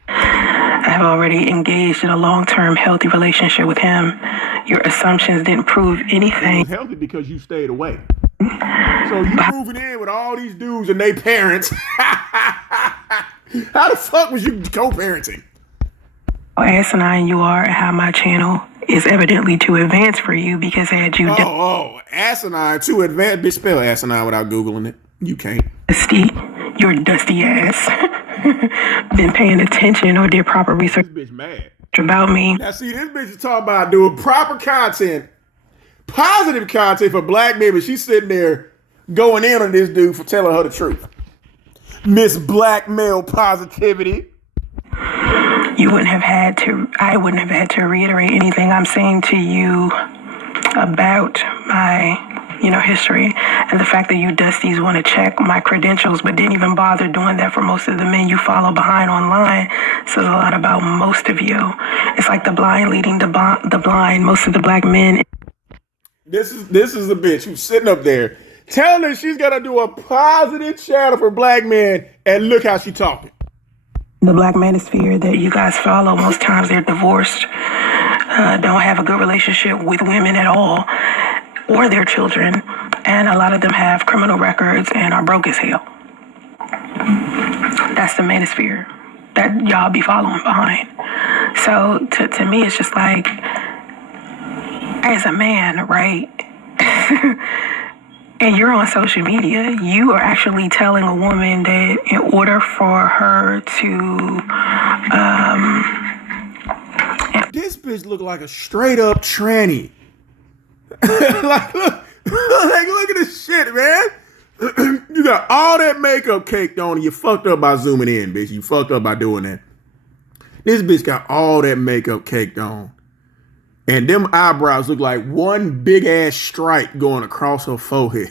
I have already engaged in a long-term healthy relationship with him. Your assumptions didn't prove It anything. was healthy because you stayed away. So you moving in with all these dudes and they parents. How the fuck was you co-parenting? How asinine you are and how my channel is evidently too advanced for you, because had you Asinine, too advanced. Bitch, spell asinine without Googling it. You can't. your dusty ass been paying attention or did proper research This bitch mad. about me. Now see, this bitch is talking about doing proper content, positive content for black men, but she's sitting there going in on this dude for telling her the truth. Miss Black Male Positivity. I wouldn't have had to reiterate anything I'm saying to you about my, history, and the fact that you dusties want to check my credentials but didn't even bother doing that for most of the men you follow behind online says a lot about most of you. It's like the blind leading the blind. Most of the black men. This is a bitch who's sitting up there telling her she's gonna do a positive channel for black men, and look how she talking. The Black Manosphere that you guys follow, most times they're divorced, don't have a good relationship with women at all, or their children, and a lot of them have criminal records and are broke as hell. That's the Manosphere that y'all be following behind. So to me, it's just like, as a man, right? And you're on social media, you are actually telling a woman that in order for her to This bitch look like a straight up tranny. Like look at this shit, man. You got all that makeup caked on and you fucked up by zooming in, bitch. You fucked up by doing that. This bitch got all that makeup caked on. And them eyebrows look like one big ass stripe going across her forehead.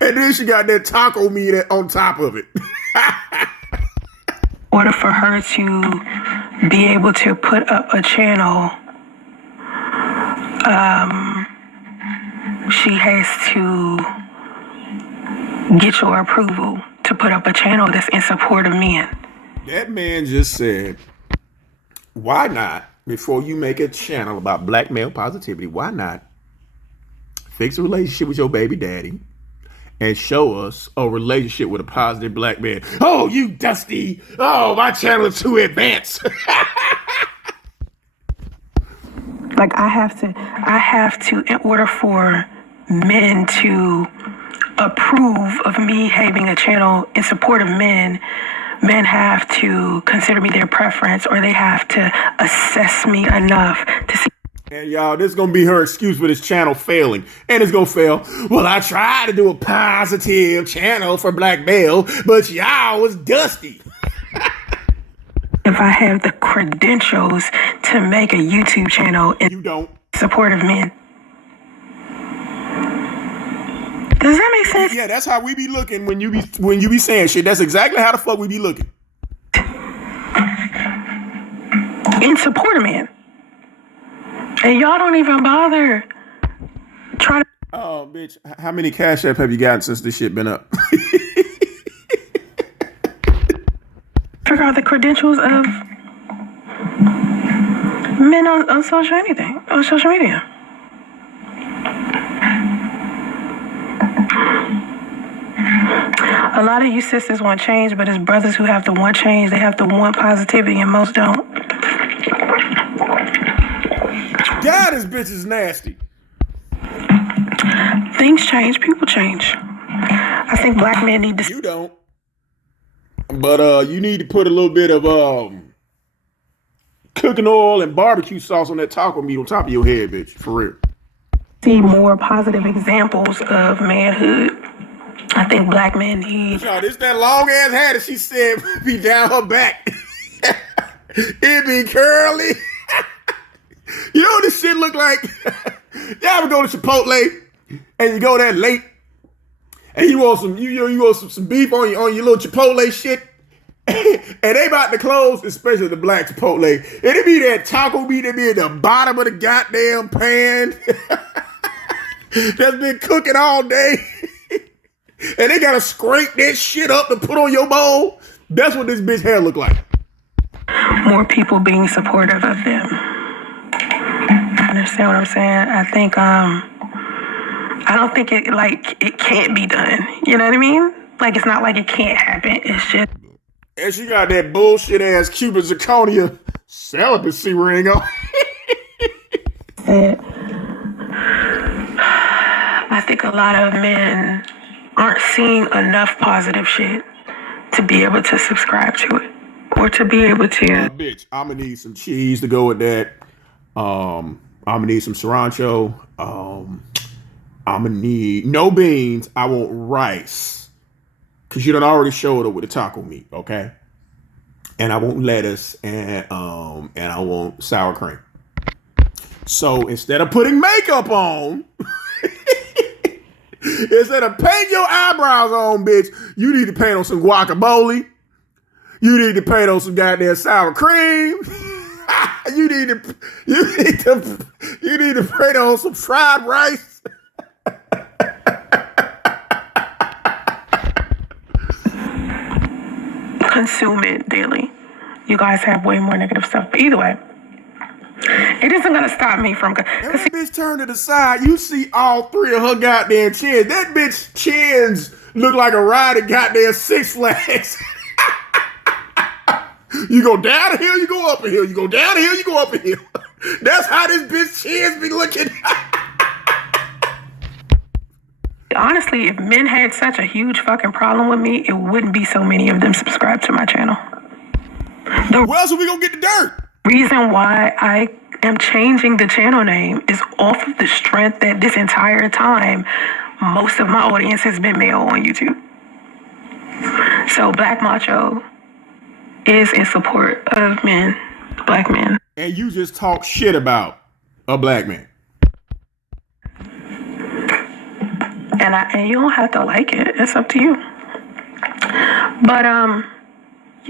And then she got that taco meat on top of it. in order for her to be able to put up a channel, she has to get your approval to put up a channel that's in support of men. That man just said, why not, before you make a channel about black male positivity, why not fix a relationship with your baby daddy and show us a relationship with a positive black man? Oh, you dusty. Oh, my channel is too advanced. Like I have to, in order for men to approve of me having a channel in support of men have to consider me their preference, or they have to assess me enough to see. And y'all, this is going to be her excuse for this channel failing. And it's going to fail. Well, I tried to do a positive channel for black male, but y'all was dusty. If I have the credentials to make a YouTube channel in You don't. support of men. Does that make sense? Yeah, that's how we be looking when you be saying shit. That's exactly how the fuck we be looking. In support of men. And y'all don't even bother trying to. Oh, bitch. How many Cash App have you gotten since this shit been up? Figure out the credentials of men on social media. A lot of you sisters want change, but it's brothers who have to want change. They have to want positivity, and most don't. God, this bitch is nasty. Things change, people change. I think black men need to. You don't. But you need to put a little bit of cooking oil and barbecue sauce on that taco meat on top of your head, bitch. For real. See more positive examples of manhood. I think black men need. Yo, this that long ass hair that she said be down her back. It be curly. You know what this shit look like? You ever go to Chipotle and you go there late and you want some some beef on your little Chipotle shit, and they about to close, especially the black Chipotle. And it be that taco meat that be at the bottom of the goddamn pan that's been cooking all day. And they gotta scrape that shit up to put on your bowl. That's what this bitch hair look like. More people being supportive of them. Understand what I'm saying? I think I don't think it can't be done. You know what I mean? Like, it's not like it can't happen. It's just. And she got that bullshit ass Cuban zirconia celibacy ring on. I think a lot of men aren't seeing enough positive shit to be able to subscribe to it or to be able to. Bitch, I'm gonna need some cheese to go with that. I'm gonna need some cilantro. I'm gonna need no beans. I want rice, cause you done already showed up with the taco meat, okay? And I want lettuce and I want sour cream. So instead of putting makeup on, instead of painting your eyebrows on, bitch, you need to paint on some guacamole. You need to paint on some goddamn sour cream. You need to paint on some fried rice. Consume it daily. You guys have way more negative stuff, but either way, it isn't gonna stop me from. And that bitch turned to the side, you see all three of her goddamn chins. That bitch chins look like a ride at goddamn Six Flags. You go down a hill, you go up a hill. You go down a hill, you go up a hill. That's how this bitch chins be looking. Honestly, if men had such a huge fucking problem with me, it wouldn't be so many of them subscribed to my channel. Where else are we gonna get the dirt? Reason why I am changing the channel name is off of the strength that this entire time, most of my audience has been male on YouTube. So Black Macho is in support of men, black men. And you just talk shit about a black man. And you don't have to like it. It's up to you. But yeah,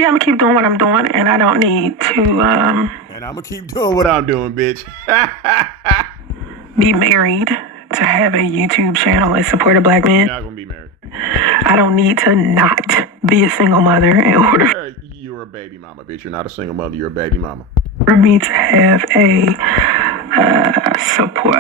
I'm gonna keep doing what I'm doing, and I don't need to and I'm gonna keep doing what I'm doing, bitch. be married to have a YouTube channel and support a black man. You're not gonna be married. I don't need to not be a single mother in order. You're a baby mama, bitch. You're not a single mother. You're a baby mama. For me to have a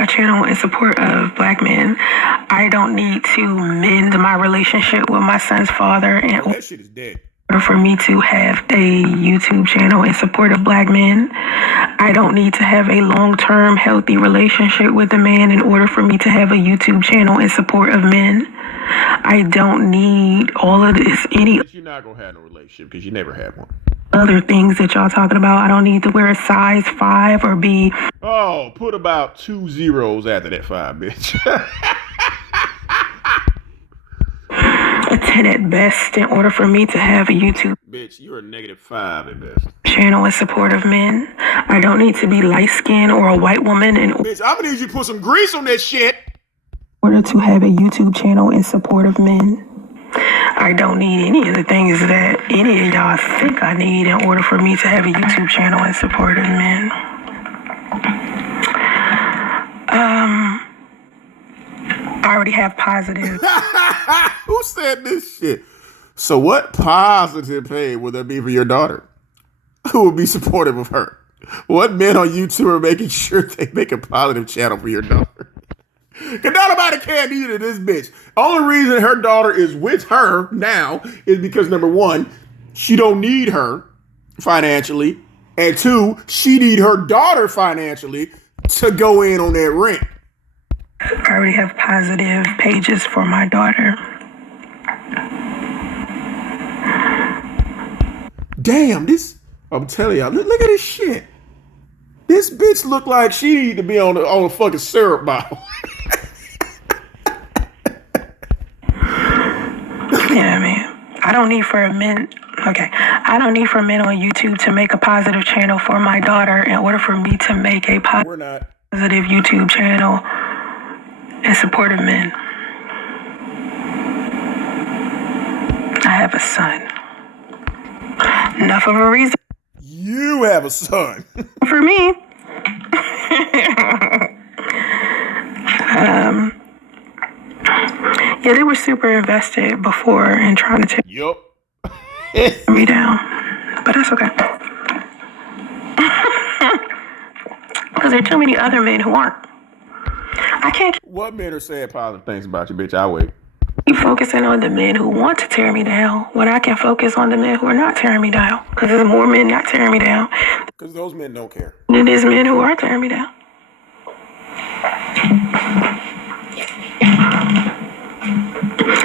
channel in support of black men, I don't need to mend my relationship with my son's father in that shit is dead. order for me to have a YouTube channel in support of black men. I don't need to have a long-term healthy relationship with a man in order for me to have a YouTube channel in support of men. I don't need all of this. You're not gonna have no relationship because you never had one. Other things that y'all talking about. I don't need to wear a size 5 or be. Oh, put about 2 zeros after that 5, bitch. A 10 at best in order for me to have a YouTube. Bitch, you're a -5 at best. Channel in support of men. I don't need to be light skinned or a white woman in Bitch, I'm gonna need you to put some grease on that shit. order to have a YouTube channel in support of men. I don't need any of the things that any of y'all think I need in order for me to have a YouTube channel in support of men. I already have positive. Who said this shit? So what positive pay will there be for your daughter? Who will be supportive of her? What men on YouTube are making sure they make a positive channel for your daughter? Because nobody can either, this bitch. Only reason her daughter is with her now is because, number one, she don't need her financially. And two, she need her daughter financially to go in on that rant. I already have positive pages for my daughter. Damn, I'm telling y'all, look at this shit. This bitch look like she need to be on a fucking syrup bottle. Yeah, man. I don't need for men on YouTube to make a positive channel for my daughter in order for me to make a positive YouTube channel in support of men. I have a son. Enough of a reason. You have a son. For me. Yeah, they were super invested before in trying to take me down. But that's okay. Because there are too many other men who aren't. I can't What men are saying positive things about you, bitch? I'll wait. keep focusing on the men who want to tear me down when I can focus on the men who are not tearing me down. Because there's more men not tearing me down Because those men don't care. than there's men who are tearing me down.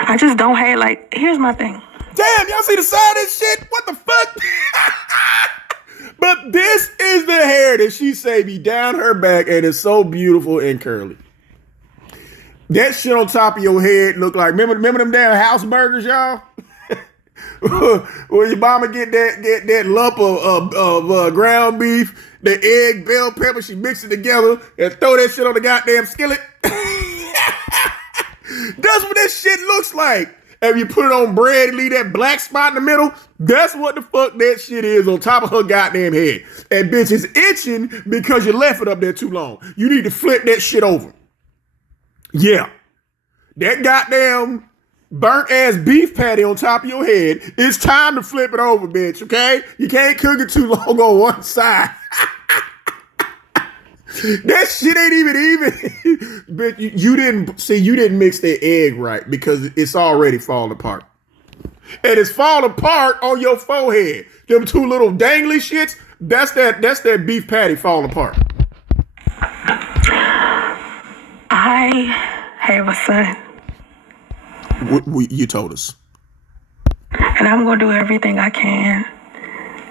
I just don't hate, like, here's my thing. Damn, y'all see the side of this shit? What the fuck? But this is the hair that she say be down her back and it's so beautiful and curly. That shit on top of your head look like, remember them damn house burgers, y'all? When your mama get that lump of ground beef, the egg, bell pepper, she mix it together and throw that shit on the goddamn skillet. That's what that shit looks like. If you put it on bread and leave that black spot in the middle, that's what the fuck that shit is on top of her goddamn head. And bitch is itching because you left it up there too long. You need to flip that shit over. Yeah. That goddamn burnt ass beef patty on top of your head, it's time to flip it over, bitch, okay? You can't cook it too long on one side. That shit ain't even. But you didn't mix the egg right because it's already falling apart. And it's falling apart on your forehead. Them two little dangly shits, that's that beef patty falling apart. I have a son. You told us. And I'm going to do everything I can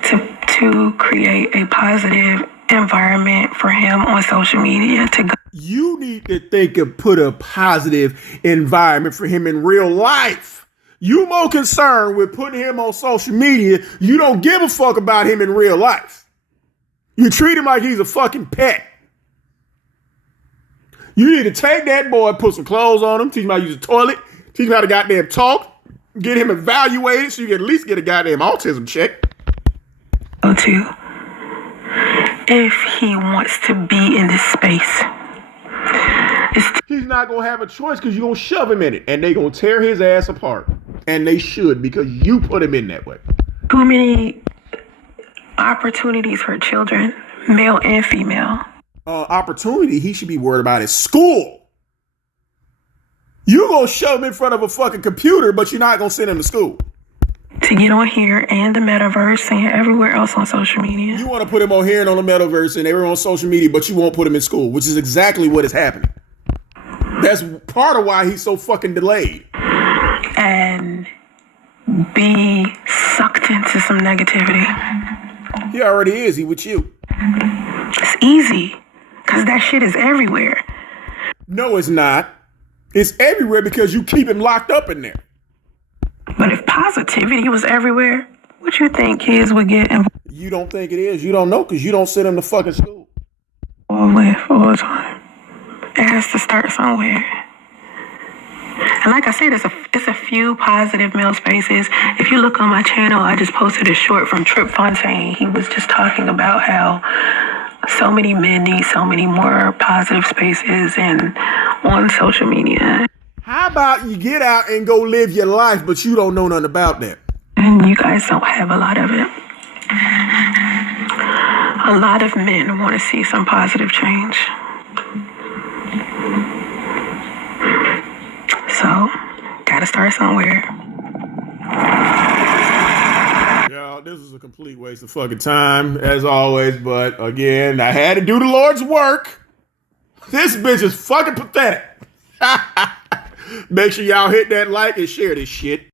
to create a positive environment for him on social media to go. You need to think of put a positive environment for him in real life. You more concerned with putting him on social media. You don't give a fuck about him in real life. You treat him like he's a fucking pet. You need to take that boy, put some clothes on him, teach him how to use the toilet, teach him how to goddamn talk, get him evaluated so you can at least get a goddamn autism check. To if he wants to be in this space. He's not going to have a choice because you're going to shove him in it and they're going to tear his ass apart. And they should because you put him in that way. Too many opportunities for children, male and female. Opportunity he should be worried about is school. You going to shove him in front of a fucking computer, but you're not going to send him to school. To get on here and the metaverse and everywhere else on social media. You want to put him on here and on the metaverse and everywhere on social media, but you won't put him in school, which is exactly what is happening. That's part of why he's so fucking delayed. And be sucked into some negativity. He already is. He with you. It's easy because that shit is everywhere. No, it's not. It's everywhere because you keep him locked up in there. But if positivity was everywhere, what you think kids would get involved? You don't think it is. You don't know because you don't send them to fucking school. With all the time. It has to start somewhere. And like I said, it's a few positive male spaces. If you look on my channel, I just posted a short from Trip Fontaine. He was just talking about how so many men need so many more positive spaces and on social media. How about you get out and go live your life, but you don't know nothing about that? And you guys don't have a lot of it. A lot of men want to see some positive change. So, gotta start somewhere. Y'all, this is a complete waste of fucking time, as always. But again, I had to do the Lord's work. This bitch is fucking pathetic. Make sure y'all hit that like and share this shit.